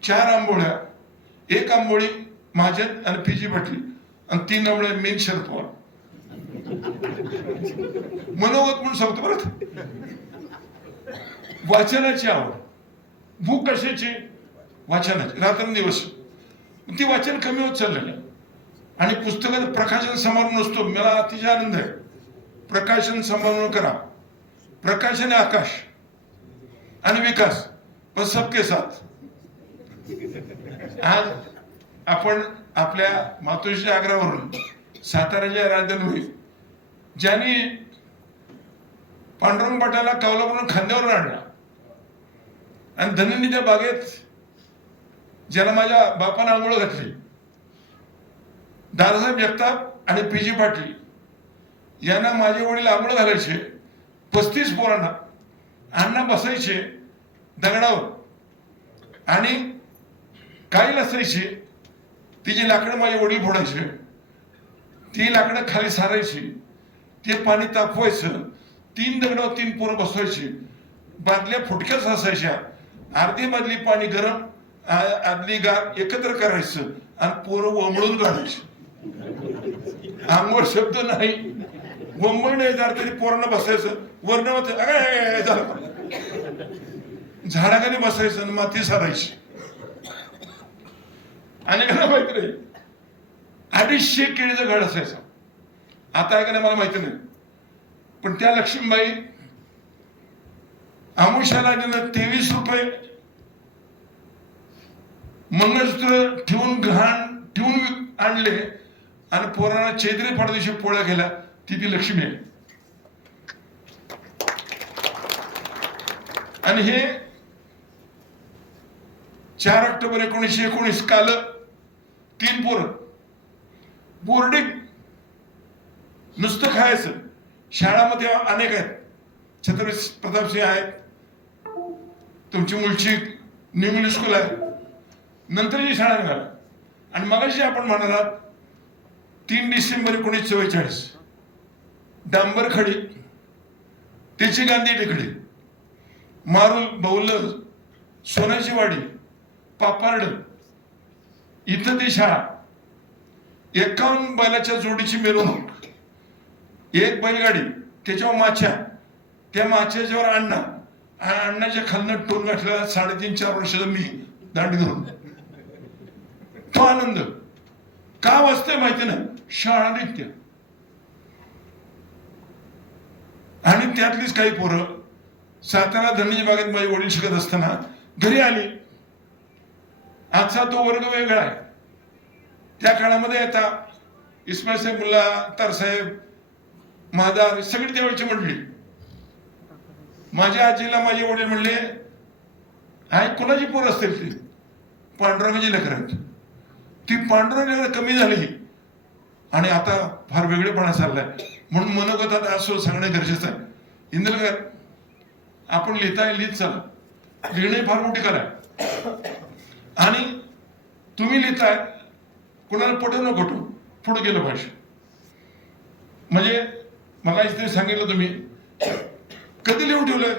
4 आंबोळ्या, 1 आंबोळी महाजन आणि पी.जी. पाटील आणि 3 आंबोळ्या मेन शरद पवार. मनोगत म्हणून सांगतो बरं. वाचनाची आवड, भूक कशाची? वाचनाची, रात्रंदिवस. ती वाचन कमी होत चाललेलं आहे. आणि पुस्तकाचं प्रकाशन समारोह नसतो. मला अतिशय आनंद आहे. प्रकाशन समारोह करा. प्रकाशन आहे आकाश आणि विकास, पण सबके साथ. आज आपण आपल्या मातोश्रीच्या आग्रहावरून साताऱ्याच्या राजधानी ज्यांनी पांडुरंग पाटाला कौलापूरून खांद्यावर आणला आणि धनंनीच्या बागेत ज्याला माझ्या बापानं आंघोळ घातली, दादासाहेब जगताप आणि पी.जी. पाटील यांना माझे वडील आंघोळ घालायचे. 35 पोरांना अण्णा बसायचे दगडावर आणि काही असायची. तिची लाकडं माझे वडील फोडायचे. ती लाकडं खाली सारायची. ते पाणी तापवायचं. 3 दगडावर 3 पोरं बसवायची. बादल्या फुटक्याच असायच्या. अर्धी बादली पाणी गरम, आदली गार एकत्र करायचं आणि पोरं वंबळून काढायची. आंघोळ शब्द नाही, वंबळ नाही जाणार तरी पोरांना बसायचं. वर्ण झाडाखाली बसायचं आणि माती सारायची. अनेकांना माहित नाही 250 केळीचं झाड असायचं. आता आहे का नाही मला माहिती नाही, पण त्या लक्ष्मीबाई आमुष्याला 23 रुपये मंगळसूत्र ठेवून घाण ठेवून आणले आणि पोरांना चैत्री पडदिवशी पोळ्या केल्या. ती लक्ष्मी आहे. आणि हे 4 ऑक्टोबर 1919 काल 3 पोरं बोर्डिंग नुसतं खायचं. शाळामध्ये अनेक आहेत. छत्रपती प्रतापसिंह आहेत, तुमची मुलची न्यू मिडल स्कूल आहे, नंतरची शाळा निघाला. आणि मगाशी आपण म्हणालात 3 डिसेंबर 1944 डांबर खडी, त्याची गांधी टेकडी, मारुल बौल, सोन्याची वाडी, पापार्ड इथं ती शाळा. 51 बैलाच्या जोडीची मिरवणूक, 1 बैलगाडी, त्याच्यावर माच्या, त्या माच्याच्यावर अण्णा, अण्णाच्या खालनं टोन गाठला 3.5-4 वर्षाचा मी दांडी धरून. तो आनंद का वाजतोय माहिती ना, शाळा निघते. आणि त्यातलीच काही पोरं सातारा धरणीच्या बागेत माझे वडील शिकत असताना घरी आली. आजचा तो वर्ग वेगळा आहे. त्या काळामध्ये आता इस्माईल साहेब मुल्ला, तारसाहेब, महादार सगळी त्यावेळची मंडळी. माझ्या आजीला माझे वडील म्हणले, आई कोणाची पोर असतील ती? पांडुरंगाची लेकर आहेत. ती पांडुरंग कमी झाली आणि आता फार वेगळेपणा चाललाय. म्हणून मनोगतात असं सांगणं गरजेचं आहे. इंद्रकर, आपण लिहिताय लिहित चला. लिहिणे फार मोठी कला आहे. आणि तुम्ही लिहिताय, कोणाला पटू न पटू पुढे गेलं पाहिजे. म्हणजे मला इथे सांगितलं तुम्ही कधी लिहून ठेवलंय,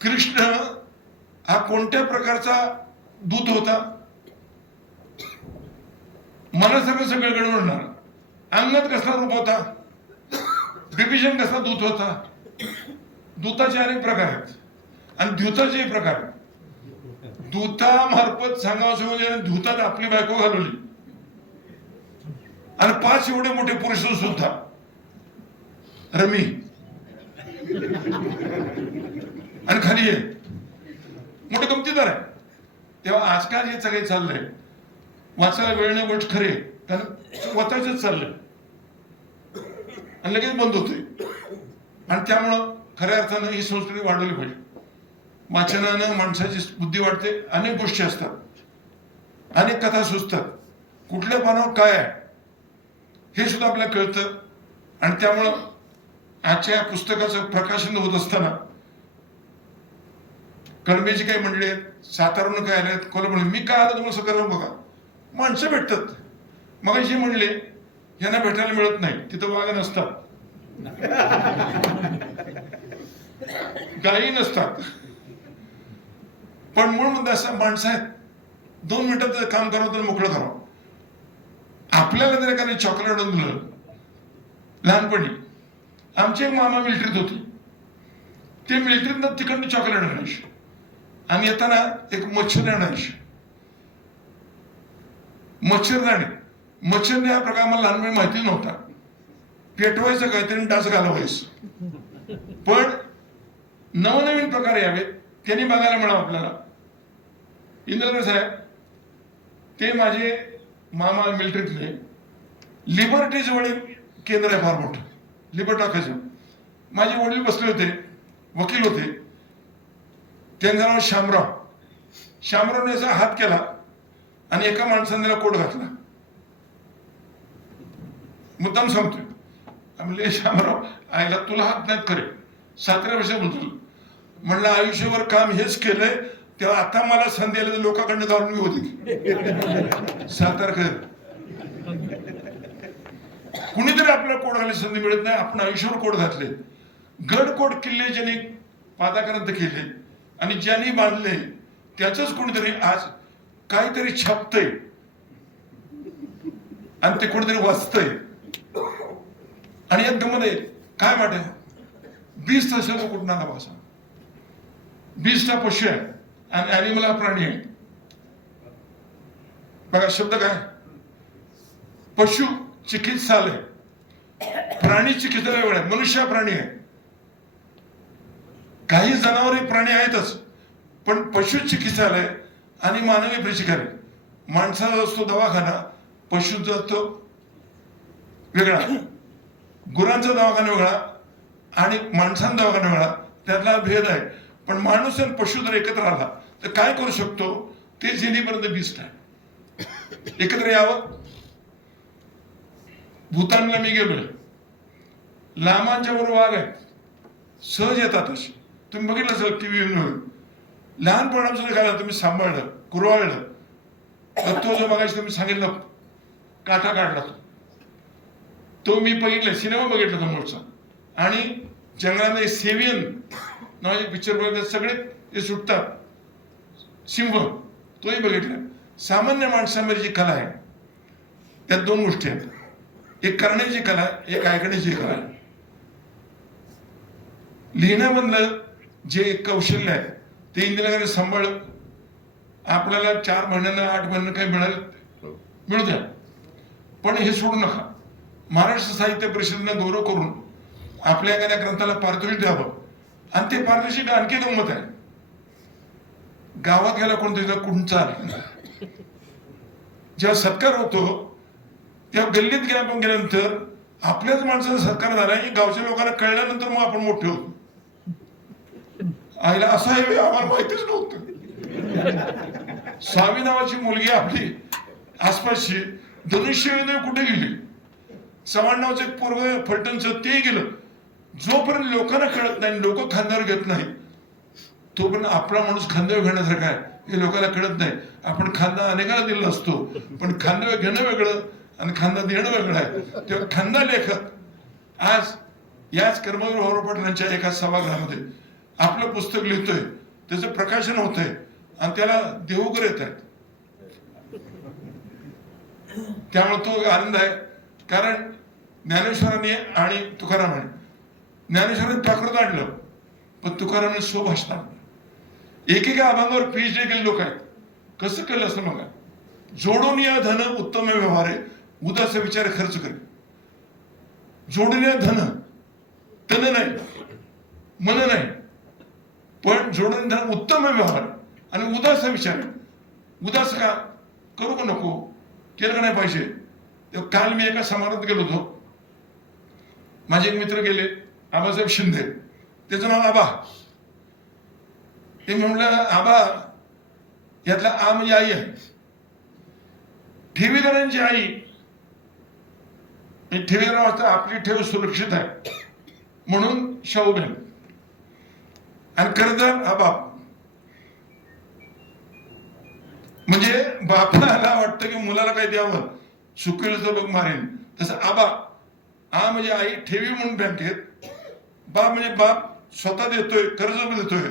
कृष्ण हा कोणत्या प्रकारचा दूत होता? मनासारखं सगळं घडवणार. अंगात कसला रूप होता? विभीषण कसा दूत होता? दूताचे अनेक प्रकार आहेत आणि द्यूताचे प्रकार आहेत. दूतामार्फत सांगावं म्हणजे दूतात आपली बायको घालवली आणि 5 एवढे मोठे पुरुष सुद्धा रमी आणि खाली आहे मोठे गमतीदार आहे. तेव्हा आजकाल हे सगळे चाललंय. वाचायला वेळ नाही गोष्ट खरी आहे, कारण वाचायचंच चाललंय आणि लगेच बंद होते. आणि त्यामुळं खऱ्या अर्थानं ही संस्कृती वाढवली पाहिजे. वाचनानं माणसाची बुद्धी वाढते, अनेक गोष्टी असतात, अनेक कथा सुचतात, कुठल्या पानावर काय आहे हे सुद्धा आपल्याला कळतं. आणि त्यामुळं आजच्या पुस्तकाचं प्रकाशन होत असताना कळंबीची काही मंडळी आहेत, सातारून काय आले आहेत, कोल्हापूर, मी काय आलं तुम्हाला सगळं बघा, माणसं भेटतात. मग जे म्हणले यांना भेटायला मिळत नाही, तिथं वाघ नसतात, गायी नसतात, पण मूळ मुद्दा असा, माणसं आहेत, 2 मिनिटात काम करावं तर मोकळं करावं. आपल्याला जर एखाद्या चॉकलेट दिलं लहानपणी, आमचे एक मामा मिलिटरीत होते, ते मिलिटरीतनं तिकडनं चॉकलेट आणायचे आणि येताना एक मच्छर आणायचे, मच्छरदाणी. मच्छरने हा प्रकार मला लहानपणी माहिती नव्हता. पेटवायचं काहीतरी डास घालवायचं, पण नवनवीन प्रकार यावेत त्यांनी बघायला मिळावं आपल्याला. इंद्रकर साहेब ते माझे मामा मिलिटरीतले, लिबर्टी जवळ एक केंद्र आहे फार मोठं, लिबर्टी टाकायचं. माझे वडील बसले होते, वकील होते, त्यांचं नाव शामराव. शामरावने असा हात केला आणि एका माणसाने त्याला कोट घातला. मुद्दाम सांगतोय, म्हणले शामराव आईला तुला हात नाहीत खरे, 17 वर्ष बोलतो. म्हणलं आयुष्यभर काम हेच केलंय, तेव्हा आता मला संधी आली तर लोकांकडनं जाऊन मी होती सातारकर. कुणीतरी आपल्याला कोट घालायची संधी मिळत नाही, आपण आयुष्यावर कोट घातले. गडकोट किल्ले ज्यांनी पादाक्रांत केले आणि ज्यांनी बांधले त्याच कोणीतरी आज काहीतरी छापतंय आणि ते कोणीतरी वाचतंय. आणि एक गमत आहे, काय वाटत 20 तासाला कुठं आला भाषा, 20टा पशु आहे आणि ॲनिमल हा प्राणी आहे. बघा शब्द काय, पशु चिकित्सालय, प्राणी चिकित्सालय वेगळं आहे, मनुष्य प्राणी आहे. काही जनावरे प्राणी आहेतच, पण पशु चिकित्सालय आणि मानवी प्रशिक्षण, माणसाचा असतो दवाखाना, पशूचा असतो वेगळा, गुरांचा दवाखाना वेगळा आणि माणसांचा दवाखाना वेगळा, त्यातला भेद आहे. पण माणूस आणि पशु जर एकत्र आला तर काय करू शकतो ते जिनीपर्यंत बिस्ट आहे. एकत्र यावं. भूतानला मी गेलोय, लामांच्या बरोबर वाघ आहेत, सहज येतात असे. तुम्ही बघितलं असेल टीव्हीवर, लहानपणापासून एखादा तुम्ही सांभाळलं, कुरवाळलं तर तो जो बघायचा तुम्ही सांगितलं काटा काढला, तो मी बघितलं, सिनेमा बघितला समोरचा. आणि जंगलामध्ये सेवियन नावाचे पिक्चर बघितले, सगळे ते सुटतात, सिंह तोही बघितला. सामान्य माणसामध्ये जी कला आहे त्यात 2 गोष्टी आहेत, एक करण्याची कला, एक ऐकण्याची कला. लिहिण्यामधलं जे कौशल्य आहे ते इंदिराने सांभाळ, आपल्याला 4 महिन्यानं 8 महिन्यानं काही मिळू द्या, पण हे सोडू नका. महाराष्ट्र साहित्य परिषदेनं गौरव करून आपल्या एखाद्या ग्रंथाला पारितोषिक द्यावं. आणि ते पारितोषिक आणखी गंमत आहे, गावात गेला कोणतरी कुंचा, जेव्हा सत्कार होतो तेव्हा गल्लीत गेल्यानंतर आपल्याच माणसाचा सत्कार झाला, हे गावच्या लोकांना कळल्यानंतर मग आपण मोठे होतो. आईला असं आहे आम्हाला माहितीच नव्हतं. सावी नावाची मुलगी आपली आसपासची धनुष्यविद्या कुठे गेली, चव्हाण नावाचं एक पोरग फलटणचं ते गेलं. जोपर्यंत लोकांना कळत नाही, लोक खांद्यावर घेत नाही, तोपर्यंत आपला माणूस खांद्यावर घेण्यासारखा आहे हे लोकांना कळत नाही. आपण खांदा अनेकाला दिला असतो, पण खांद्यावर घेणं वेगळं आणि खांदा देणं वेगळं आहे. तेव्हा खांदा लेखक आज याच कर्मवीर भाऊराव पाटलांच्या एका सभागृहामध्ये आपलं पुस्तक लिहितोय, त्याचं प्रकाशन होत आहे आणि त्याला देवकर येत आहेत. त्यामुळे तो आनंद आहे. कारण ज्ञानेश्वरांनी आणि तुकारामाने, ज्ञानेश्वरांनी प्राकृत आणलं पण तुकारामाने स्वभाषण आणलं. एकेका अभंगावर PhD केले लोक आहेत. कसं केलं असं बघा, जोडून या धन उत्तम व्यवहारे, उदास विचार खर्च करे. जोडून या धन, तन नाही मन नाही, पण जोडून धन उत्तम व्यवहार आणि उदास विचार. उदास का करू का नको, केलं का नाही पैसे. तेव्हा काल मी एका समारंभात गेलो होतो. माझे एक मित्र गेले, आबासाहेब शिंदे, त्याचं नाव आबा. ते म्हणलं आबा यातला आ म्हणजे आई आहे, ठेवीदारांची आई. ठेवीदार वाजता आपली ठेव सुरक्षित आहे म्हणून शाहूबेन. आणि खरं तर हा बाप म्हणजे बापाला वाटतं की मुलाला काही द्यावं, चुकेल तर लोक मारेन. तसं आबा आ म्हणजे आई, ठेवी म्हणून बँकेत. बाप म्हणजे बाप स्वतः देतोय, कर्ज देतोय,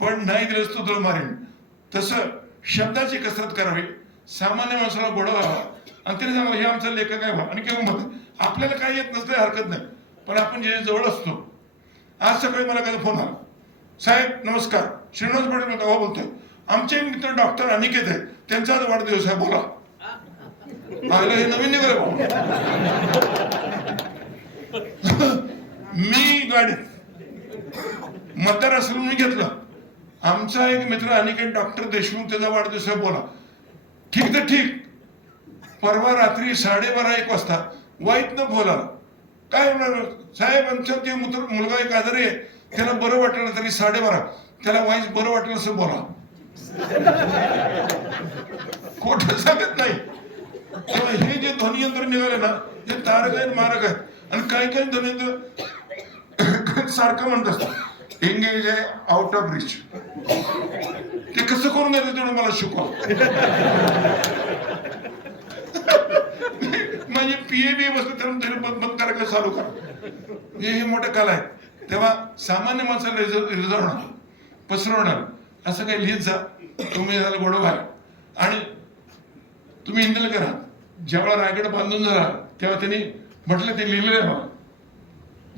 पण नाही दिलंच तो तुला मारेन. तसं शब्दाची कसरत करावी, सामान्य माणसाला गोडवावा आणि त्याने सांगा हे आमचा लेखक आहे आणि किंवा मत. आपल्याला काही येत नसलं हरकत नाही, पण आपण जे जवळ असतो. आज सकाळी मला काय फोन आला, साहेब नमस्कार, श्रीनिवास पाटील गावा बोलतोय, आमचे मित्र डॉक्टर अनिकेत आहेत, त्यांचा आज वाढदिवस आहे, बोला. आलं हे नवीन निघालं. मी गाडीत मतदार असलं मी घेतलं, आमचा एक मित्र अनिकेत डॉक्टर देशमुख, त्याचा वाढदिवस आहे, बोला. ठीक तर ठीक. परवा रात्री 12:30-1 वाजता वाईट न बोला, काय होणार साहेब, आमच्या ते मुलगा एक आजारी आहे, त्याला बरं वाटलं तरी 12:30, त्याला वाईट बरं वाटलं असं बोला. खोटं सांगत नाही. हे जे ध्वनियंत्र निघाले ना, हे तारक आहेत मारक आहेत. आणि काही काही ध्वनियंत्र सारखं म्हणत असत एंगेज आहे आउट ऑफ रिच. ते कसं करून घेतं तेवढं मला शिकवा. म्हणजे पीएबी बसलं त्याला बंद करायला चालू करा. हे मोठं कला आहे. तेव्हा सामान्य माणसाला रिझवणार, पसरवणार असं काही लिहित जा. तुम्ही त्याला गोडवा आहे. आणि तुम्ही इंदल करा, जेव्हा रायगड बांधून झाला तेव्हा त्यांनी म्हटलं ते लिहिलेलं आहे,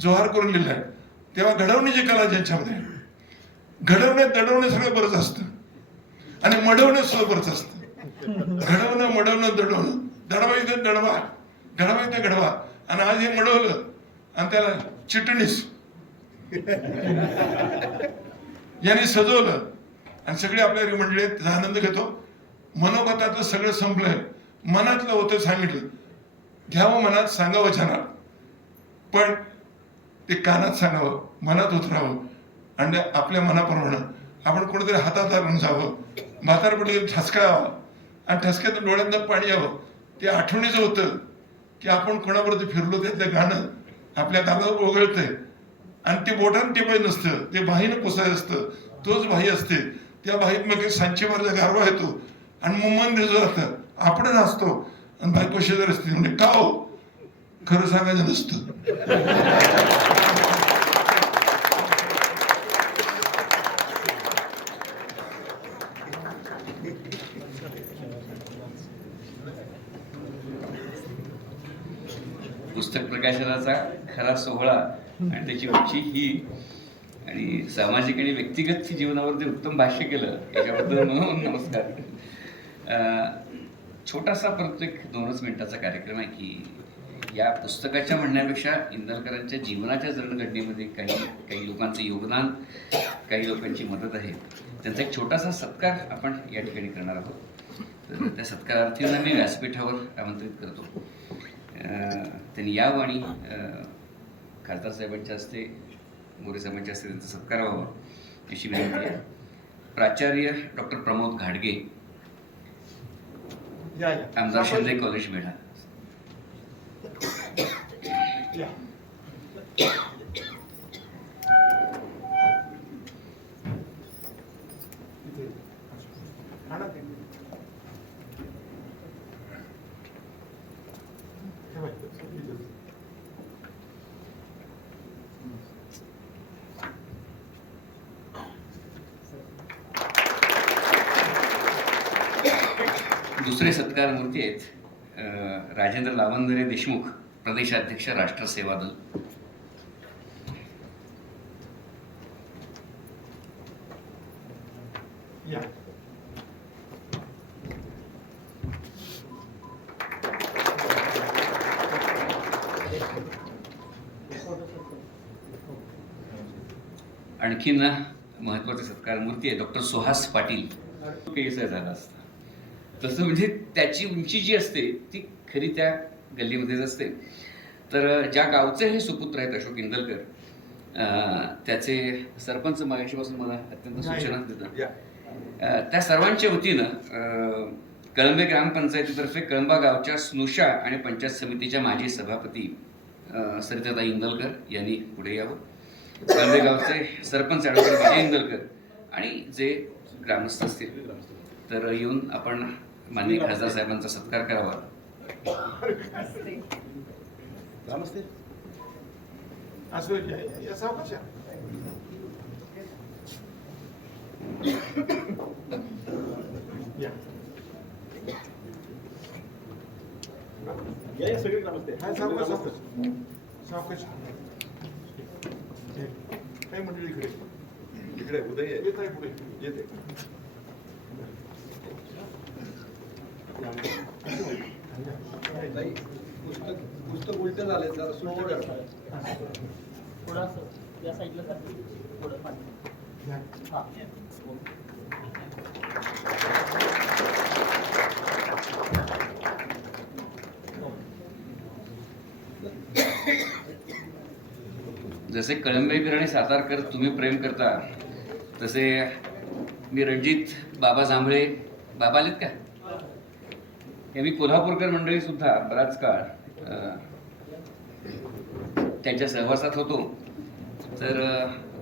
जोहार करून लिहिलं आहे. तेव्हा घडवण्याची कला ज्यांच्यामध्ये, घडवण्यात दडवणं सगळं बरंच असतं आणि मडवणं सुद्धा बरंच असतं. घडवणं मडवणं दडवणं, दडवायचं दडवा, घडवायचं घडवा. आणि आज हे मडवलं आणि त्याला चिटणीस याने सजवलं आणि सगळे आपल्या मंडळीत त्याचा आनंद घेतो. मनोगताचं सगळं संपलंय, मनातलं होतं सांगितलं, घ्यावं मनात, सांगावं छानात, पण ते कानात सांगावं, मनात उतरावं आणि आपल्या मनाप्रमाणे आपण कुठेतरी हातात आणून जावं. म्हातारपणी ठसकावं आणि ठसक्यात डोळ्यांना पाणी यावं. ते आठवणीचं होतं की आपण कोणाबरोबर फिरलो, त्यातलं गाणं आपल्या कानावर ओघळतंय आणि ते बोटानं टिपायचं नसतं, ते बाहीनं पुसायचं असतं. तोच बाही असते, त्या बाहीत मग सांचेवरचा गारवा येतो आणि मग मन दिसत जातं. आपण असतो आणि बायको शेजारी असते. म्हणजे का हो, खरं सांगायचं नसतं. पुस्तक प्रकाशनाचा खरा सोहळा आणि त्याची उंची ही आणि सामाजिक आणि व्यक्तिगत जीवनावरती उत्तम भाष्य केलं, याच्याबद्दल म्हणून नमस्कार. छोटासा परत एक 2च मिनिटाचा कार्यक्रम आहे की या पुस्तकाच्या म्हणण्यापेक्षा इंदलकरांच्या जीवनाच्या जडणघडणीमध्ये काही लोकांचं योगदान, काही लोकांची मदत आहे. त्यांचा एक छोटासा सत्कार आपण या ठिकाणी करणार आहोत. तर त्या सत्कारार्थींना मी व्यासपीठावर आमंत्रित करतो. त्यांनी यावं आणि खासदार साहेबांच्या हस्ते, मोरे साहेबांच्या हस्ते त्यांचा सत्कार व्हावा अशी विनंती आहे. प्राचार्य डॉक्टर प्रमोद घाडगे, आमदार शिंदे कॉलेज मेढा. दुसरे सत्कार मूर्ती आहेत राजेंद्र लावंदरे देशमुख, प्रदेशाध्यक्ष राष्ट्र सेवा दल. आणखीन महत्वाचे सत्कार मूर्ती आहे डॉक्टर सुहास पाटील. केस झाला असता तसं म्हणजे त्याची उंची जी असते ती खरी त्या गल्लीमध्येच असते. तर ज्या गावचे हे सुपुत्र आहेत अशोक इंदलकर, त्याचे सरपंच मगाशीपासून मला अत्यंत सूचना देतात. त्या सर्वांच्या वतीनं कळंबे ग्रामपंचायतीतर्फे कळंबा गावच्या स्नुषा आणि पंचायत समितीच्या माजी सभापती सरिताताई इंदलकर यांनी पुढे यावं. कळंबे गावचे सरपंच ॲडव्होकेट विजय इंदलकर आणि जे ग्रामस्थ असतील तर येऊन आपण माननीय खासदार साहेबांचा सत्कार करावा. असं या सावकाश या. सगळे नमस्ते. हा, सावकाश सावकाश. काय मंडळी इकडे इकडे उदय येत आहे पुढे येते. पुस्तक उलट झाले जरा सुलट करा. थोडंसं या साईडला जाते थोडं पाणी. हां जसे कळंबेकर आणि सातारकर तुम्ही प्रेम करता तसे मी रणजित बाबा जांभळे बाबा आलेत का हे मी कोल्हापूरकर मंडळी सुद्धा बराच काळ त्यांच्या सहवासात होतो. तर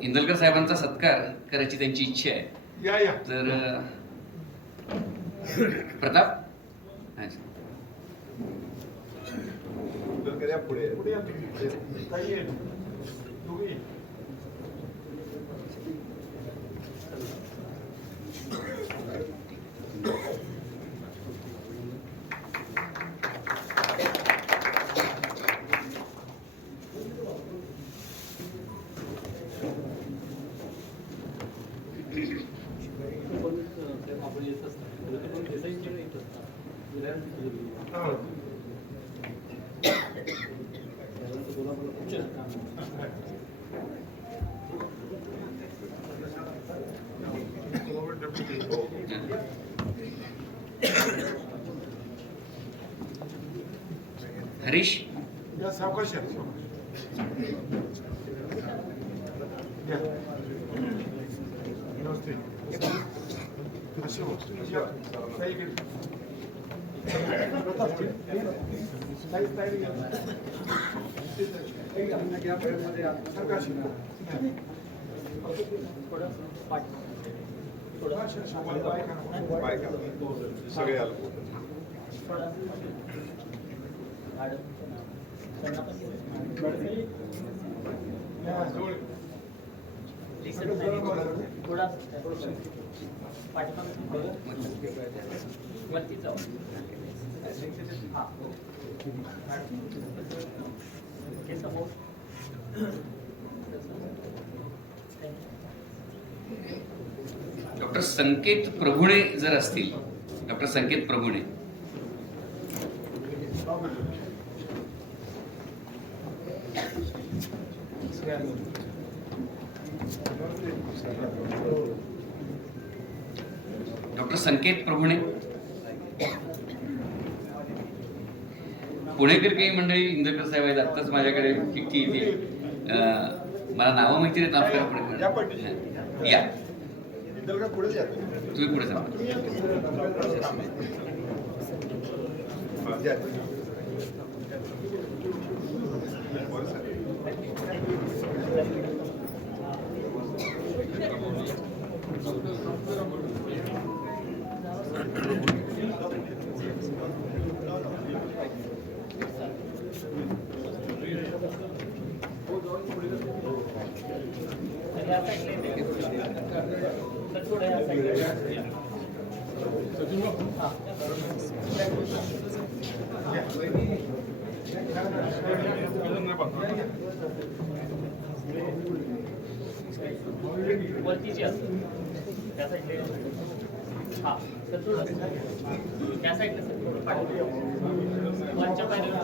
इंदलकर साहेबांचा सत्कार करायची त्यांची इच्छा आहे. या या. तर प्रताप पुढे पुढे या तुम्ही. काही आहे दोघे. आपण येत असतात पण देसाईकडे येत असतात. हा. हरीश या सावकाश या. या. नमस्ते. असे हो. या. काही इकडे. सगळे आलो. वरती जाऊ. हां हे समोर डॉक्टर संकेत प्रभुणे जर असतील, डॉक्टर संकेत प्रभुणे डॉक्टर संकेत प्रभुणे पुणेकर काही मंडळी इंदरकर साहेब आहेत. आत्ताच माझ्याकडे चिठ्ठी येते. मला नावं माहिती नाहीत. या आपल्याकडे या पुढे जा. तुम्ही पुढे जा. या साईडला तर थोडं या साईडला. हां वरती जी असते त्या साईडला. हां तर थोडं त्या साईडला सर थोडं पाठी वरच्या पायरीला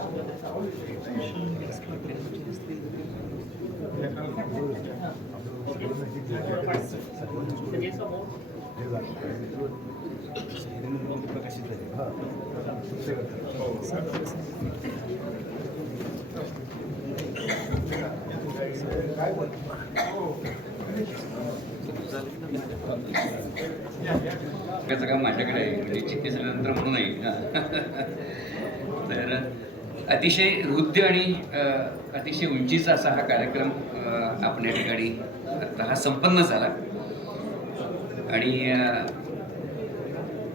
ओके थोडं पाठी सगळे समोर त्याचं काम माझ्याकडे आहे म्हणजे चिठ्ठी झाल्यानंतर म्हणू नये तर अतिशय हृद्य आणि अतिशय उंचीचा असा हा कार्यक्रम आपण या ठिकाणी आता हा संपन्न झाला आणि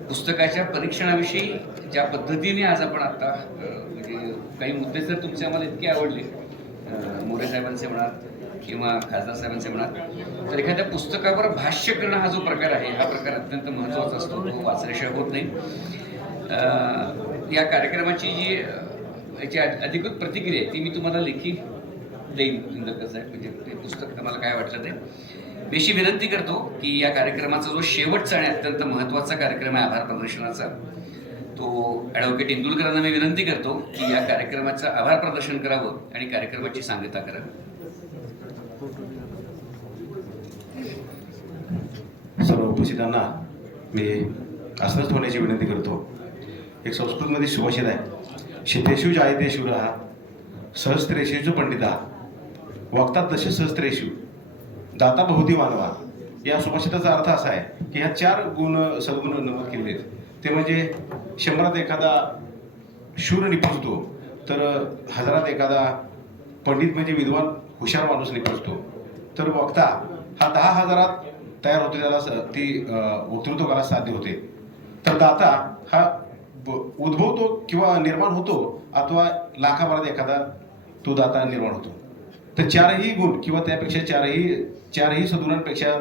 पुस्तकाच्या परीक्षणाविषयी ज्या पद्धतीने आज आपण आता म्हणजे काही मुद्दे जर तुमचे आम्हाला इतके आवडले मोरे साहेबांचे म्हणा किंवा खासदार साहेबांचे म्हणा तर एखाद्या पुस्तकावर भाष्य करणं हा जो प्रकार आहे हा प्रकार अत्यंत महत्त्वाचा असतो तो वाचल्याशिवाय होत नाही. या कार्यक्रमाची जी याची अधिकृत प्रतिक्रिया आहे ती मी तुम्हाला लेखी देईन इंदरकर साहेब म्हणजे ते पुस्तक तुम्हाला काय वाटलं ते. मी अशी विनंती करतो की या कार्यक्रमाचा जो शेवटचा आणि अत्यंत महत्त्वाचा कार्यक्रम आहे आभार प्रदर्शनाचा तो ॲडव्होकेट इंदुलकरांना मी विनंती करतो की या कार्यक्रमाचं आभार प्रदर्शन करावं आणि कार्यक्रमाची सांगता करावी. सर्व उपस्थितांना मी आसनस्थ होण्याची विनंती करतो. एक संस्कृतमध्ये सुभाषित आहे, शितेषु जायते शूरः सहस्त्रेषु पंडिता वक्ता दश सहस्त्रेषु दाता बहुती मानवा. या सुभाषिताचा अर्थ असा आहे की ह्या 4 गुण सद्गुण नमूद केलेले आहेत. ते म्हणजे 100त एखादा शूर निपुजतो तर 1000त एखादा पंडित म्हणजे विद्वान हुशार माणूस निपुजतो. तर वक्ता हा 10,000त तयार होतो, त्याला ती वक्तृत्व करायला साध्य होते. तर दाता हा उद्भवतो किंवा निर्माण होतो अथवा लाखाभरात एखादा तो दाता निर्माण होतो. तर 4ही गुण किंवा त्यापेक्षा चारही सद्गुणांपेक्षा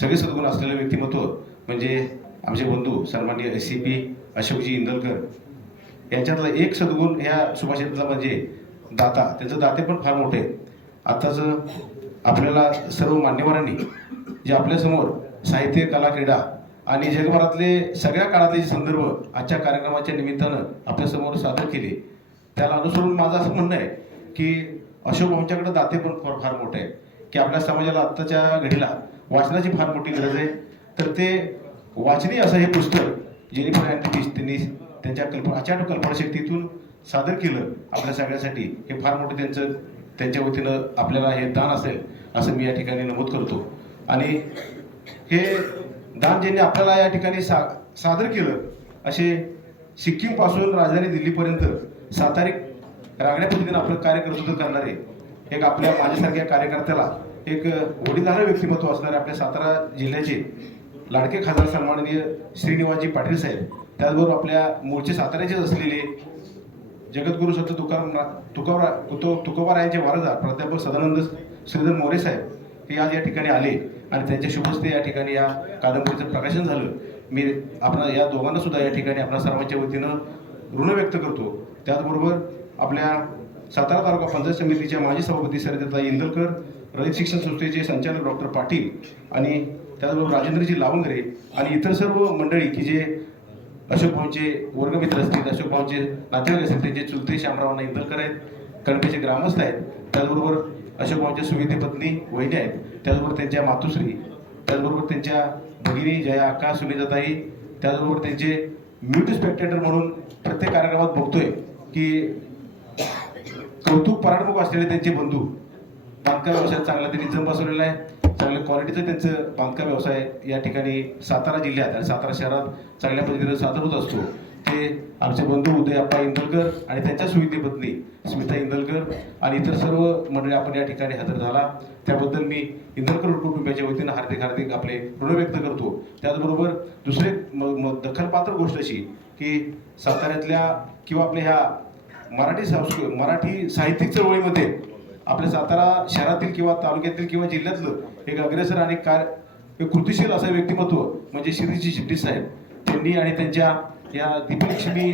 सगळे सद्गुण असलेलं व्यक्तिमत्व म्हणजे आमचे बंधू सन्माननीय SCP अशोकजी इंदलकर यांच्यातला एक सद्गुण ह्या सुभाषितातला म्हणजे दाता. त्यांचं दाते पण फार मोठे. आताच आपल्याला सर्व मान्यवरांनी जे आपल्यासमोर साहित्य कला क्रीडा आणि जगभरातले सगळ्या काळातले संदर्भ आजच्या कार्यक्रमाच्या निमित्तानं आपल्यासमोर सादर केले त्याला अनुसरून माझं असं म्हणणं आहे की अशोक भाऊंच्याकडे दाते पण फार मोठे आहे की आपल्या समाजाला आत्ताच्या घडीला वाचनाची फार मोठी गरज आहे. तर ते वाचनी असं हे पुस्तक जेनिफर अँथोनीस त्यांनी त्यांच्या अचाट कल्पनाशक्तीतून सादर केलं आपल्या सगळ्यासाठी. हे फार मोठं त्यांच्या वतीनं आपल्याला हे दान असेल असं मी या ठिकाणी नमूद करतो. आणि हे दान ज्यांनी आपल्याला या ठिकाणी सादर केलं असे सिक्कीमपासून राजधानी दिल्लीपर्यंत सातारी रांगड्या पद्धतीनं आपलं कार्यकर्तृत्व करणारे एक आपल्या माझ्यासारख्या कार्यकर्त्याला एक वडीलधारक व्यक्तिमत्व असणारे आपल्या सातारा जिल्ह्याचे लाडके खासदार सन्माननीय श्रीनिवासजी पाटील साहेब, त्याचबरोबर आपल्या मूळचे साताऱ्याचेच असलेले जगद्गुरू संत तुकोबारायांचे वारसदार प्राध्यापक सदानंद श्रीधर मोरे साहेब हे आज या ठिकाणी आले आणि त्यांच्या शुभहस्ते या ठिकाणी या कादंबरीचं प्रकाशन झालं. मी आपण या दोघांना सुद्धा या ठिकाणी आपल्या सर्वांच्या वतीनं ऋण व्यक्त करतो. त्याचबरोबर आपल्या सातारा तालुका पंचायत समितीच्या माजी सभापती सरिताताई इंदलकर, रयत शिक्षण संस्थेचे संचालक डॉक्टर पाटील आणि त्याचबरोबर राजेंद्रजी लावंगरे आणि इतर सर्व मंडळी की जे अशोक भाऊंचे वर्गमित्र असतील, अशोक भाऊंचे नातेवाईक असतील, त्यांचे चुलते श्यामरावांना इंदलकर आहेत, कणपेचे ग्रामस्थ आहेत, त्याचबरोबर अशोक भाऊंच्या सुविधे पत्नी वहिनी आहेत, त्याचबरोबर त्यांच्या मातोश्री, त्याचबरोबर त्यांच्या भगिनी जया अक्का, सुनीताताई, त्याचबरोबर त्यांचे म्यूट स्पेक्टेटर म्हणून प्रत्येक कार्यक्रमात बघतोय की कौतुक पराडमुख असलेले त्यांचे बंधू. बांधकाम व्यवसायात चांगला त्यांनी जम बसवलेला आहे. चांगल्या क्वालिटीचं त्यांचं बांधकाम व्यवसाय या ठिकाणी सातारा जिल्ह्यात आणि सातारा शहरात चांगल्या पद्धतीने सादर होत असतो. ते आमचे बंधू उदयप्पा इंदलकर आणि त्यांच्या सुविधी पत्नी स्मिता इंदलकर आणि इतर सर्व मंडळी आपण या ठिकाणी हजर झाला त्याबद्दल मी इंदलकर कुटुंबियाच्या वतीनं हार्दिक आपले ऋण व्यक्त करतो. त्याचबरोबर दुसरे दखलपात्र गोष्ट अशी की साताऱ्यातल्या किंवा आपल्या ह्या मराठी साहित्यिक चळवळीमध्ये आपल्या सातारा शहरातील किंवा तालुक्यातील किंवा जिल्ह्यातलं एक अग्रेसर आणि कृतिशील असं व्यक्तिमत्व म्हणजे श्रीजी शिट्टी साहेब त्यांनी आणि त्यांच्या या दीपलक्ष्मी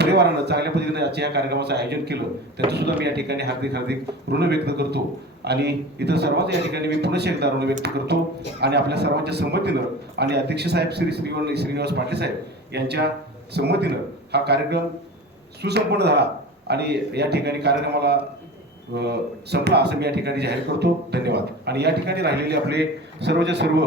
परिवारानं चांगल्या पद्धतीने या कार्यक्रमाचं आयोजन केलं. त्यांचं सुद्धा मी या ठिकाणी हार्दिक ऋण व्यक्त करतो आणि इतर सर्वांचं या ठिकाणी मी पुन्हा एकदा ऋण व्यक्त करतो. आणि आपल्या सर्वांच्या संमतीनं आणि अध्यक्ष साहेब श्रीनिवास पाटील साहेब यांच्या संमतीनं हा कार्यक्रम सुसंपन्न झाला आणि या ठिकाणी कार्यक्रमाला संपला असं मी या ठिकाणी जाहीर करतो. धन्यवाद. आणि या ठिकाणी राहिलेले आपले सर्वच्या सर्व